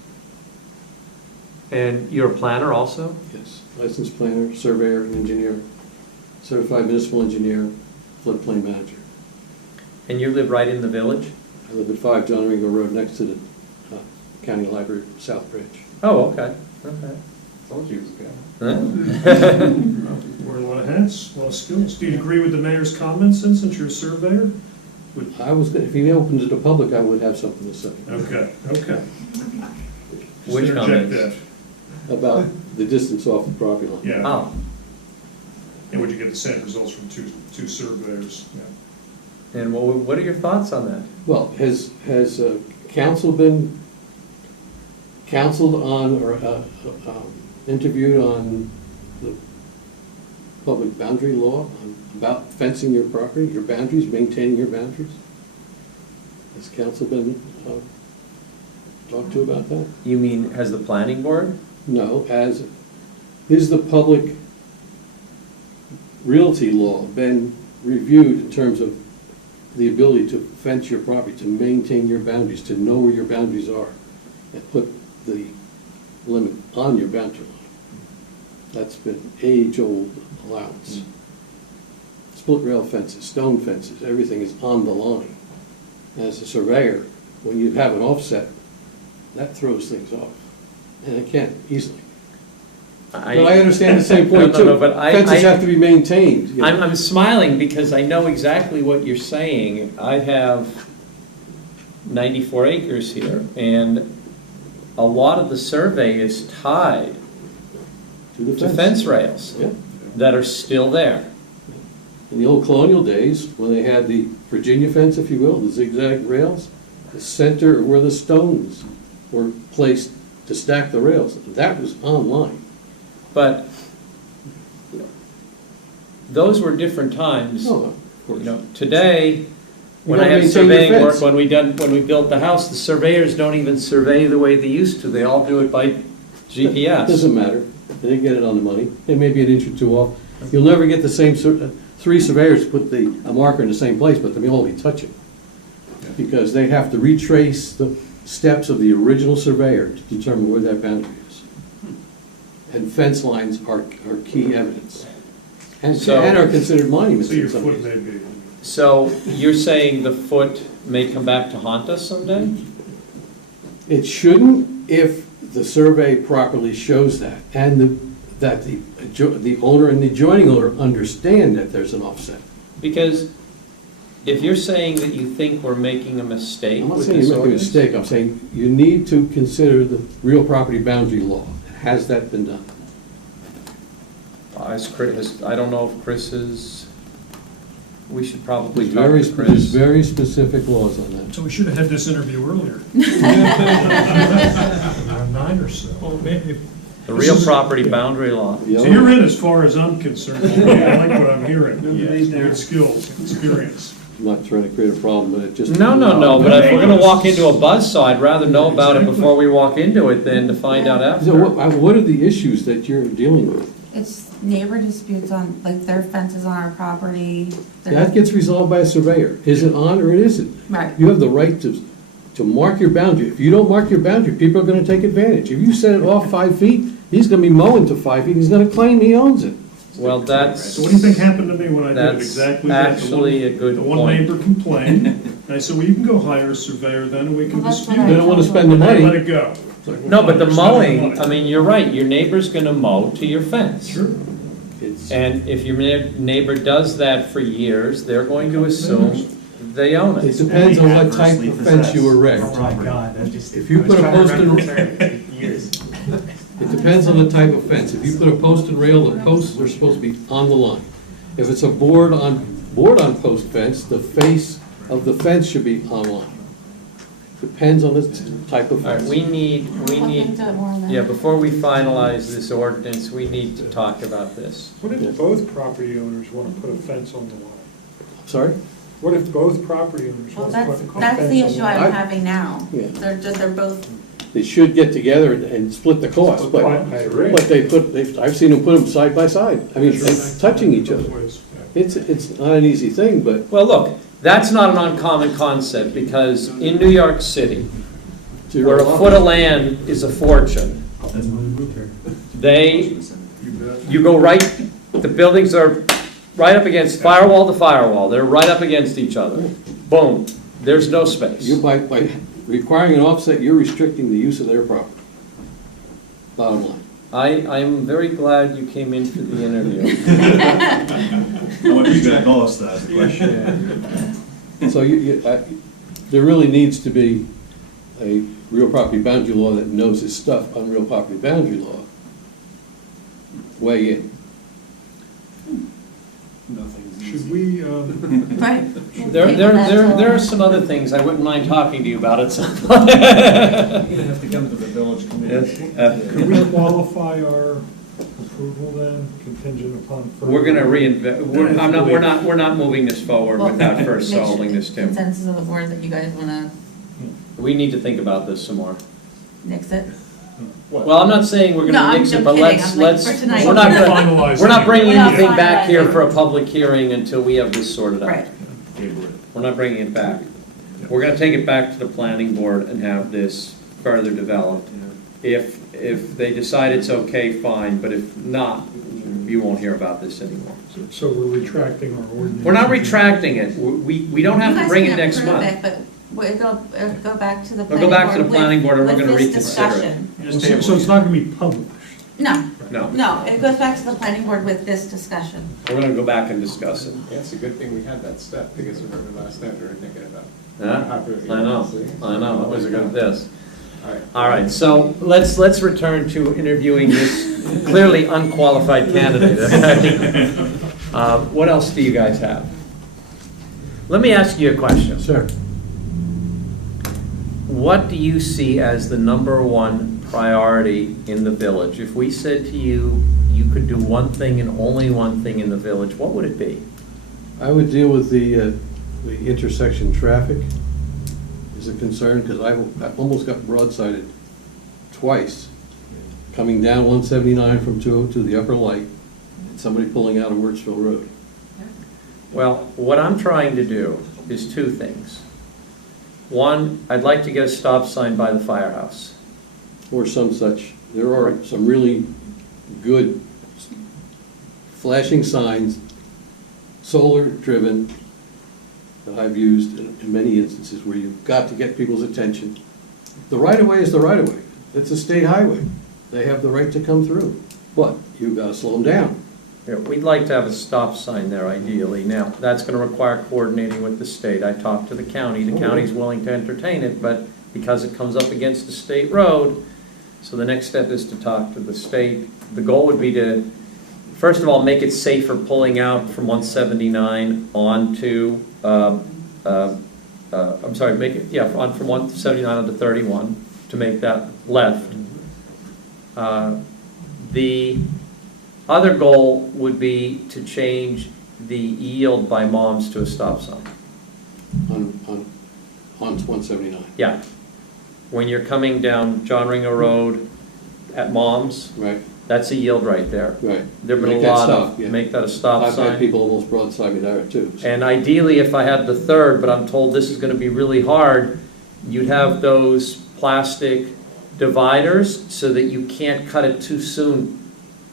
And you're a planner also? Yes, licensed planner, surveyor, and engineer, certified municipal engineer, floodplain manager. And you live right in the village? I live at 5 John Ringo Road next to the county library, South Bridge. Oh, okay, okay. Told you it was good. Wear a lot of hats, a lot of skills. Do you agree with the mayor's comments since you're a surveyor? I was, if he opened it to the public, I would have something to say. Okay, okay. Which Just comments? interject About the distance off the property line. that. Yeah. Oh, And would you get the same results from two surveyors? Yeah. and what are your thoughts on that? Well, has council been counseled on or interviewed on the public boundary law about fencing your property, your boundaries, maintaining your boundaries? Has council been talked to about that? You mean, has the planning board? No, is the public realty law been reviewed in terms of the ability to fence your property, to maintain your boundaries, to know where your boundaries are, and put the limit on your boundary line? That's been age-old allowance. Split rail fences, stone fences, everything is on the line. As a surveyor, when you have an offset, that throws things off. and it can't easily. But I I understand the same point too. No, but Fences have to be maintained. You know. I'm smiling because I know exactly what you're saying. I have 94 acres here, and a lot of the survey is tied to fence rails Yeah. that are still there. In the old colonial days, when they had the Virginia fence, if you will, the zigzag rails, the center where the stones were placed to stack the rails, that was online. But those were different times. No, of course. You know, today, when I gotta had maintain your surveying work, fence. when we built the house, the surveyors don't even survey the way they used to. They all do it by GPS. Doesn't matter. They get it on the money. They may be an inch or two off. You'll never get the same, three surveyors put a marker in the same place, but they'll all be touching. Because they have to retrace the steps of the original surveyor to determine where that boundary is. And fence lines are key evidence. And are considered monuments So your in some foot cases. may be. So you're saying the foot may come back to haunt us someday? It shouldn't if the survey properly shows that, and that the owner and the adjoining owner understand that there's an offset. Because if you're saying that you think we're making a mistake I'm not with saying this you're making a ordinance. mistake, I'm saying you need to consider the real property boundary law. Has that been done? I don't know if Chris is, we should probably There's talk very, to there's Chris. very specific laws on that. So we should have had this interview earlier. 9 or so. Well, maybe. The real property boundary law. So you're in as far as I'm concerned. I like what I'm hearing. Good skills, experience. I'm not trying to create a problem, but it just. No, but if we're gonna walk into a buzzsaw, I'd rather know about it before we walk into it than to find out So after. what are the issues that you're dealing with? It's neighbor disputes on, like, their fences on our property. That gets resolved by a surveyor. Is it on or it isn't? Right. You have the right to mark your boundary. If you don't mark your boundary, people are gonna take advantage. If you set it off 5 feet, he's gonna be mowing to 5 feet, he's gonna claim he owns it. Well, that's. So what do you think happened to me when I did That's exactly that? actually a good The one point. neighbor complained, and I said, well, you can go hire a surveyor then, and we can Well, that's dispute what They it. don't wanna spend the And I money. let it go. It's like, well, No, fine, but the we're spending mowing, money. I mean, you're right, your neighbor's gonna mow to your fence. Sure. It's, And if your neighbor does that for years, they're going to assume they own it it. depends on what type of fence you erect. Oh my God, that just. If you put a post and, Years. it depends on the type of fence. If you put a post and rail, the posts are supposed to be on the line. If it's a board on post fence, the face of the fence should be on line. Depends on the type of All right, fence. we need, Look into it more on that. yeah, before we finalize this ordinance, we need to talk about this. What if both property owners want to put a fence on the line? Sorry? What if both property owners Well, want to put a fence on the line? that's the issue I'm line. having now. Yeah. They're both, They should get together and split the cost, but, I agree. but I've seen them put them side by side. I mean, it's touching each other. Both ways. It's not an easy thing, but Well, look, that's not an uncommon concept, because in New York City, where a foot of land is a fortune, you go right, the buildings are right up against firewall to firewall, they're right up against each other. Boom, there's no space. by requiring an offset, you're restricting the use of their property. Bottom line. I'm very glad you came in for the interview. How much is it gonna cost, that's the question. So there really needs to be a real property boundary law that knows his stuff on real property boundary law. Weigh in. Should we, right? There are some other things I wouldn't mind talking to you about at some point. You're gonna have to come to the village committee. could we qualify our approval then, contingent upon further? We're gonna we're not moving this forward Well, without first make sure solving this, Tim. Consensus of the board that you guys wanna We need to think about this some more. nix it? Well, I'm not saying we're No, gonna I'm nix it, kidding. but I'm like, let's, for tonight. we're not Finalize we're not bringing We're not anything back here finalizing. for a public hearing until we have this sorted out. Right. We're not bringing it back. We're gonna take it back to the planning board and have this further developed. If they decide it's okay, fine, but if not, you won't hear about this anymore. So we're retracting our ordinance? We're not retracting it. We don't have to bring it next You guys month. can approve it, but It'll go back to the We'll go back to the planning board and we're with gonna this reconsider it. discussion. So it's not gonna be published? No, No, no, it goes back to the planning board with this discussion. we're gonna go back and discuss it. Yeah, it's a good thing we had that step, because remember last night we were thinking about. Yeah, I know, it was a good, this. All right, so let's return to interviewing this clearly unqualified candidate. Okay? What else do you guys have? Let me ask you a question. Sir. What do you see as the number one priority in the village? If we said to you, you could do one thing and only one thing in the village, what would it be? I would deal with the intersection traffic is a concern, because I've almost got broadsided twice, coming down 179 from 202, the upper light, and somebody pulling out of Wirtsville Road. Well, what I'm trying to do is two things. One, I'd like to get a stop sign by the firehouse. Or some such. There are some really good flashing signs, solar-driven, that I've used in many instances where you've got to get people's attention. The right-of-way is the right-of-way. It's a state highway. They have the right to come through, but you've got to slow them down. Yeah, we'd like to have a stop sign there ideally. Now, that's going to require coordinating with the state. I talked to the county. The county's willing to entertain it, but because it comes up against a state road, so the next step is to talk to the state. The goal would be to, first of all, make it safer pulling out from 179 onto, I'm sorry, make it, yeah, on from 179 onto 31 to make that left. The other goal would be to change the yield by moms to a stop sign. On 179. Yeah. When you're coming down John Ringer Road at Moms, right, that's a yield right there. Right. There've been Make a that lot stop, of, yeah. make that a stop I've sign. had people almost broadside me there too. So. And ideally, if I had the third, but I'm told this is going to be really hard, you'd have those plastic dividers so that you can't cut it too soon.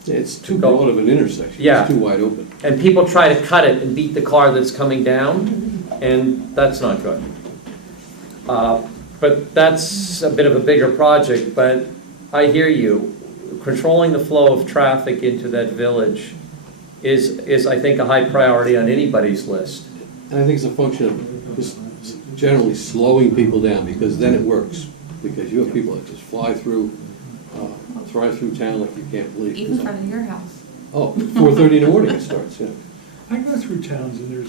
It's too broad of an intersection. Yeah. It's too wide open. And people try to cut it and beat the car that's coming down, and that's not good. But that's a bit of a bigger project, but I hear you. Controlling the flow of traffic into that village is I think, a high priority on anybody's list. And I think it's a function of just generally slowing people down, because then it works. Because you have people that just fly through town like you can't believe. Even in front of your house. Oh, 4:30 in the morning it starts, yeah. I go through towns and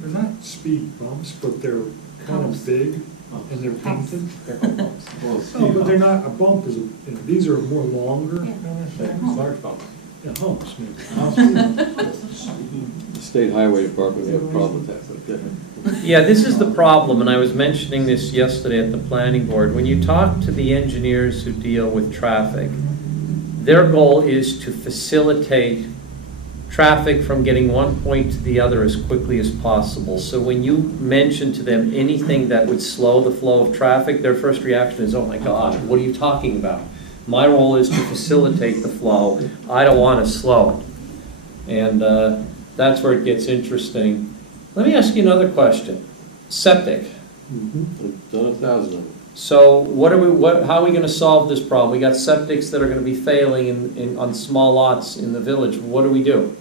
they're not speed bumps, but they're kind of big and they're painted. No, but they're not, a bump is, these are more longer. Large bumps. Yeah, humps maybe. The state highway department, we have a problem with that, but good. Yeah, this is the problem, and I was mentioning this yesterday at the planning board. When you talk to the engineers who deal with traffic, their goal is to facilitate traffic from getting one point to the other as quickly as possible. So when you mention to them anything that would slow the flow of traffic, their first reaction is, oh my God, what are you talking about? My role is to facilitate the flow. I don't want to slow it. And that's where it gets interesting. Let me ask you another question. Septic. I've done 1,000 of them. So how are we going to solve this problem? We got septics that are going to be failing on small lots in the village. What do we do?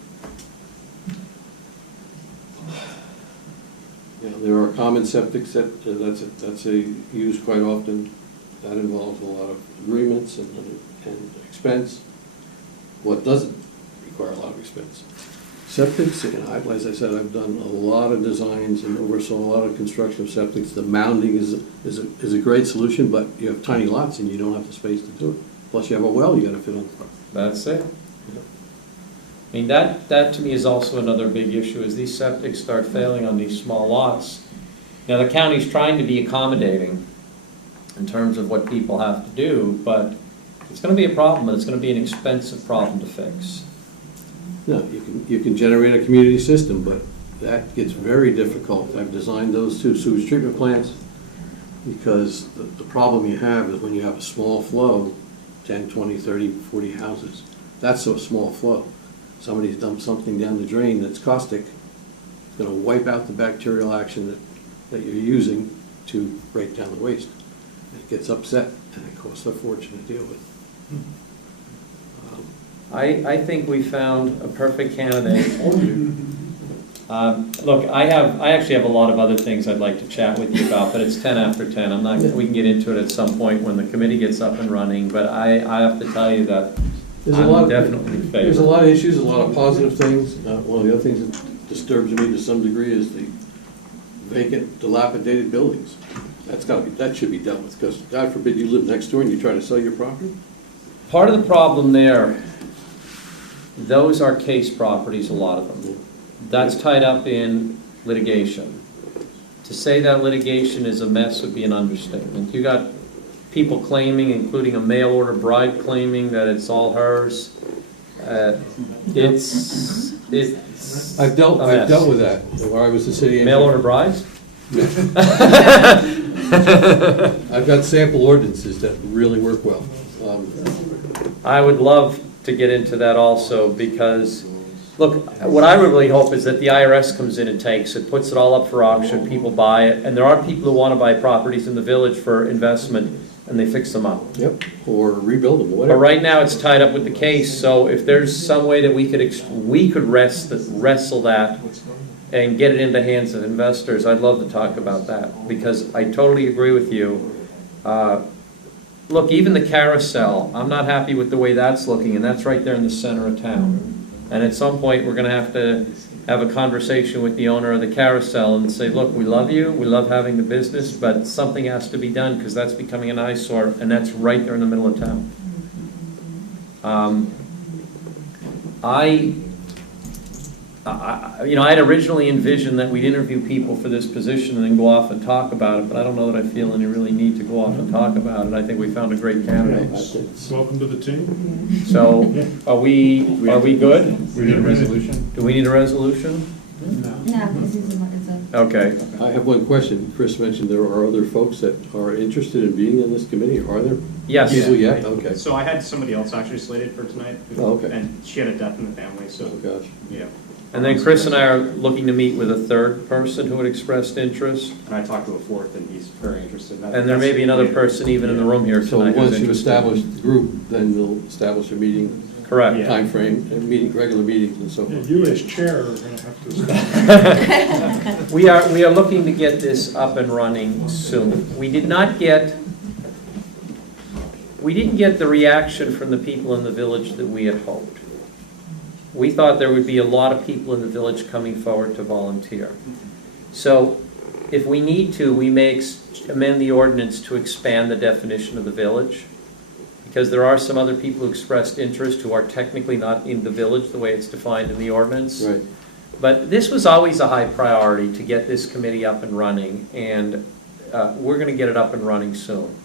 Yeah, there are common septics that's used quite often. That involves a lot of agreements and expense. What doesn't require a lot of expense? Septics, as I said, I've done a lot of designs and oversaw a lot of construction of septics. The mounding is a great solution, but you have tiny lots and you don't have the space to do it. Plus you have a well you got to fit on the front. That's it. I mean, that to me is also another big issue, is these septics start failing on these small lots. Now, the county's trying to be accommodating in terms of what people have to do, but it's going to be a problem, but it's going to be an expensive problem to fix. No, you can generate a community system, but that gets very difficult. I've designed those two sewage treatment plants because the problem you have is when you have a small flow, 10, 20, 30, 40 houses, that's a small flow. Somebody's dumped something down the drain that's caustic, it's going to wipe out the bacterial action that you're using to break down the waste. It gets upset, and it costs a fortune to deal with. I think we found a perfect candidate. Look, I actually have a lot of other things I'd like to chat with you about, but it's 10 after 10. I'm not. We can get into it at some point when the committee gets up and running. But I have to tell you that I'm definitely in favor. There's a lot of issues, a lot of positive things. One of the other things that disturbs me to some degree is the vacant, dilapidated buildings. That should be dealt with, because God forbid you live next door and you try to sell your property. Part of the problem there, those are case properties, a lot of them. That's tied up in litigation. To say that litigation is a mess would be an understatement. You got people claiming, including a mail order bride claiming that it's all hers. It's I've dealt with that, where I was the city engineer. Mail order brides? I've got sample ordinances that really work well. I would love to get into that also, because, look, what I really hope is that the IRS comes in and takes it, puts it all up for auction, people buy it, and there are people who want to buy properties in the village for investment, and they fix them up. Yep, or rebuild them, whatever. But right now, it's tied up with the case, so if there's some way that we could wrestle that and get it into the hands of investors, I'd love to talk about that, because I totally agree with you. Look, even the carousel, I'm not happy with the way that's looking, and that's right there in the center of town. And at some point, we're going to have a conversation with the owner of the carousel and say, look, we love you, we love having the business, but something has to be done, because that's becoming an eyesore, and that's right there in the middle of town. I had originally envisioned that we'd interview people for this position and then go off and talk about it, but I don't know that I feel any really need to go off and talk about it. I think we found a great candidate. Welcome to the team. So, are we good? We need a resolution. Do we need a resolution? No, because it's Okay. I have one question. Chris mentioned there are other folks that are interested in being on this committee. Are there? Yes. Yeah. Okay. So I had somebody else actually slated for tonight. Oh, okay. And she had a death in the family, so. Oh, gosh. Yeah. And then Chris and I are looking to meet with a third person who had expressed interest. And I talked to a fourth, and he's very interested. And there may be another person even in the room here So tonight. once you establish the group, then you'll establish a meeting. Correct. Time frame, and regular meetings and so forth. You as chair are going to have to. We are looking to get this up and running soon. We didn't get the reaction from the people in the village that we had hoped. We thought there would be a lot of people in the village coming forward to volunteer. So if we need to, we may amend the ordinance to expand the definition of the village, because there are some other people who expressed interest who are technically not in the village the way it's defined in the ordinance. Right. But this was always a high priority to get this committee up and running, and we're going to get it up and running soon.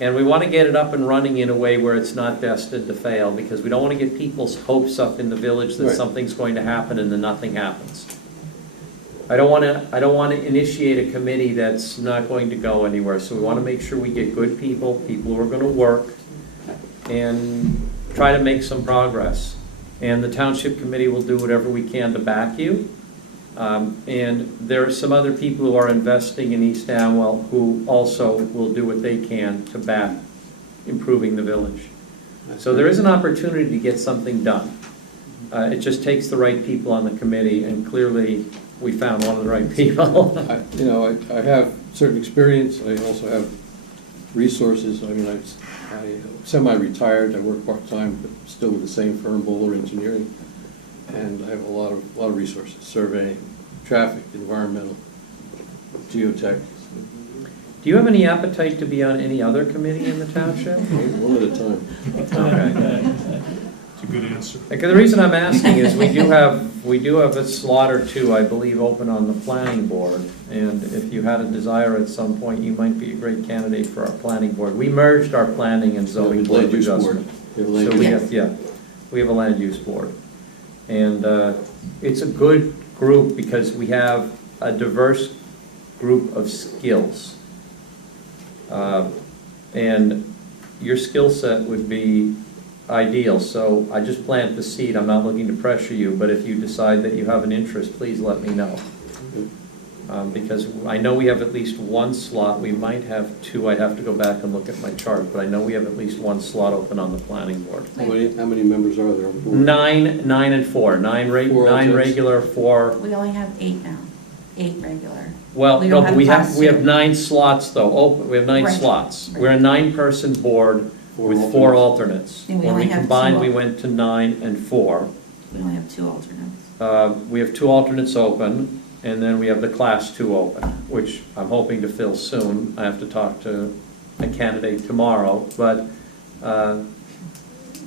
And we want to get it up and running in a way where it's not destined to fail, because we don't want to get people's hopes up in the village that something's going to happen and then nothing happens. I don't want to initiate a committee that's not going to go anywhere. So we want to make sure we get good people who are going to work and try to make some progress. And the township committee will do whatever we can to back you. And there are some other people who are investing in East Amwell who also will do what they can to back improving the village. So there is an opportunity to get something done. It just takes the right people on the committee, and clearly we found one of the right people. I have certain experience. I also have resources. I mean, I'm semi-retired. I work part-time, but still with the same firm, Bowler Engineering. And I have a lot of resources: surveying, traffic, environmental, geotech. Do you have any appetite to be on any other committee in the township? One at a time. Okay. It's a good answer. The reason I'm asking is we do have a slot or two, I believe, open on the planning board. And if you had a desire at some point, you might be a great candidate for our planning board. We merged our planning and zoning board of adjustment. So we have a land use board. And it's a good group because we have a diverse group of skills. And your skill set would be ideal. So I just plant the seed. I'm not looking to pressure you, but if you decide that you have an interest, please let me know. because I know we have at least one slot. We might have two. I'd have to go back and look at my chart, but I know we have at least one slot open on the planning board. How many members are there on the board? Nine and four. Nine Four alternates? regular, 4. We only have 8 now, 8 regular. Well, We no, don't but have we class have 2. 9 slots though. Open. We have 9 Right. slots. Right. We're a 9-person board with 4 alternates. And we When only we have combined, 2 we went to 9 and 4. We only have 2 alternates. We have 2 alternates open, and then we have the class 2 open, which I'm hoping to fill soon. I have to talk to a candidate tomorrow, but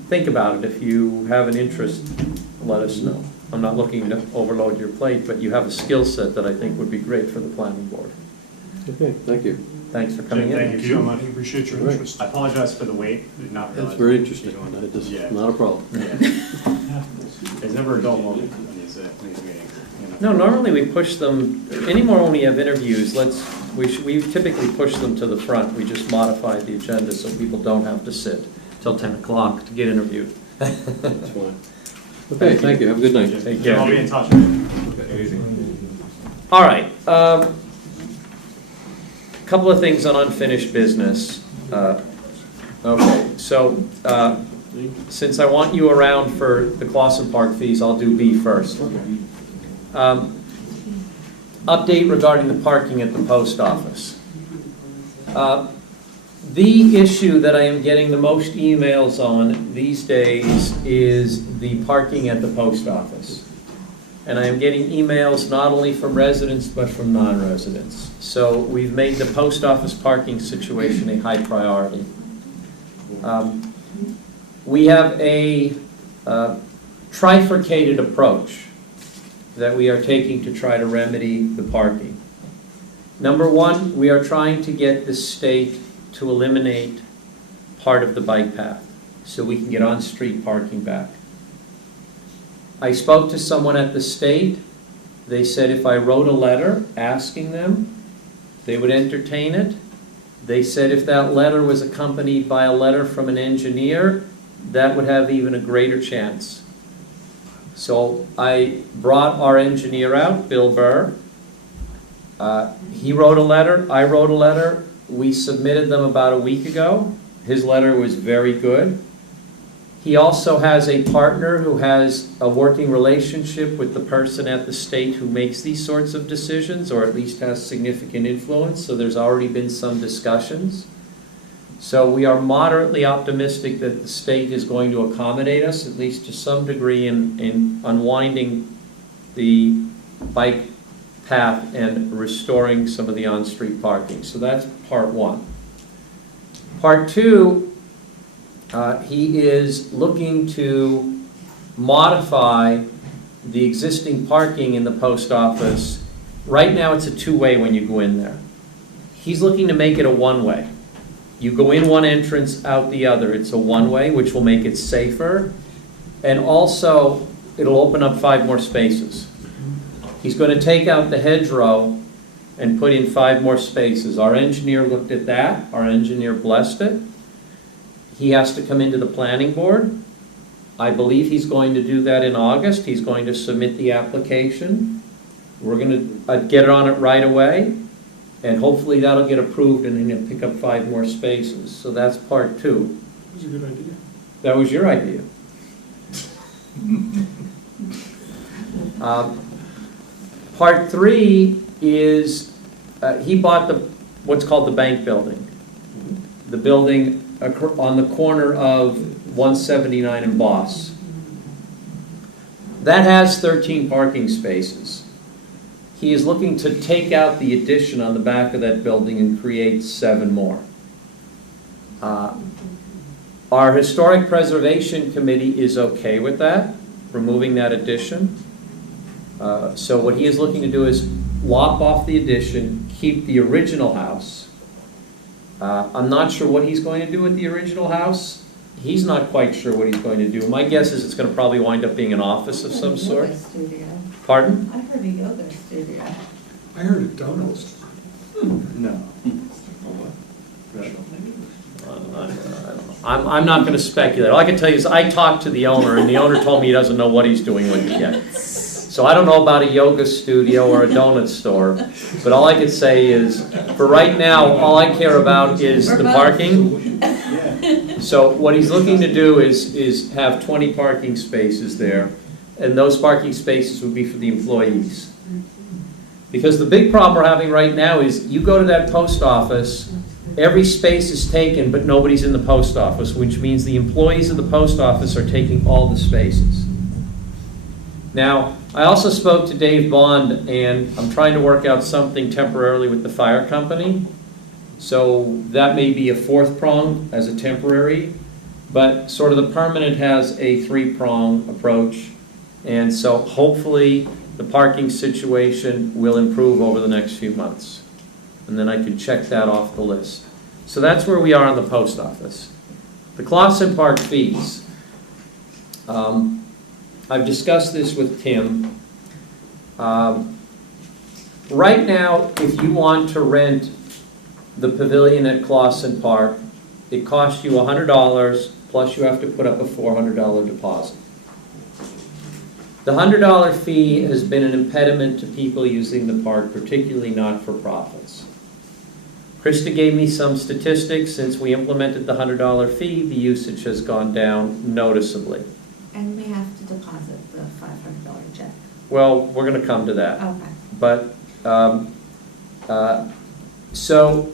think about it. If you have an interest, let us know. I'm not looking to overload your plate, but you have a skill set that I think would be great for the planning board. Okay, thank you. Thanks for coming in. Thank you so much. Appreciate your All right. interest. I apologize for the wait, did not realize. That's very interesting. Yeah. Not a problem. There's never a dull moment in these meetings, you know. No, normally we push them, anymore when we have interviews, we typically push them to the front. We just modify the agenda so people don't have to sit till 10 o'clock to get interviewed. That's fine. Okay, thank you. Have a good night. Take care. I'll be in touch. All right. Couple of things on unfinished business. Okay, so since I want you around for the Clausen Park fees, I'll do B first. Update regarding the parking at the post office. The issue that I am getting the most emails on these days is the parking at the post office. And I am getting emails not only from residents but from non-residents. So we've made the post office parking situation a high priority. We have a trifurcated approach that we are taking to try to remedy the parking. Number one, we are trying to get the state to eliminate part of the bike path so we can get on-street parking back. I spoke to someone at the state. They said if I wrote a letter asking them, they would entertain it. They said if that letter was accompanied by a letter from an engineer, that would have even a greater chance. So I brought our engineer out, Bill Burr. He wrote a letter, I wrote a letter. We submitted them about a week ago. His letter was very good. He also has a partner who has a working relationship with the person at the state who makes these sorts of decisions, or at least has significant influence, so there's already been some discussions. So we are moderately optimistic that the state is going to accommodate us, at least to some degree, in unwinding the bike path and restoring some of the on-street parking. So that's part one. Part two, he is looking to modify the existing parking in the post office. Right now it's a two-way when you go in there. He's looking to make it a one-way. You go in one entrance, out the other. It's a one-way, which will make it safer. And also, it'll open up 5 more spaces. He's going to take out the hedgerow and put in 5 more spaces. Our engineer looked at that. Our engineer blessed it. He has to come into the planning board. I believe he's going to do that in August. He's going to submit the application. We're going to get on it right away. And hopefully that'll get approved and then he'll pick up 5 more spaces. So that's part two. That was a good idea. That was your idea. Part three is he bought what's called the bank building. The building on the corner of 179 and Boss. That has 13 parking spaces. He is looking to take out the addition on the back of that building and create 7 more. Our Historic Preservation Committee is okay with that, removing that addition. So what he is looking to do is lop off the addition, keep the original house. I'm not sure what he's going to do with the original house. He's not quite sure what he's going to do. My guess is it's going to probably wind up being an office of some sort. Pardon? I heard a yoga studio. I heard a donut store. No. I'm not going to speculate. All I can tell you is I talked to the owner, and the owner told me he doesn't know what he's doing with it yet. So I don't know about a yoga studio or a donut store, but all I could say is, for right now, all I care about is the parking. So what he's looking to do is have 20 parking spaces there, and those parking spaces would be for the employees. Because the big problem we're having right now is, you go to that post office, every space is taken, but nobody's in the post office, which means the employees of the post office are taking all the spaces. Now, I also spoke to Dave Bond, and I'm trying to work out something temporarily with the fire company. So that may be a fourth prong as a temporary, but sort of the permanent has a three-prong approach. And so hopefully the parking situation will improve over the next few months. And then I could check that off the list. So that's where we are on the post office. The Clausen Park fees. I've discussed this with Tim. Right now, if you want to rent the pavilion at Clausen Park, it costs you $100, plus you have to put up a $400 deposit. The $100 fee has been an impediment to people using the park, particularly not-for-profits. Krista gave me some statistics. Since we implemented the $100 fee, the usage has gone down noticeably. And we have to deposit the $500 check. Well, we're going to come to that. Okay. But, so,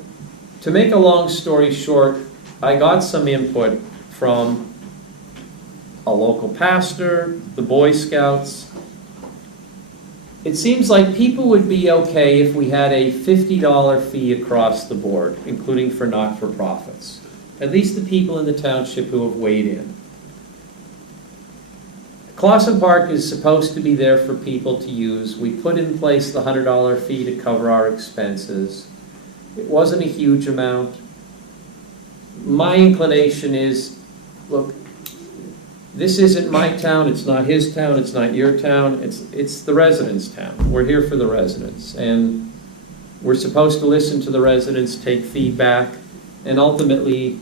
to make a long story short, I got some input from a local pastor, the Boy Scouts. It seems like people would be okay if we had a $50 fee across the board, including for not-for-profits. At least the people in the township who have weighed in. Clausen Park is supposed to be there for people to use. We put in place the $100 fee to cover our expenses. It wasn't a huge amount. My inclination is, look, this isn't my town, it's not his town, it's not your town, it's the residents' town. We're here for the residents, and we're supposed to listen to the residents, take feedback, and ultimately,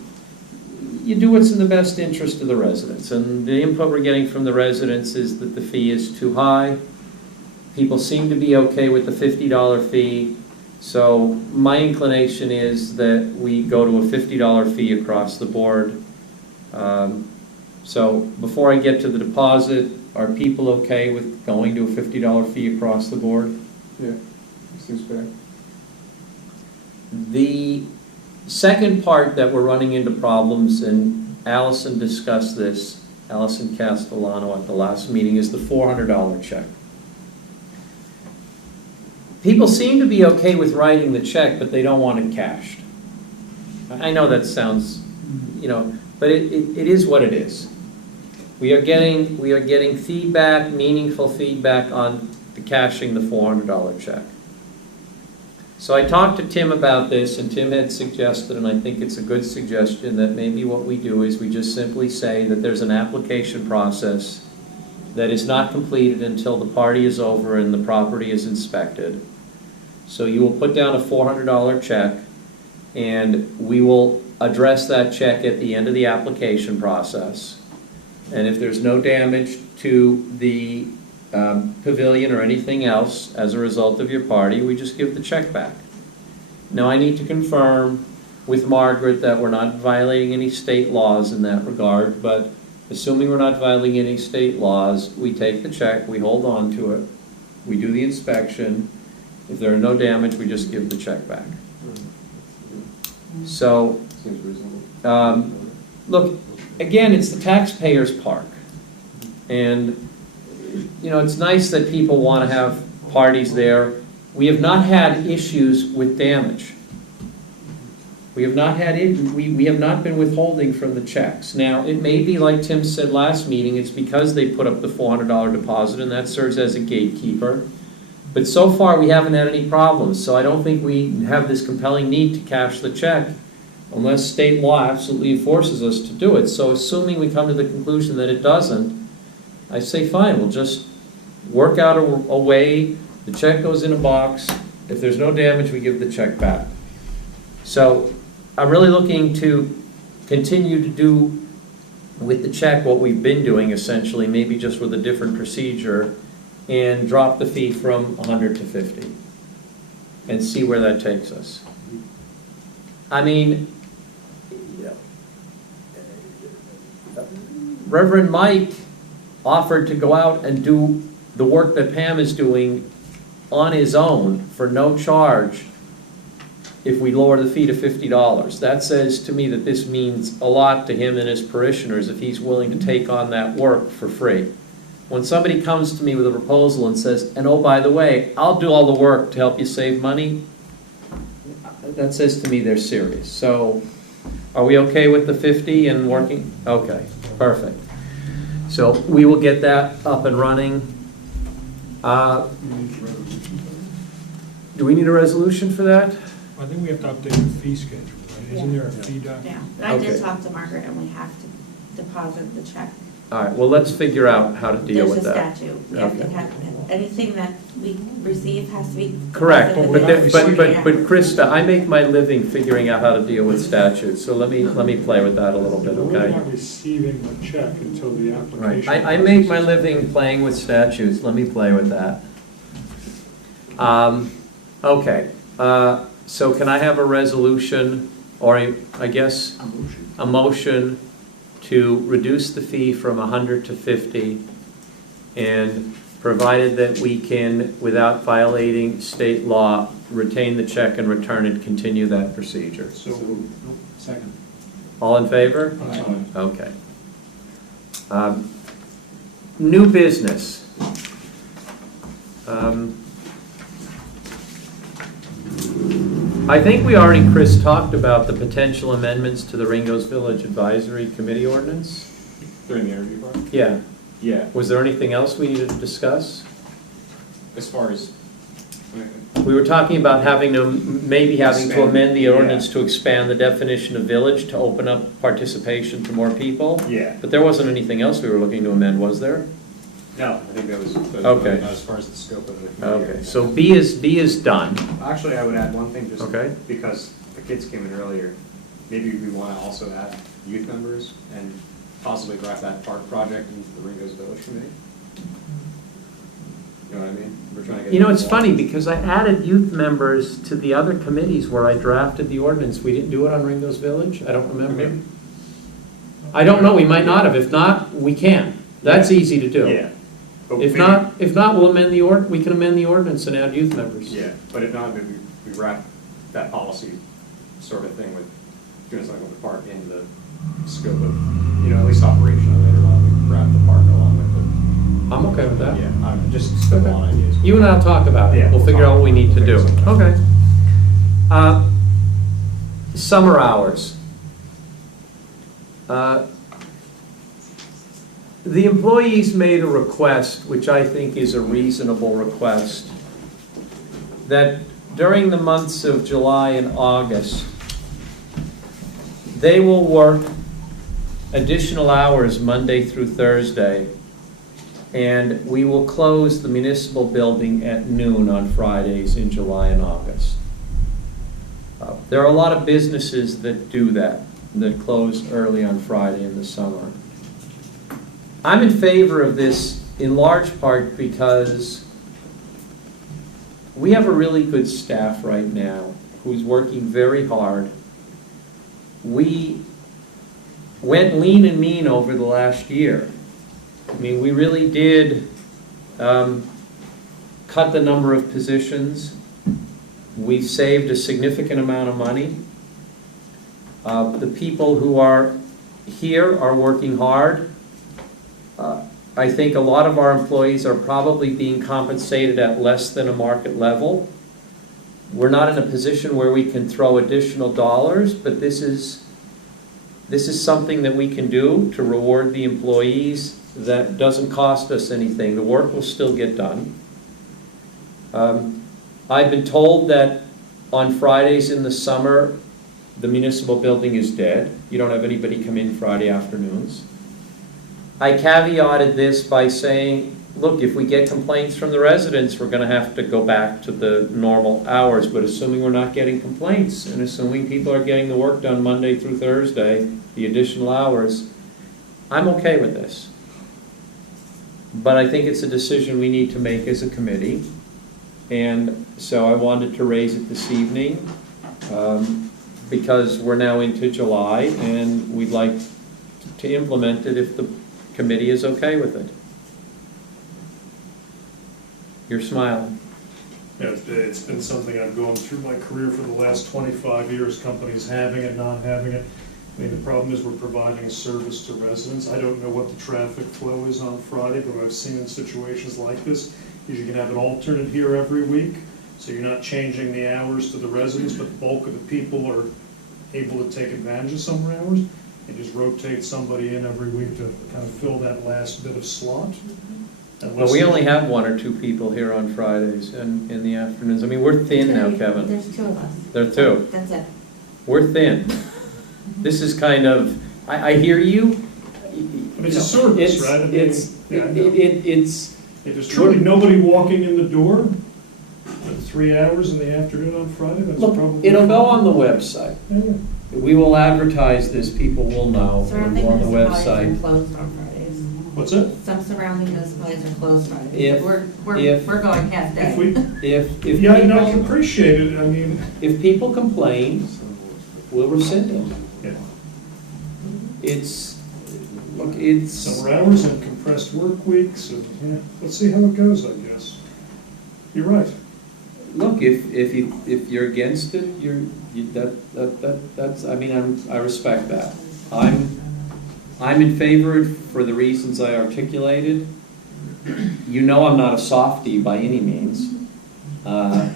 you do what's in the best interest of the residents. And the input we're getting from the residents is that the fee is too high. People seem to be okay with the $50 fee. So my inclination is that we go to a $50 fee across the board. So before I get to the deposit, are people okay with going to a $50 fee across the board? Yeah, seems fair. The second part that we're running into problems, and Allison discussed this, Allison Castellano at the last meeting, is the $400 check. People seem to be okay with writing the check, but they don't want it cashed. I know that sounds, but it is what it is. We are getting feedback, meaningful feedback on the cashing the $400 check. So I talked to Tim about this, and Tim had suggested, and I think it's a good suggestion, that maybe what we do is we just simply say that there's an application process that is not completed until the party is over and the property is inspected. So you will put down a $400 check, and we will address that check at the end of the application process. And if there's no damage to the pavilion or anything else as a result of your party, we just give the check back. Now I need to confirm with Margaret that we're not violating any state laws in that regard, but assuming we're not violating any state laws, we take the check, we hold on to it, we do the inspection. If there are no damage, we just give the check back. So, look, again, it's the taxpayers' park. And it's nice that people want to have parties there. We have not had issues with damage. We have not been withholding from the checks. Now, it may be like Tim said last meeting, it's because they put up the $400 deposit, and that serves as a gatekeeper. But so far, we haven't had any problems. So I don't think we have this compelling need to cash the check unless state law absolutely forces us to do it. So assuming we come to the conclusion that it doesn't, I say fine, we'll just work out a way, the check goes in a box, if there's no damage, we give the check back. So I'm really looking to continue to do with the check what we've been doing essentially, maybe just with a different procedure, and drop the fee from 100 to 50 and see where that takes us. I mean, Reverend Mike offered to go out and do the work that Pam is doing on his own for no charge if we lower the fee to $50. That says to me that this means a lot to him and his parishioners if he's willing to take on that work for free. When somebody comes to me with a proposal and says, and oh, by the way, I'll do all the work to help you save money, that says to me they're serious. So are we okay with the 50 and working? Okay, perfect. So we will get that up and running. Do we need a resolution for that? I think we have to update the fee schedule, right? Isn't there a fee doc? Yeah, but I did Okay. talk to Margaret, and we have to deposit the check. All right, well, let's figure out how to deal with that. There's a statute. We have to have, anything that we receive has to be. Correct, deposited but, within 40 hours. Krista, I make my living figuring out how to deal with statutes, so let me play with that a little bit, We're okay? not receiving the check until the Right, application. I make my living playing with statutes, let me play with that. Okay, so can I have a resolution, or I guess, a motion to reduce the fee from 100 to 50, and provided that we can, without violating state law, retain the check and return and continue that procedure? So, second. All in favor? Aye. Okay. New business. I think we already, Chris, talked about the potential amendments to the Ringo's Village Advisory Committee ordinance. During the interview part? Yeah. Yeah, Was there anything else we needed to discuss? as far as, We were talking about having to, maybe having to Expand, amend the yeah. ordinance to expand the definition of village to open up participation to more people. yeah, But there wasn't anything else we were looking to amend, was there? no, I think that was Okay. as far as the scope of it. Okay, so B is done. Actually, I would add one thing, just Okay. because the kids came in earlier, maybe we want to also add youth members and possibly draft that park project into the Ringo's Village Committee. You know what I mean? We're trying to get. You know, it's involved. funny, because I added youth members to the other committees where I drafted the ordinance. We didn't do it on Ringo's Village? I don't remember. Okay. I don't know, we might not have. If not, we can. That's easy to do. Yeah. But If maybe- not, we'll amend we can amend the ordinance and add youth members. Yeah, but if not, maybe we wrap that policy sort of thing with students like the park in the scope of, at least operational later on, we wrap the park along with it. I'm okay with that. Yeah, I'm just spitballing ideas. You and I'll talk about it. Yeah, We'll we'll figure talk. out what we need to We'll do. figure something out. Okay. Summer hours. The employees made a request, which I think is a reasonable request, that during the months of July and August, they will work additional hours Monday through Thursday, and we will close the municipal building at noon on Fridays in July and August. There are a lot of businesses that do that close early on Friday in the summer. I'm in favor of this in large part because we have a really good staff right now who's working very hard. We went lean and mean over the last year. I mean, we really did cut the number of positions. We've saved a significant amount of money. The people who are here are working hard. I think a lot of our employees are probably being compensated at less than a market level. We're not in a position where we can throw additional dollars, but this is something that we can do to reward the employees that doesn't cost us anything. The work will still get done. I've been told that on Fridays in the summer, the municipal building is dead. You don't have anybody come in Friday afternoons. I caveated this by saying, look, if we get complaints from the residents, we're going to have to go back to the normal hours. But assuming we're not getting complaints, and assuming people are getting the work done Monday through Thursday, the additional hours, I'm okay with this. but I think it's a decision we need to make as a committee. And so I wanted to raise it this evening, because we're now into July, and we'd like to implement it if the committee is okay with it. You're smiling. Yeah, it's been something I've gone through my career for the last 25 years, companies having it, not having it. I mean, the problem is we're providing a service to residents. I don't know what the traffic flow is on Friday, but what I've seen in situations like this is you can have an alternate here every week, so you're not changing the hours to the residents, but the bulk of the people are able to take advantage of summer hours, and just rotate somebody in every week to kind of fill that last bit of slot. But we only have 1 or 2 people here on Fridays and in the afternoons. I mean, we're thin now, Kevin. There's 2 of us. There are 2. That's it. We're thin. This is kind of, I hear you. I mean, it's a service, right? I mean, It's. If there's truly nobody walking in the door at 3 hours in the afternoon on Friday, that's Look, probably. it'll go on the website. Yeah. We will advertise this, people will know, it'll Surrounding go on the municipalities website. are closed on Fridays. What's that? Some surrounding municipalities are closed Fridays. If- We're going half day. If we, If yeah, I know, I people, appreciate it, I mean, if people complain, we'll rescind it. yeah. It's, look, it's, Summer hours and compressed work weeks, and, yeah, let's see how it goes, I guess. You're right. look, if you're against it, that's, I mean, I respect that. I'm in favor for the reasons I articulated. You know I'm not a softie by any means. I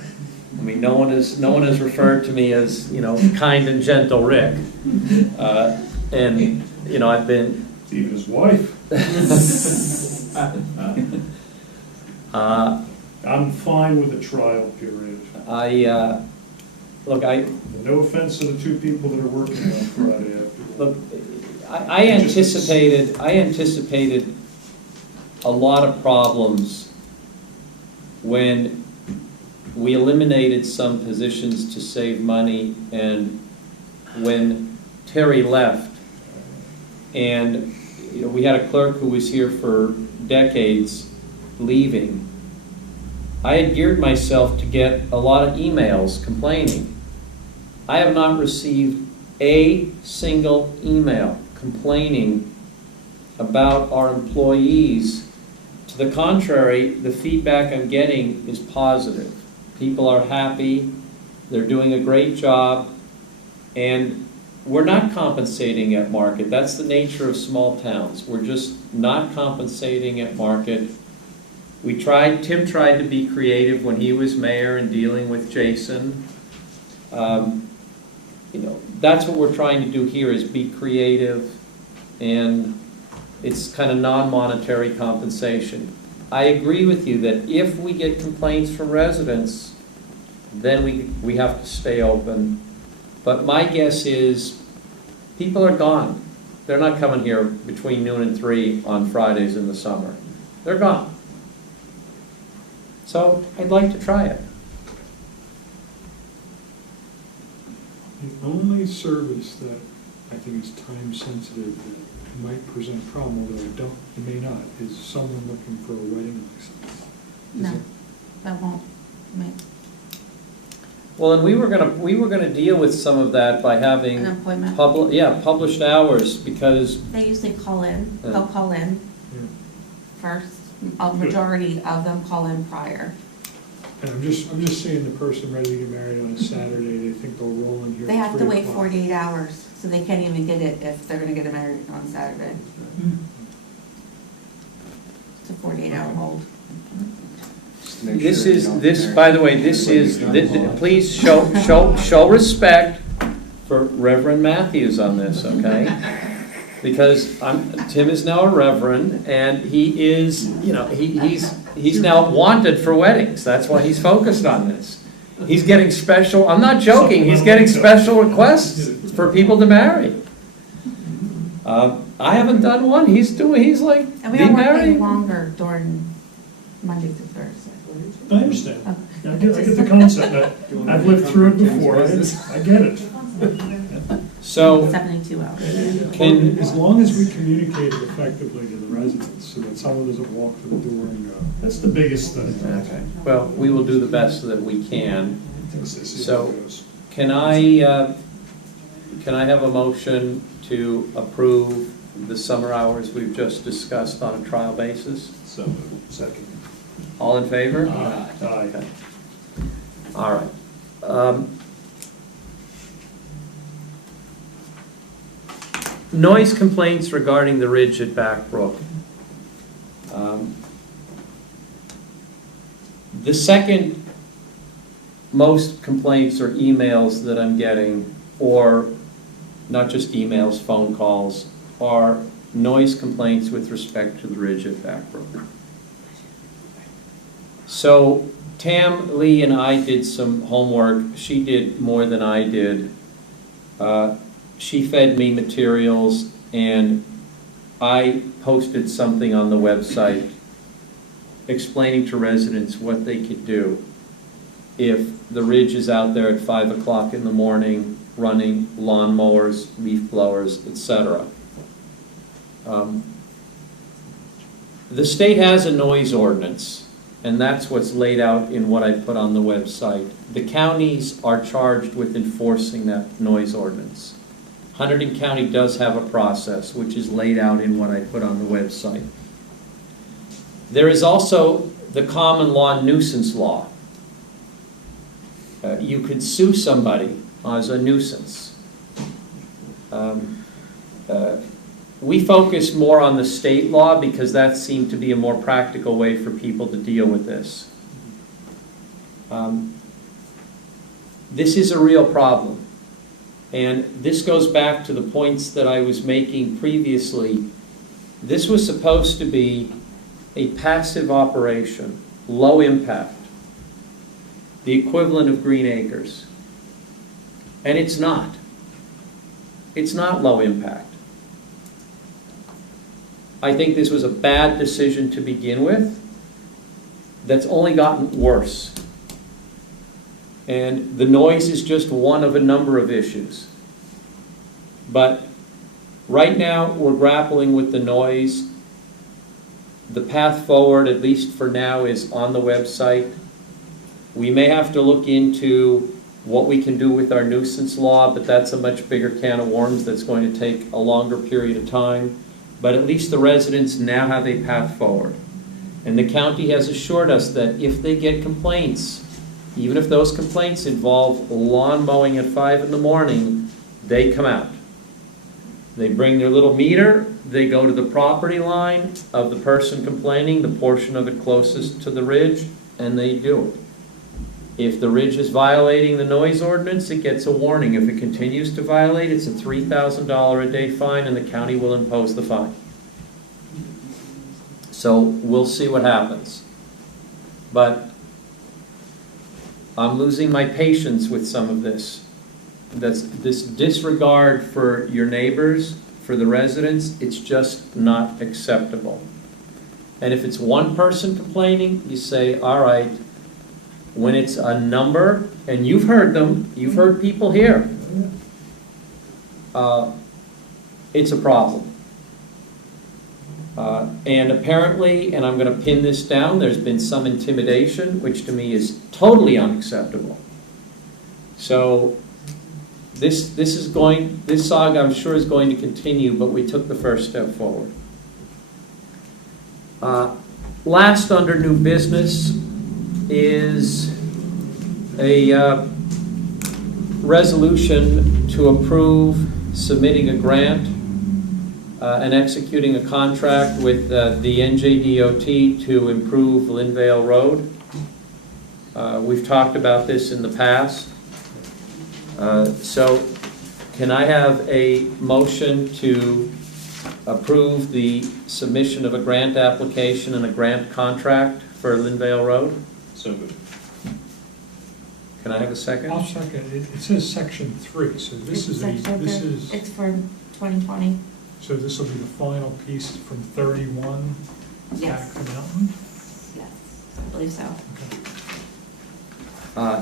mean, no one has referred to me as, kind and gentle Rick. And, I've been... Even his wife. I'm fine with a trial period. No offense to the 2 people that are working on Friday afternoon. Look, I anticipated a lot of problems when we eliminated some positions to save money, and when Terry left, and we had a clerk who was here for decades leaving. I had geared myself to get a lot of emails complaining. I have not received a single email complaining about our employees. To the contrary, the feedback I'm getting is positive. People are happy, they're doing a great job, and we're not compensating at market. That's the nature of small towns. We're just not compensating at market. Tim tried to be creative when he was mayor and dealing with Jason. That's what we're trying to do here, is be creative, and it's kind of non-monetary compensation. I agree with you that if we get complaints from residents, then we have to stay open. But my guess is people are gone. They're not coming here between noon and 3 on Fridays in the summer. They're gone. So I'd like to try it. The only service that I think is time sensitive that might present a problem, although it may not, is someone looking for a wedding license. No, that won't make Well, and we were gonna deal with some of that by having an appointment. published hours, because They usually call in. Yeah. They'll call in Yeah. first. A majority of them call in prior. And I'm just seeing the person ready to get married on a Saturday, they think they'll roll in here They at have to 3 wait o'clock. 48 hours, so they can't even get it if they're going to get married on Saturday. It's a 48-hour hold. By the way, please show respect for Reverend Matthews on this, okay? Because Tim is now a reverend, and he is, he's now wanted for weddings. That's why he's focused on this. He's getting special, I'm not joking, he's getting special requests for people to marry. I haven't done one, he's like, And we be are married. working longer during Monday through Thursday. I understand. I get the concept. I've lived through it before. I get it. So, 72 hours. As long as we communicate it effectively to the residents, so that someone doesn't walk through the door and go. That's the biggest thing. okay, well, we will do the best that we can. So, can I have a motion to approve the summer hours we've just discussed on a trial basis? So, second. All in favor? Aye. Okay. All right. Noise complaints regarding the ridge at Back Brook. The second most complaints or emails that I'm getting, or not just emails, phone calls, are noise complaints with respect to the ridge at Back Brook. So Tam, Lee, and I did some homework. She did more than I did. She fed me materials, and I posted something on the website explaining to residents what they could do if the ridge is out there at 5 o'clock in the morning running lawnmowers, leaf blowers, etc. The state has a noise ordinance, and that's what's laid out in what I put on the website. The counties are charged with enforcing that noise ordinance. Hunterdon County does have a process which is laid out in what I put on the website. There is also the common law nuisance law. You could sue somebody as a nuisance. We focus more on the state law because that seemed to be a more practical way for people to deal with this. This is a real problem. And this goes back to the points that I was making previously. This was supposed to be a passive operation, low impact, the equivalent of Green Acres. And it's not. It's not low impact. I think this was a bad decision to begin with that's only gotten worse. And the noise is just one of a number of issues. But right now, we're grappling with the noise. The path forward, at least for now, is on the website. We may have to look into what we can do with our nuisance law, but that's a much bigger can of worms that's going to take a longer period of time. But at least the residents now have a path forward. And the county has assured us that if they get complaints, even if those complaints involve lawn mowing at 5 in the morning, they come out. They bring their little meter, they go to the property line of the person complaining, the portion of it closest to the ridge, and they do it. If the ridge is violating the noise ordinance, it gets a warning. If it continues to violate, it's a $3,000 a day fine, and the county will impose the fine. So we'll see what happens. But I'm losing my patience with some of this. That's this disregard for your neighbors, for the residents, it's just not acceptable. And if it's one person complaining, you say, all right, when it's a number, and you've heard them, you've heard people here, it's a problem. And apparently, and I'm going to pin this down, there's been some intimidation, which to me is totally unacceptable. So this saga I'm sure is going to continue, but we took the first step forward. Last under new business is a resolution to approve submitting a grant and executing a contract with the NJDOT to improve Linvale Road. We've talked about this in the past. So can I have a motion to approve the submission of a grant application and a grant contract for Linvale Road? So moved. Can I have a second? I'll second. It says section 3, so this is It's for 2020. So this will be the final piece from 31 Yes. back to Mountain? Yes, I believe so.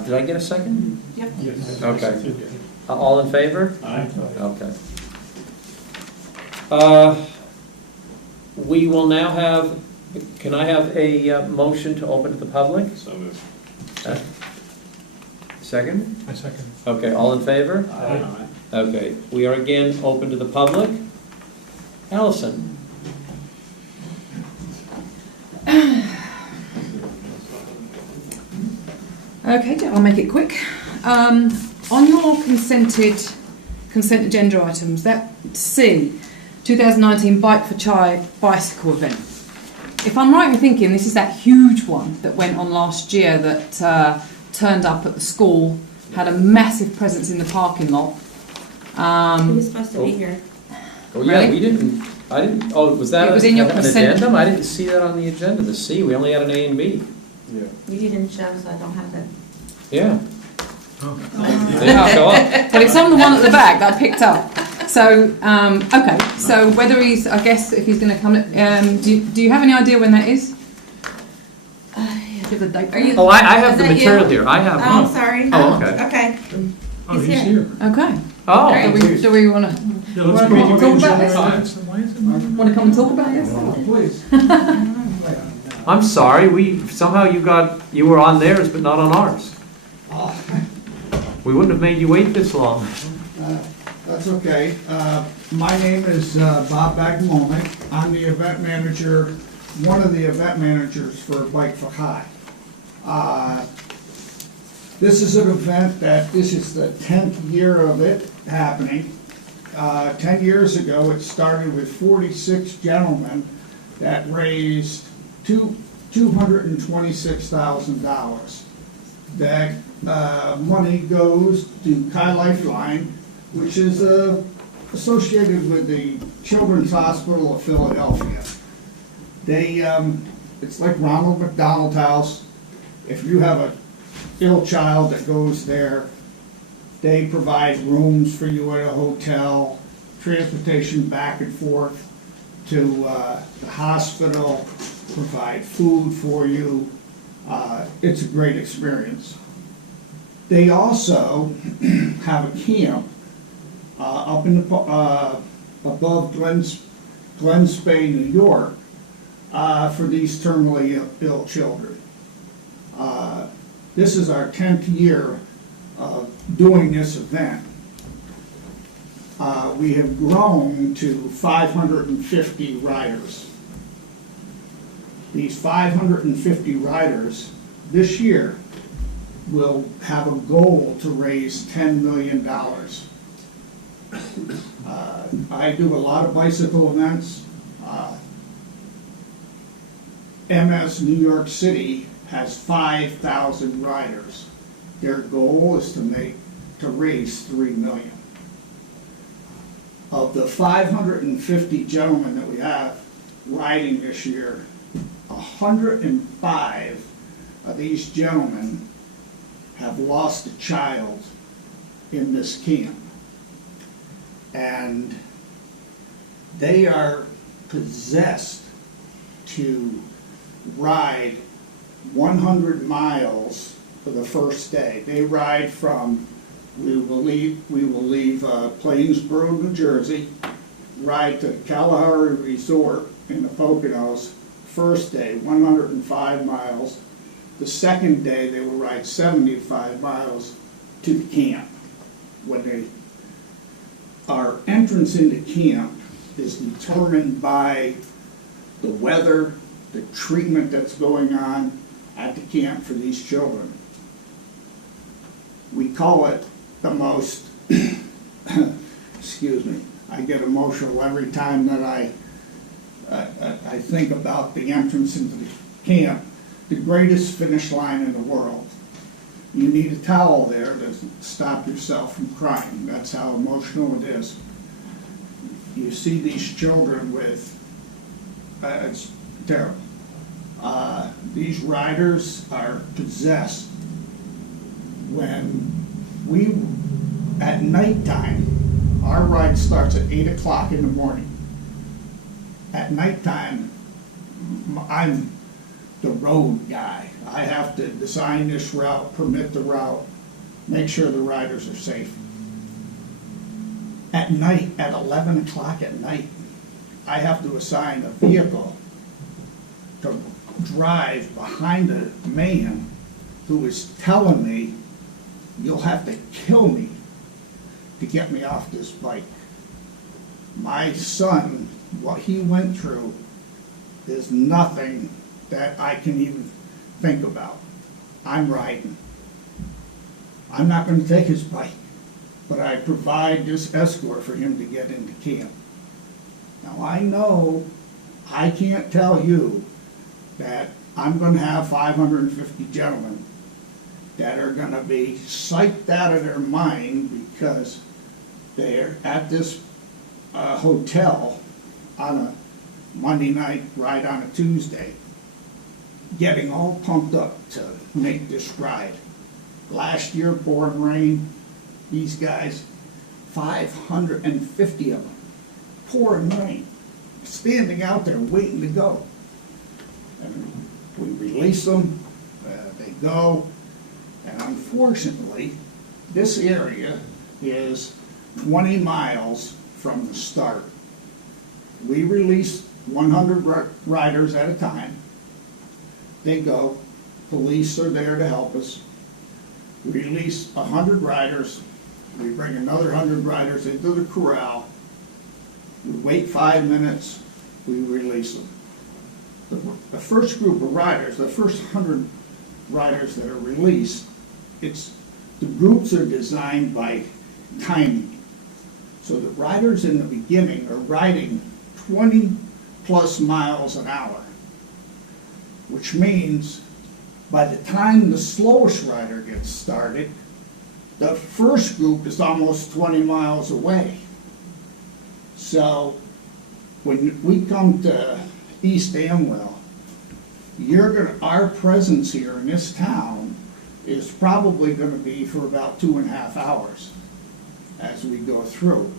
Did I get a second? Yep. Yes. Okay. All in favor? Aye. Okay. We will now have, can I have a motion to open to the public? So moved. Second? I second. Okay, all in favor? Aye. Okay, we are again open to the public. Allison? Okay, I'll make it quick. On your consent agenda items, that C, 2019 Bike for Child bicycle event. If I'm right in thinking, this is that huge one that went on last year that turned up at the school, had a massive presence in the parking lot. He was supposed to be here. Oh, yeah, Really? we didn't, I didn't, oh, was that It was in your an consent- addendum? I didn't see that on the agenda, the C, we only had an A and B. Yeah. You didn't show, so I don't have it. Yeah. Oh. They didn't show up. Well, it's on the one at the back that I picked up. So, okay, so whether he's, I guess, if he's going to come, do you have any idea when that is? Give the date. Are you? Oh, I have is the that material you? here, I have. Oh, I'm sorry. Oh, okay. Okay. Oh, he's here. Okay. Oh. Do we want to? Yeah, let's Want go to to talk the about agenda this? items. Want to come and talk about this? Please. I'm sorry, somehow you were on theirs, but not on ours. We wouldn't have made you wait this long. That's okay. My name is Bob Bagamonic. I'm the event manager, one of the event managers for Bike for High. This is an event this is the 10th year of it happening. 10 years ago, it started with 46 gentlemen that raised $226,000. That money goes to Kai Lifeline, which is associated with the Children's Hospital of Philadelphia. It's like Ronald McDonald House. If you have a ill child that goes there, they provide rooms for you at a hotel, transportation back and forth to the hospital, provide food for you. It's a great experience. They also have a camp up in the above Glen Spey, New York, for these terminally ill children. This is our 10th year of doing this event. We have grown to 550 riders. These 550 riders this year will have a goal to raise $10 million. I do a lot of bicycle events. MS New York City has 5,000 riders. Their goal is to raise $3 million. Of the 550 gentlemen that we have riding this year, 105 of these gentlemen have lost a child in this camp. And they are possessed to ride 100 miles for the first day. They ride from, we will leave Plainsboro, New Jersey, ride to Kalahari Resort in the Poconos. First day, 105 miles. The second day, they will ride 75 miles to the camp. Our entrance into camp is determined by the weather, the treatment that's going on at the camp for these children. We call it the most, excuse me, I get emotional every time that I think about the entrance into the camp, the greatest finish line in the world. You need a towel there to stop yourself from crying. That's how emotional it is. You see these children with, it's terrible. These riders are possessed. When at nighttime, our ride starts at 8 o'clock in the morning. At nighttime, I'm the road guy. I have to design this route, permit the route, make sure the riders are safe. at night, at 11 o'clock at night, I have to assign a vehicle to drive behind a man who is telling me, you'll have to kill me to get me off this bike. My son, what he went through is nothing that I can even think about. I'm riding. I'm not going to take his bike, but I provide this escort for him to get into camp. Now I know I can't tell you that I'm going to have 550 gentlemen that are going to be psyched out of their mind because they're at this hotel on a Monday night, right on a Tuesday, getting all pumped up to make this ride. Last year, pouring rain, these guys, 550 of them, pouring rain, standing out there waiting to go. And we release them, they go, and unfortunately, this area is 20 miles from the start. We release 100 riders at a time. They go, police are there to help us. We release 100 riders, we bring another 100 riders into the corral, we wait 5 minutes, we release them. The first group of riders, the first 100 riders that are released, the groups are designed by timing. So the riders in the beginning are riding 20 plus miles an hour, which means by the time the slowest rider gets started, the first group is almost 20 miles away. So when we come to East Amwell, our presence here in this town is probably going to be for about 2.5 hours as we go through.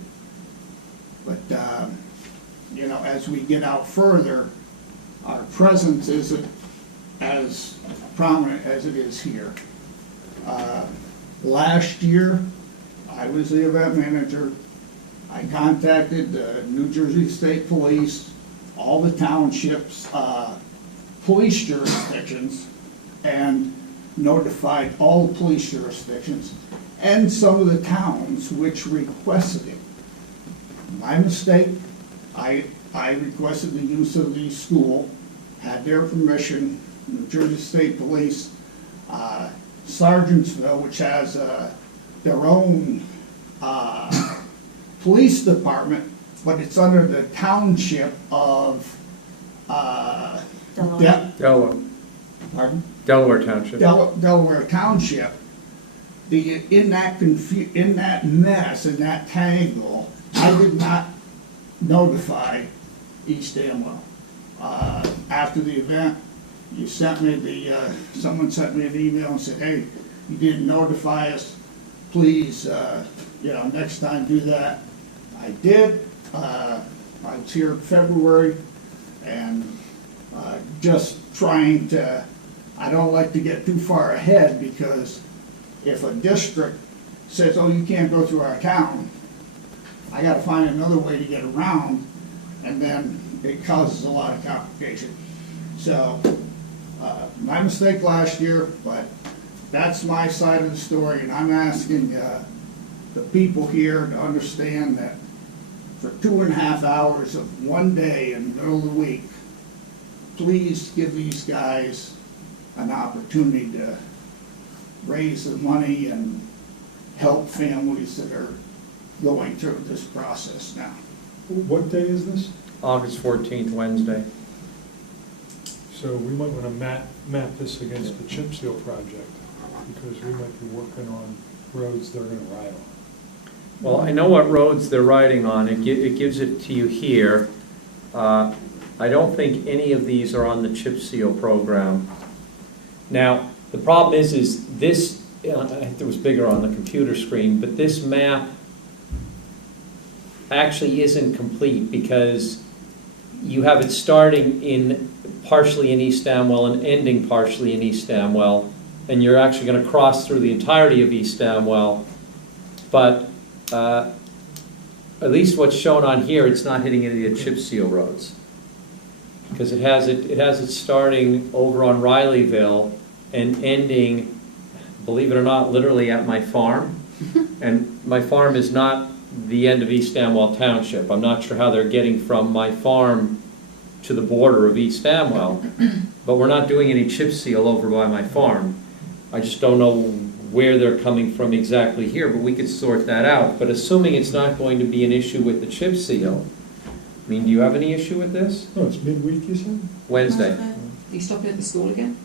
But as we get out further, our presence isn't as prominent as it is here. Last year, I was the event manager. I contacted the New Jersey State Police, all the townships, police jurisdictions, and notified all the police jurisdictions and some of the towns which requested it. My mistake, I requested the use of the school, had their permission. New Jersey State Police, Sargentsville, which has their own police department, but it's under the township of Delaware. Pardon? Delaware Township. Delaware Township. In that mess, in that tangle, I did not notify East Amwell. After the event, you sent me someone sent me an email and said, hey, you didn't notify us, please, next time do that. I did. I was here in February, and just trying to, I don't like to get too far ahead, because if a district says, oh, you can't go through our town, I gotta find another way to get around, and then it causes a lot of complication. So, my mistake last year, but that's my side of the story, and I'm asking the people here to understand that for 2.5 hours of one day in the middle of the week, please give these guys an opportunity to raise the money and help families that are going through this process now. What day is this? August 14th, Wednesday. So we might want to map this against the chip seal project, because we might be working on roads they're going to ride on. Well, I know what roads they're riding on. It gives it to you here. I don't think any of these are on the chip seal program. Now, the problem is this, it was bigger on the computer screen, but this map actually isn't complete, because you have it starting partially in East Amwell and ending partially in East Amwell, and you're actually going to cross through the entirety of East Amwell. But at least what's shown on here, it's not hitting any of the chip seal roads. Because it has it starting over on Rileyville and ending, believe it or not, literally at my farm. And my farm is not the end of East Amwell Township. I'm not sure how they're getting from my farm to the border of East Amwell, but we're not doing any chip seal over by my farm. I just don't know where they're coming from exactly here, but we could sort that out. But assuming it's not going to be an issue with the chip seal, I mean, do you have any issue with this? No, it's midweek, you said? Wednesday. Are you stopping at the school again?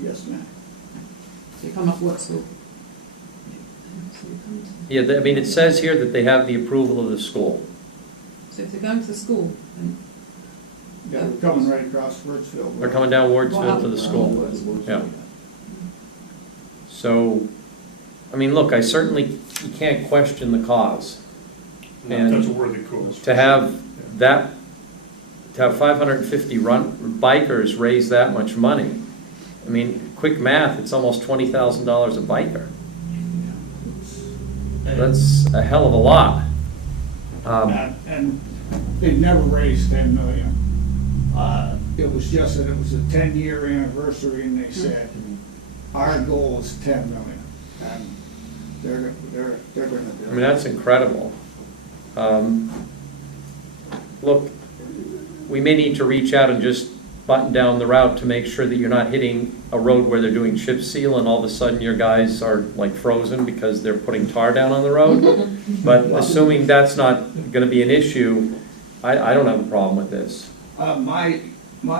Yes, ma'am. So you come off work school? Yeah, I mean, it says here that they have the approval of the school. So if they're going to the school, then Yeah, we're coming right across Wurtsville. They're coming down Wardsville to the school. Yeah. So, I mean, look, you can't question the cause. And That's a worthy cause. to have 550 bikers raise that much money, I mean, quick math, it's almost $20,000 a biker. That's a hell of a lot. And they've never raised 10 million. It was just that it was a 10-year anniversary, and they said, our goal is 10 million. And they're going to do it. I mean, that's incredible. Look, we may need to reach out and just button down the route to make sure that you're not hitting a road where they're doing chip seal and all of a sudden your guys are like frozen because they're putting tar down on the road. But assuming that's not going to be an issue, I don't have a problem with this. My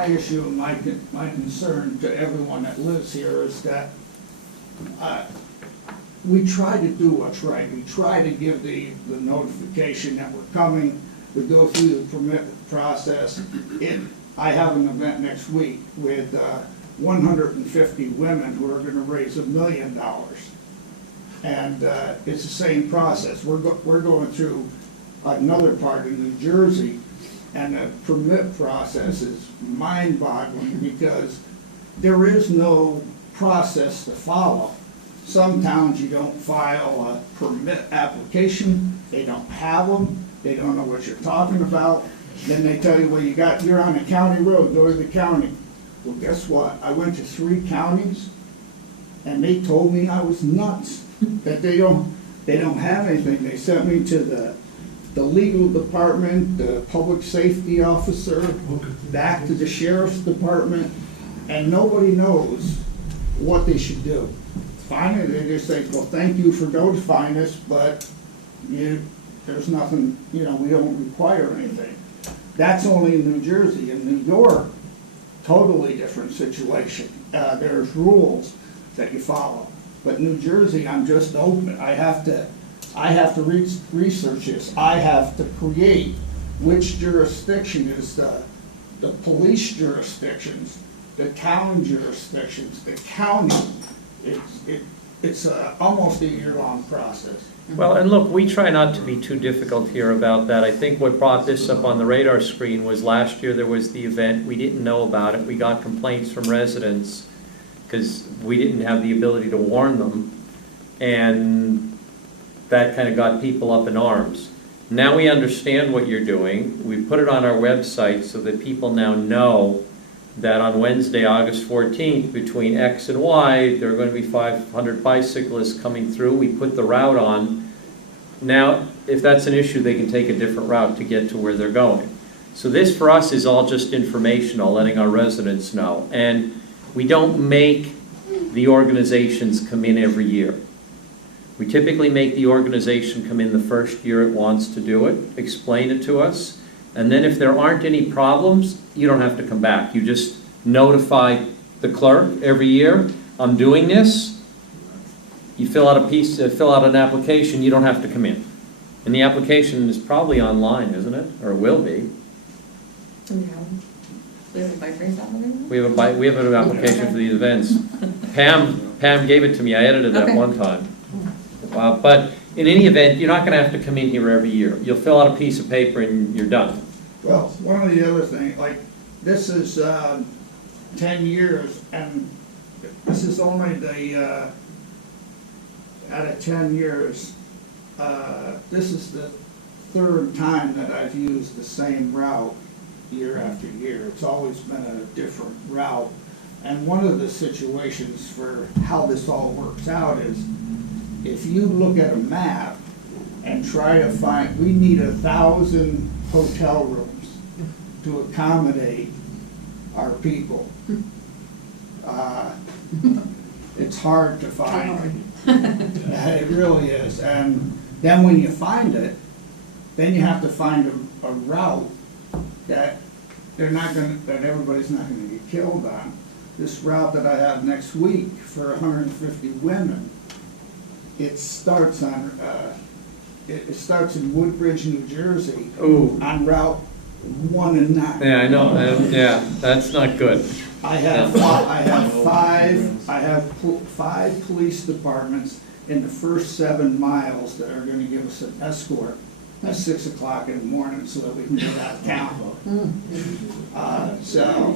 issue and my concern to everyone that lives here is that we try to do what's right. We try to give the notification that we're coming. We go through the permit process. I have an event next week with 150 women who are going to raise $1 million. And it's the same process. We're going through another part in New Jersey, and the permit process is mind-boggling because there is no process to follow. Some towns you don't file a permit application, they don't have them, they don't know what you're talking about. Then they tell you, well, you're on a county road, go to the county. Well, guess what? I went to 3 counties, and they told me I was nuts, that they don't have anything. They sent me to the legal department, the public safety officer, back to the sheriff's department, and nobody knows what they should do. Finally, they just say, well, thank you for notifying us, but there's nothing, we don't require anything. That's only in New Jersey. In New York, totally different situation. There's rules that you follow. But New Jersey, I'm just open. I have to research this. I have to create which jurisdiction is the police jurisdictions, the town jurisdictions, the county. It's almost a year-long process. Well, and look, we try not to be too difficult here about that. I think what brought this up on the radar screen was last year there was the event. We didn't know about it. We got complaints from residents because we didn't have the ability to warn them. And that kind of got people up in arms. Now we understand what you're doing. We put it on our website so that people now know that on Wednesday, August 14th, between X and Y, there are going to be 500 bicyclists coming through. We put the route on. Now, if that's an issue, they can take a different route to get to where they're going. So this, for us, is all just informational, letting our residents know. And we don't make the organizations come in every year. We typically make the organization come in the first year it wants to do it, explain it to us, and then if there aren't any problems, you don't have to come back. You just notify the clerk every year, I'm doing this. You fill out an application, you don't have to come in. And the application is probably online, isn't it? Or it will be. We have a bike race application? We have an application for these events. Pam gave it to me, I edited that one time. But in any event, you're not going to have to come in here every year. You'll fill out a piece of paper and you're done. Well, one of the other things, like, this is 10 years, and this is only the, out of 10 years, this is the third time that I've used the same route year after year. It's always been a different route. And one of the situations for how this all works out is, if you look at a map and try to find, we need 1,000 hotel rooms to accommodate our people. It's hard to find. It really is. And then when you find it, then you have to find a route that that everybody's not gonna get killed on. This route that I have next week for 150 women, it starts on, it starts in Woodbridge, New Jersey. Ooh. On Route 1 and 9. Yeah, I know, yeah, that's not good. I have five police departments in the first 7 miles that are gonna give us an escort at 6 o'clock in the morning so that we can get out of town. So,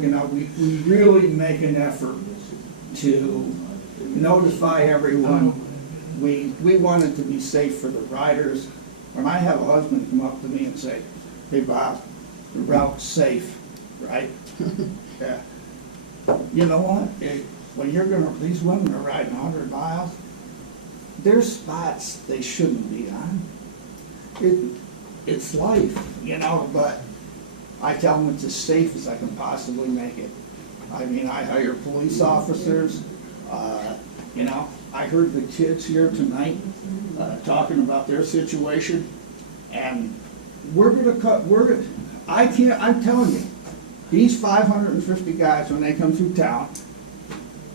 you know, we really make an effort to notify everyone. We want it to be safe for the riders. When I have a husband come up to me and say, "Hey Bob, the route's safe," right? Yeah. You know what? When these women are riding 100 miles, there's spots they shouldn't be on. It's life, you know, but I tell them it's as safe as I can possibly make it. I mean, I hire police officers. You know, I heard the kids here tonight talking about their situation, and I'm telling you, these 550 guys, when they come through town,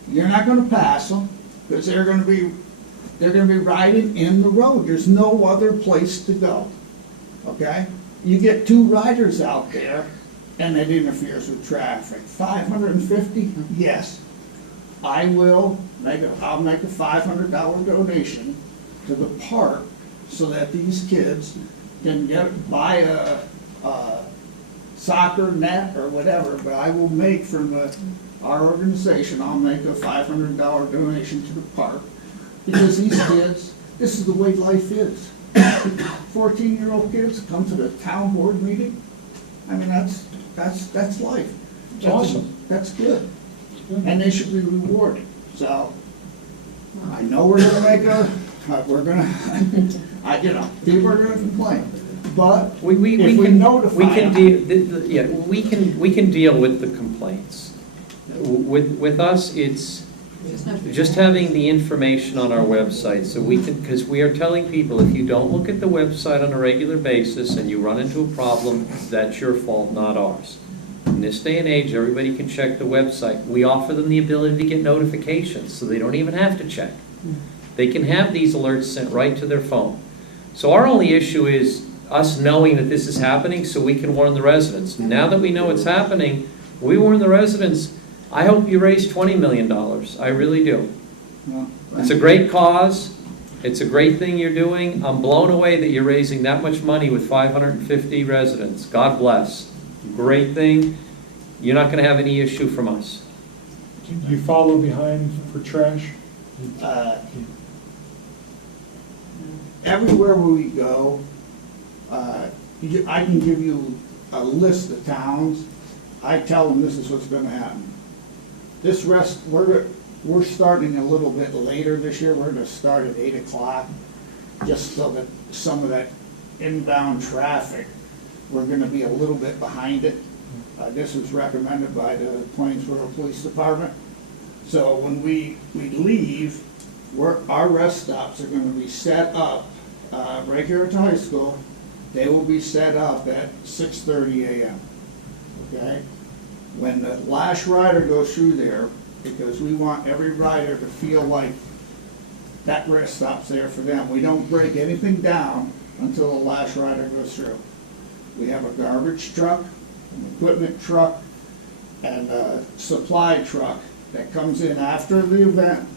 you're not gonna pass them, because they're gonna be riding in the road. There's no other place to go, okay? You get 2 riders out there, and it interferes with traffic. 550, yes. I'll make a $500 donation to the park so that these kids can buy a soccer net or whatever, but I will make from our organization, I'll make a $500 donation to the park, because these kids, this is the way life is. 14-year-old kids come to the town board meeting. I mean, that's life. It's awesome. That's good. And they should be rewarded. So, I know we're gonna make people are gonna complain. But we can deal with the complaints. With us, it's just having the information on our website, so we can, because we are telling people, if you don't look at the website on a regular basis and you run into a problem, that's your fault, not ours. In this day and age, everybody can check the website. We offer them the ability to get notifications, so they don't even have to check. They can have these alerts sent right to their phone. So our only issue is us knowing that this is happening so we can warn the residents. Now that we know it's happening, we warn the residents. I hope you raise $20 million. I really do. It's a great cause. It's a great thing you're doing. I'm blown away that you're raising that much money with 550 residents. God bless. Great thing. You're not going to have any issue from us. Do you follow behind for trash? Everywhere where we go, I can give you a list of towns. I tell them this is what's going to happen. We're starting a little bit later this year. We're going to start at 8 o'clock, just so that some of that inbound traffic, we're going to be a little bit behind it. This was recommended by the Plainsboro Police Department. So when we leave, our rest stops are going to be set up right here at the high school. They will be set up at 6:30 a.m. Okay? When the last rider goes through there, because we want every rider to feel like that rest stop's there for them. We don't break anything down until the last rider goes through. We have a garbage truck, an equipment truck, and a supply truck that comes in after the event.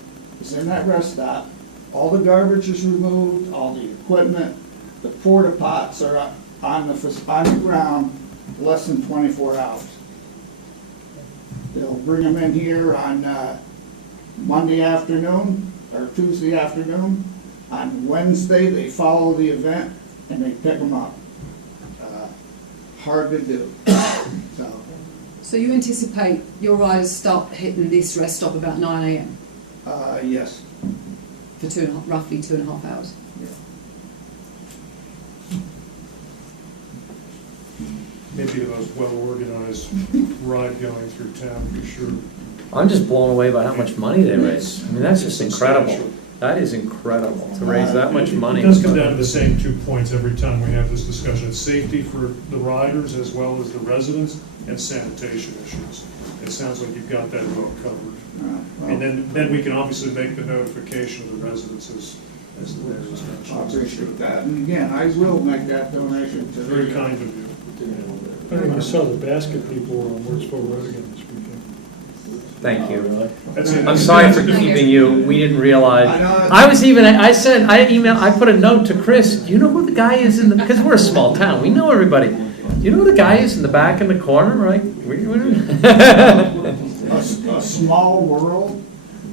It's in that rest stop. All the garbage is removed, all the equipment, the porta pots are on the ground less than 24 hours. They'll bring them in here on Monday afternoon or Tuesday afternoon. On Wednesday, they follow the event. and they pick them up. Hard to do, so. So you anticipate your riders start hitting this rest stop about 9 a.m. Yes. for roughly 2.5 hours? Maybe the most well-organized ride going through town, for sure. I'm just blown away by how much money they raise. I mean, that's just incredible. That is incredible, to raise that much money. It does come down to the same 2 points every time we have this discussion. It's safety for the riders as well as the residents and sanitation issues. It sounds like you've got that well covered. And then we can obviously make the notification of the residents as the mayor has mentioned. I appreciate that. And again, I will make that donation to Very kind of you. I think I saw the basket people on Wurtsville Road again this weekend. Thank you. That's it. I'm sorry for keeping you, we didn't realize. I put a note to Chris, do you know who the guy is because we're a small town, we know everybody. Do you know who the guy is in the back in the corner, right? a small world.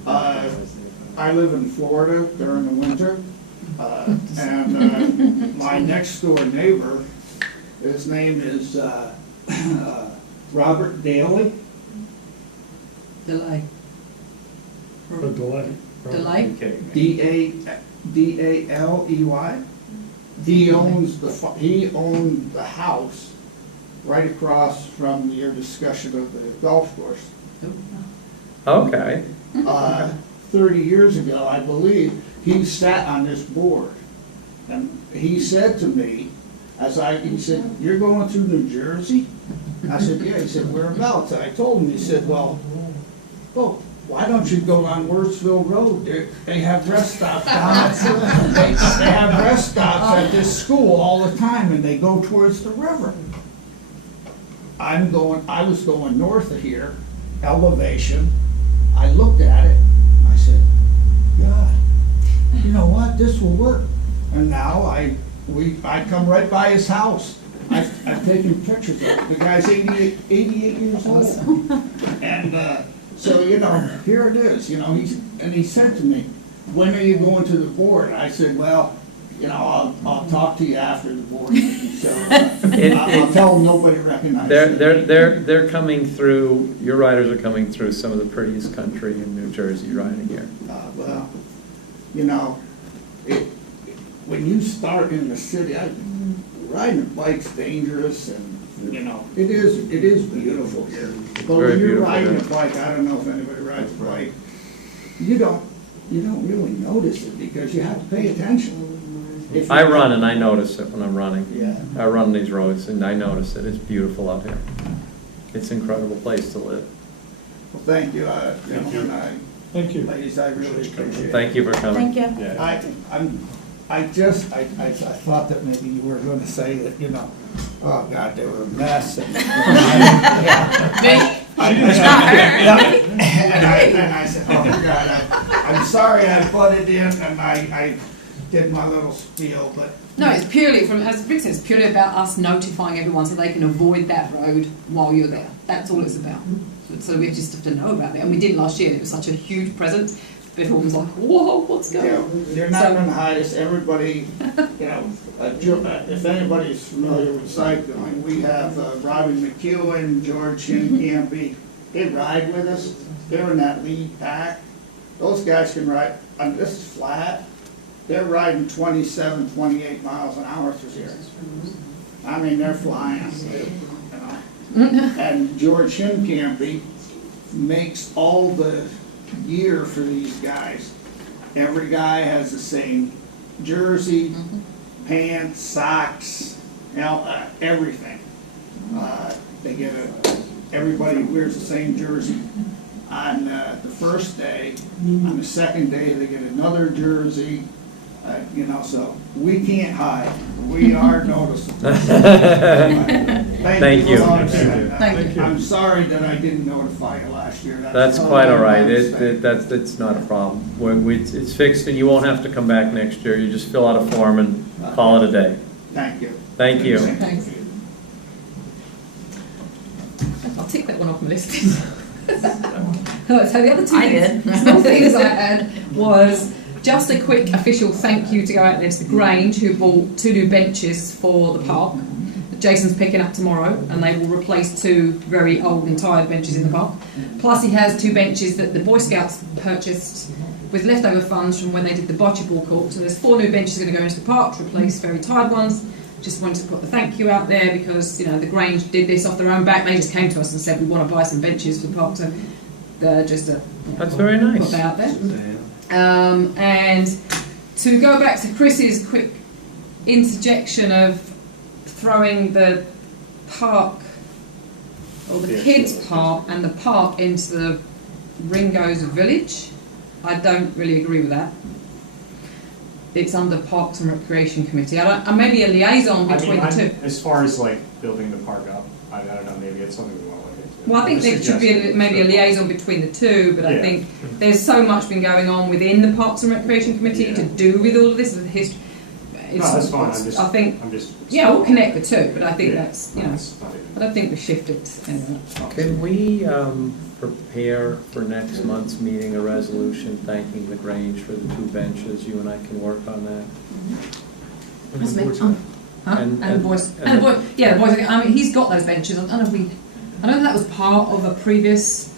I live in Florida during the winter, and my next door neighbor, his name is Robert Daly. Delay. Delay. Delay? D-A-L-E-Y. He owned the house right across from your discussion of the golf course. Okay. 30 years ago, I believe, he sat on this board. And he said to me, he said, "You're going through New Jersey?" I said, "Yeah." He said, "Whereabouts?" And I told him, he said, well, why don't you go on Wurtsville Road? They have rest stops down they have rest stops at this school all the time, and they go towards the river. I was going north of here, elevation. I looked at it, I said, God, you know what, this will work. And now I come right by his house. I've taken pictures of it. The guy's 88 years old. And so, here it is, he said to me, "When are you going to the board?" I said, "Well, I'll talk to you after the board meeting." So I'll tell them nobody recognizes it. They're coming through, your riders are coming through some of the prettiest country in New Jersey riding here. Well, when you start in the city, riding a bike's dangerous, and it is beautiful here. But when you're riding a bike, I don't know if anybody rides a bike, you don't really notice it because you have to pay attention. I run and I notice it when I'm running. Yeah. I run these roads and I notice it. It's beautiful out here. It's an incredible place to live. Well, thank you, gentlemen. Thank you. Ladies, I really appreciate it. Thank you for coming. Thank you. I thought that maybe you were going to say that, oh God, they were a mess. And I said, oh God, I'm sorry I butted in, and I did my little spiel, but. No, it's purely, as Rick says, purely about us notifying everyone so they can avoid that road while you're there. That's all it's about. So we just have to know about it. And we did last year, and it was such a huge present. Everyone was like, whoa, what's going on? They're not going to hide us. Everybody, if anybody's familiar with cycling, we have Robbie McEwen, George Campy. They ride with us. They're in that lead pack. Those guys can ride, this is flat. They're riding 27, 28 miles an hour through here. I mean, they're flying. And George Campy makes all the gear for these guys. Every guy has the same jersey, pants, socks, everything. They get everybody wears the same jersey. On the first day, on the second day, they get another jersey. So we can't hide. We are noticeable. Thank you. Thank you. I'm sorry that I didn't notify you last year. That's quite all right. That's not a problem. It's fixed, and you won't have to come back next year. You just fill out a form and call it a day. Thank you. Thank you. Thanks. I'll tick that one off my list. So the other two small things I had was just a quick official thank you to go out there to the Grange, who bought 2 new benches for the park. Jason's picking up tomorrow, and they will replace 2 very old and tired benches in the park. Plus he has 2 benches that the Boy Scouts purchased with leftover funds from when they did the bocce ball court. So there's 4 new benches going to go into the park to replace very tired ones. Just wanted to put the thank you out there because, you know, the Grange did this off their own back. They just came to us and said, we want to buy some benches for the park. So that's very nice. Put that out there. And to go back to Chris's quick interjection of throwing the park, or the kids' park and the park into the Ringo's Village, I don't really agree with that. It's under Parks and Recreation Committee. I'm maybe a liaison between the two. As far as like building the park up, I don't know, maybe it's something we want to look into. Well, I think there should be maybe a liaison between the two, but I think there's so much been going on within the Parks and Recreation Committee to do with all of this, the history. No, that's fine. We'll connect the two, but I think that's, you know, I don't think we shift it anyway. Can we prepare for next month's meeting a resolution thanking the Grange for the 2 benches? You and I can work on that. And the boys. The boys. I mean, he's got those benches. I don't know if that was part of a previous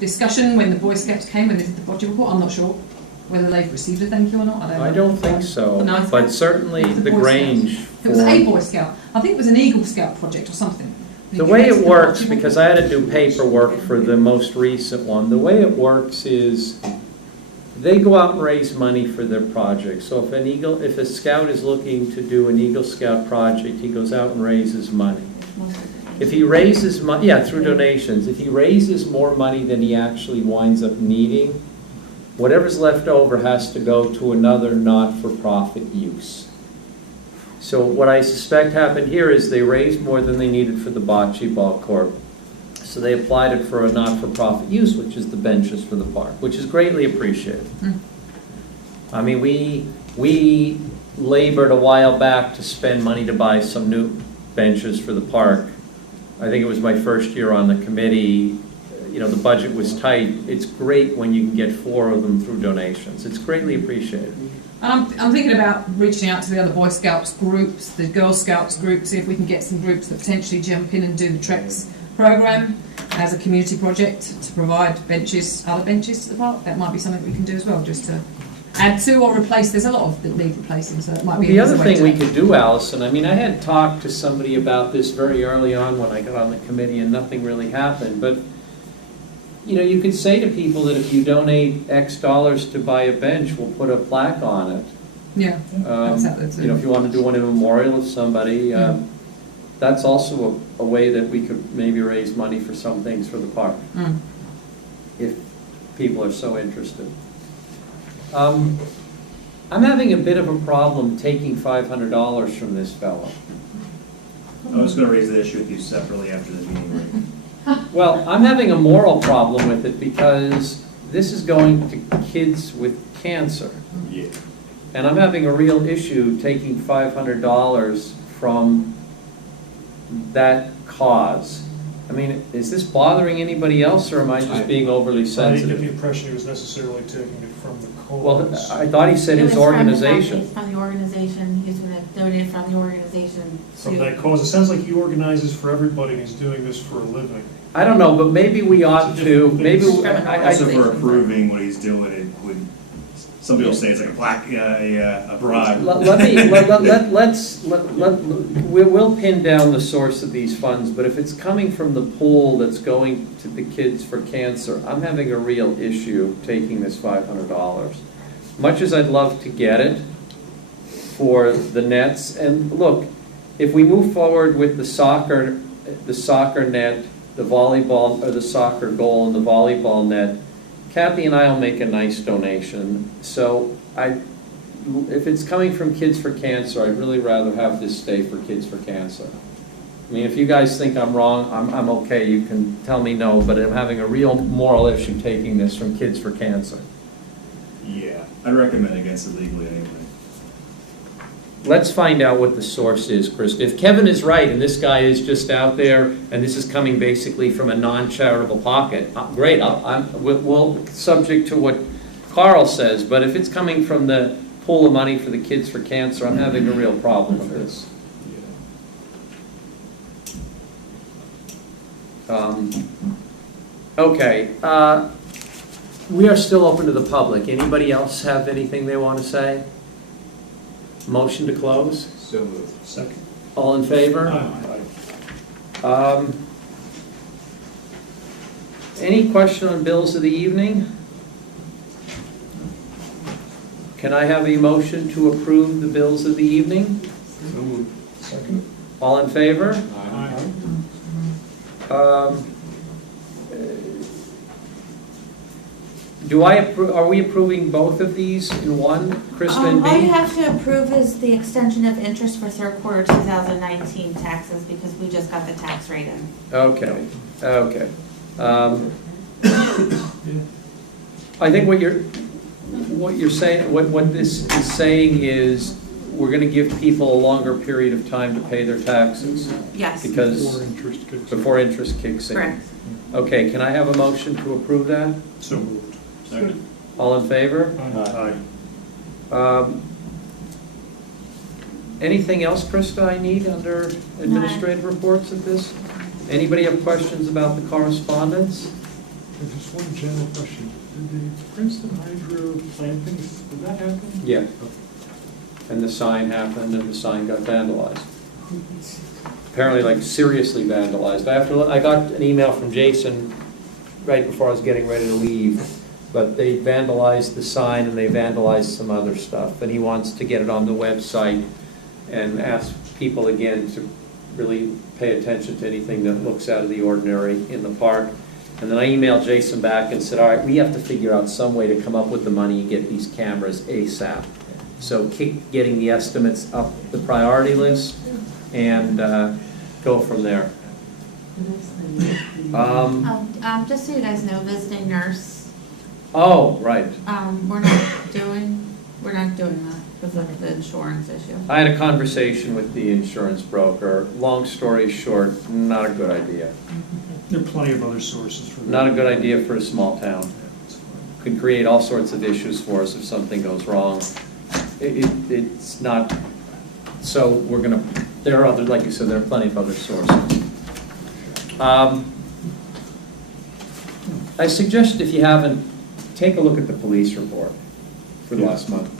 discussion when the Boy Scouts came and they did the bocce report. I'm not sure whether they've received a thank you or not. I don't think so, No, but certainly the Grange. It was a Boy Scout. I think it was an Eagle Scout project or something. The way it works, because I had to do paperwork for the most recent one, the way it works is they go out and raise money for their project. So if a scout is looking to do an Eagle Scout project, he goes out and raises money. If he raises money, through donations, if he raises more money than he actually winds up needing, whatever's left over has to go to another not-for-profit use. So what I suspect happened here is they raised more than they needed for the bocce ball court. So they applied it for a not-for-profit use, which is the benches for the park, which is greatly appreciated. I mean, we labored a while back to spend money to buy some new benches for the park. I think it was my first year on the committee. You know, the budget was tight. It's great when you can get 4 of them through donations. It's greatly appreciated. And I'm thinking about reaching out to the other Boy Scouts groups, the Girl Scouts group, see if we can get some groups that potentially jump in and do the Treks program as a community project to provide benches, other benches to the park. That might be something we can do as well, just to add to or replace. There's a lot of that need replacing, so that might be the other thing we could do, Allison, I mean, I had talked to somebody about this very early on when I got on the committee and nothing really happened, but you know, you could say to people that if you donate X dollars to buy a bench, we'll put a plaque on it. Yeah. You know, if you want to do one in memorial of somebody, that's also a way that we could maybe raise money for some things for the park, if people are so interested. I'm having a bit of a problem taking $500 from this fellow. I was going to raise the issue with you separately after the meeting. Well, I'm having a moral problem with it because this is going to kids with cancer. Yeah. And I'm having a real issue taking $500 from that cause. I mean, is this bothering anybody else, or am I just being overly I didn't sensitive? get the impression he was necessarily taking it from the cause. Well, I thought he said his organization. From the organization, he's going to donate from the organization. From that cause. It sounds like he organizes for everybody and he's doing this for a living. I don't know, but maybe we ought to, maybe, Also for approving what he's doing, it would, some people say it's like a black, a bribe. We'll pin down the source of these funds, but if it's coming from the pool that's going to the kids for cancer, I'm having a real issue taking this $500. Much as I'd love to get it for the nets, and look, if we move forward with the soccer net, the volleyball, or the soccer goal and the volleyball net, Kathy and I will make a nice donation. So if it's coming from Kids for Cancer, I'd really rather have this stay for Kids for Cancer. I mean, if you guys think I'm wrong, I'm okay. You can tell me no, but I'm having a real moral issue taking this from Kids for Cancer. Yeah, I'd recommend against it legally anyway. Let's find out what the source is, Chris. If Kevin is right and this guy is just out there and this is coming basically from a non-charitable pocket, great. We'll subject to what Carl says, but if it's coming from the pool of money for the Kids for Cancer, I'm having a real problem with this. Okay, we are still open to the public. Anybody else have anything they want to say? Motion to close? So moved. Second. All in favor? Any question on bills of the evening? Can I have a motion to approve the bills of the evening? So moved. Second. All in favor? Are we approving both of these in one, Krista and All you B? have to approve is the extension of interest for third quarter 2019 taxes, because we just got the tax rate in. Okay, okay. I think what you're saying, what this is saying is, we're gonna give people a longer period of time to pay their taxes. Yes. Because Before interest kicks in. before interest kicks in. Correct. Okay, can I have a motion to approve that? So moved. Second. All in favor? Aye. Anything else, Krista, I need under administrative reports of this? Anybody have questions about the correspondence? And just one general question. Did the Princeton Hydro plantings, did that happen? Yeah. And the sign happened, and the sign got vandalized. Apparently, like, seriously vandalized. I got an email from Jason right before I was getting ready to leave, but they vandalized the sign and they vandalized some other stuff, and he wants to get it on the website and ask people again to really pay attention to anything that looks out of the ordinary in the park. And then I emailed Jason back and said, all right, we have to figure out some way to come up with the money and get these cameras ASAP. So keep getting the estimates up the priority list and go from there. Just so you guys know, visiting nurse, Oh, right. we're not doing that because of the insurance issue. I had a conversation with the insurance broker. Long story short, not a good idea. There are plenty of other sources for that. Not a good idea for a small town. Could create all sorts of issues for us if something goes wrong. It's not, so we're gonna, there are other, like you said, there are plenty of other sources. I suggest if you haven't, take a look at the police report for last month.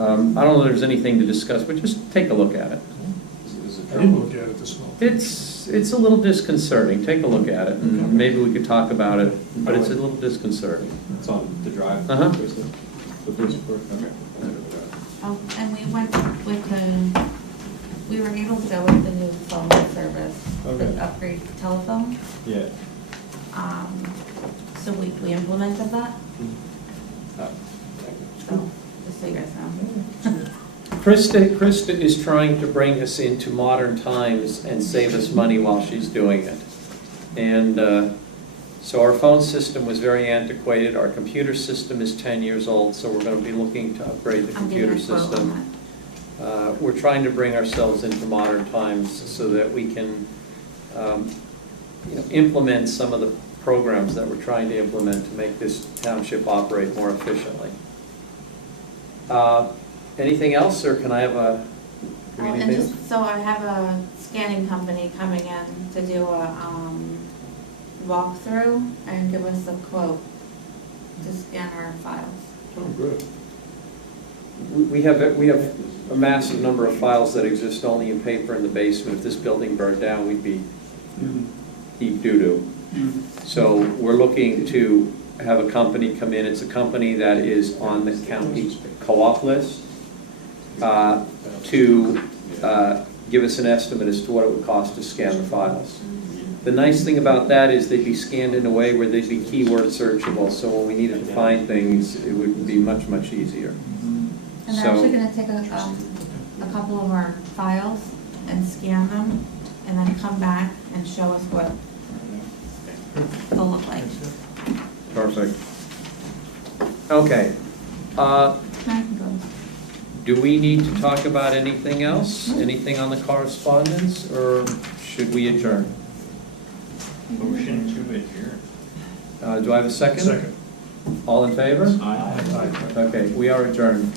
I don't know if there's anything to discuss, but just take a look at it. I didn't look at it this month. It's a little disconcerting. Take a look at it, and maybe we could talk about it, but it's a little disconcerting. It's on the drive. Uh-huh. The police report, okay. Oh, and we went with we were able to go with the new phone service, Okay. the upgrade telephone. Yeah. So we implemented that, so, just so you guys know. Krista is trying to bring us into modern times and save us money while she's doing it. And so our phone system was very antiquated. Our computer system is 10 years old, so we're going to be looking to upgrade the computer system. We're trying to bring ourselves into modern times so that we can implement some of the programs that we're trying to implement to make this township operate more efficiently. Anything else, or can I have a? And just, so I have a scanning company coming in to do a walkthrough and give us a quote to scan our files. Oh, good. We have a massive number of files that exist only in paper in the basement. If this building burned down, we'd be deep doo-doo. So we're looking to have a company come in. It's a company that is on the county co-op list to give us an estimate as to what it would cost to scan the files. The nice thing about that is they'd be scanned in a way where they'd be keyword searchable, so when we needed to find things, it would be much, much easier. And they're actually going to take a couple of our files and scan them, and then come back and show us what they'll look like. Perfect. Okay. Do we need to talk about anything else? Anything on the correspondence, or should we adjourn? Motion to adjourn. Do I have a second? Second. All in favor? Aye. Okay, we are adjourned.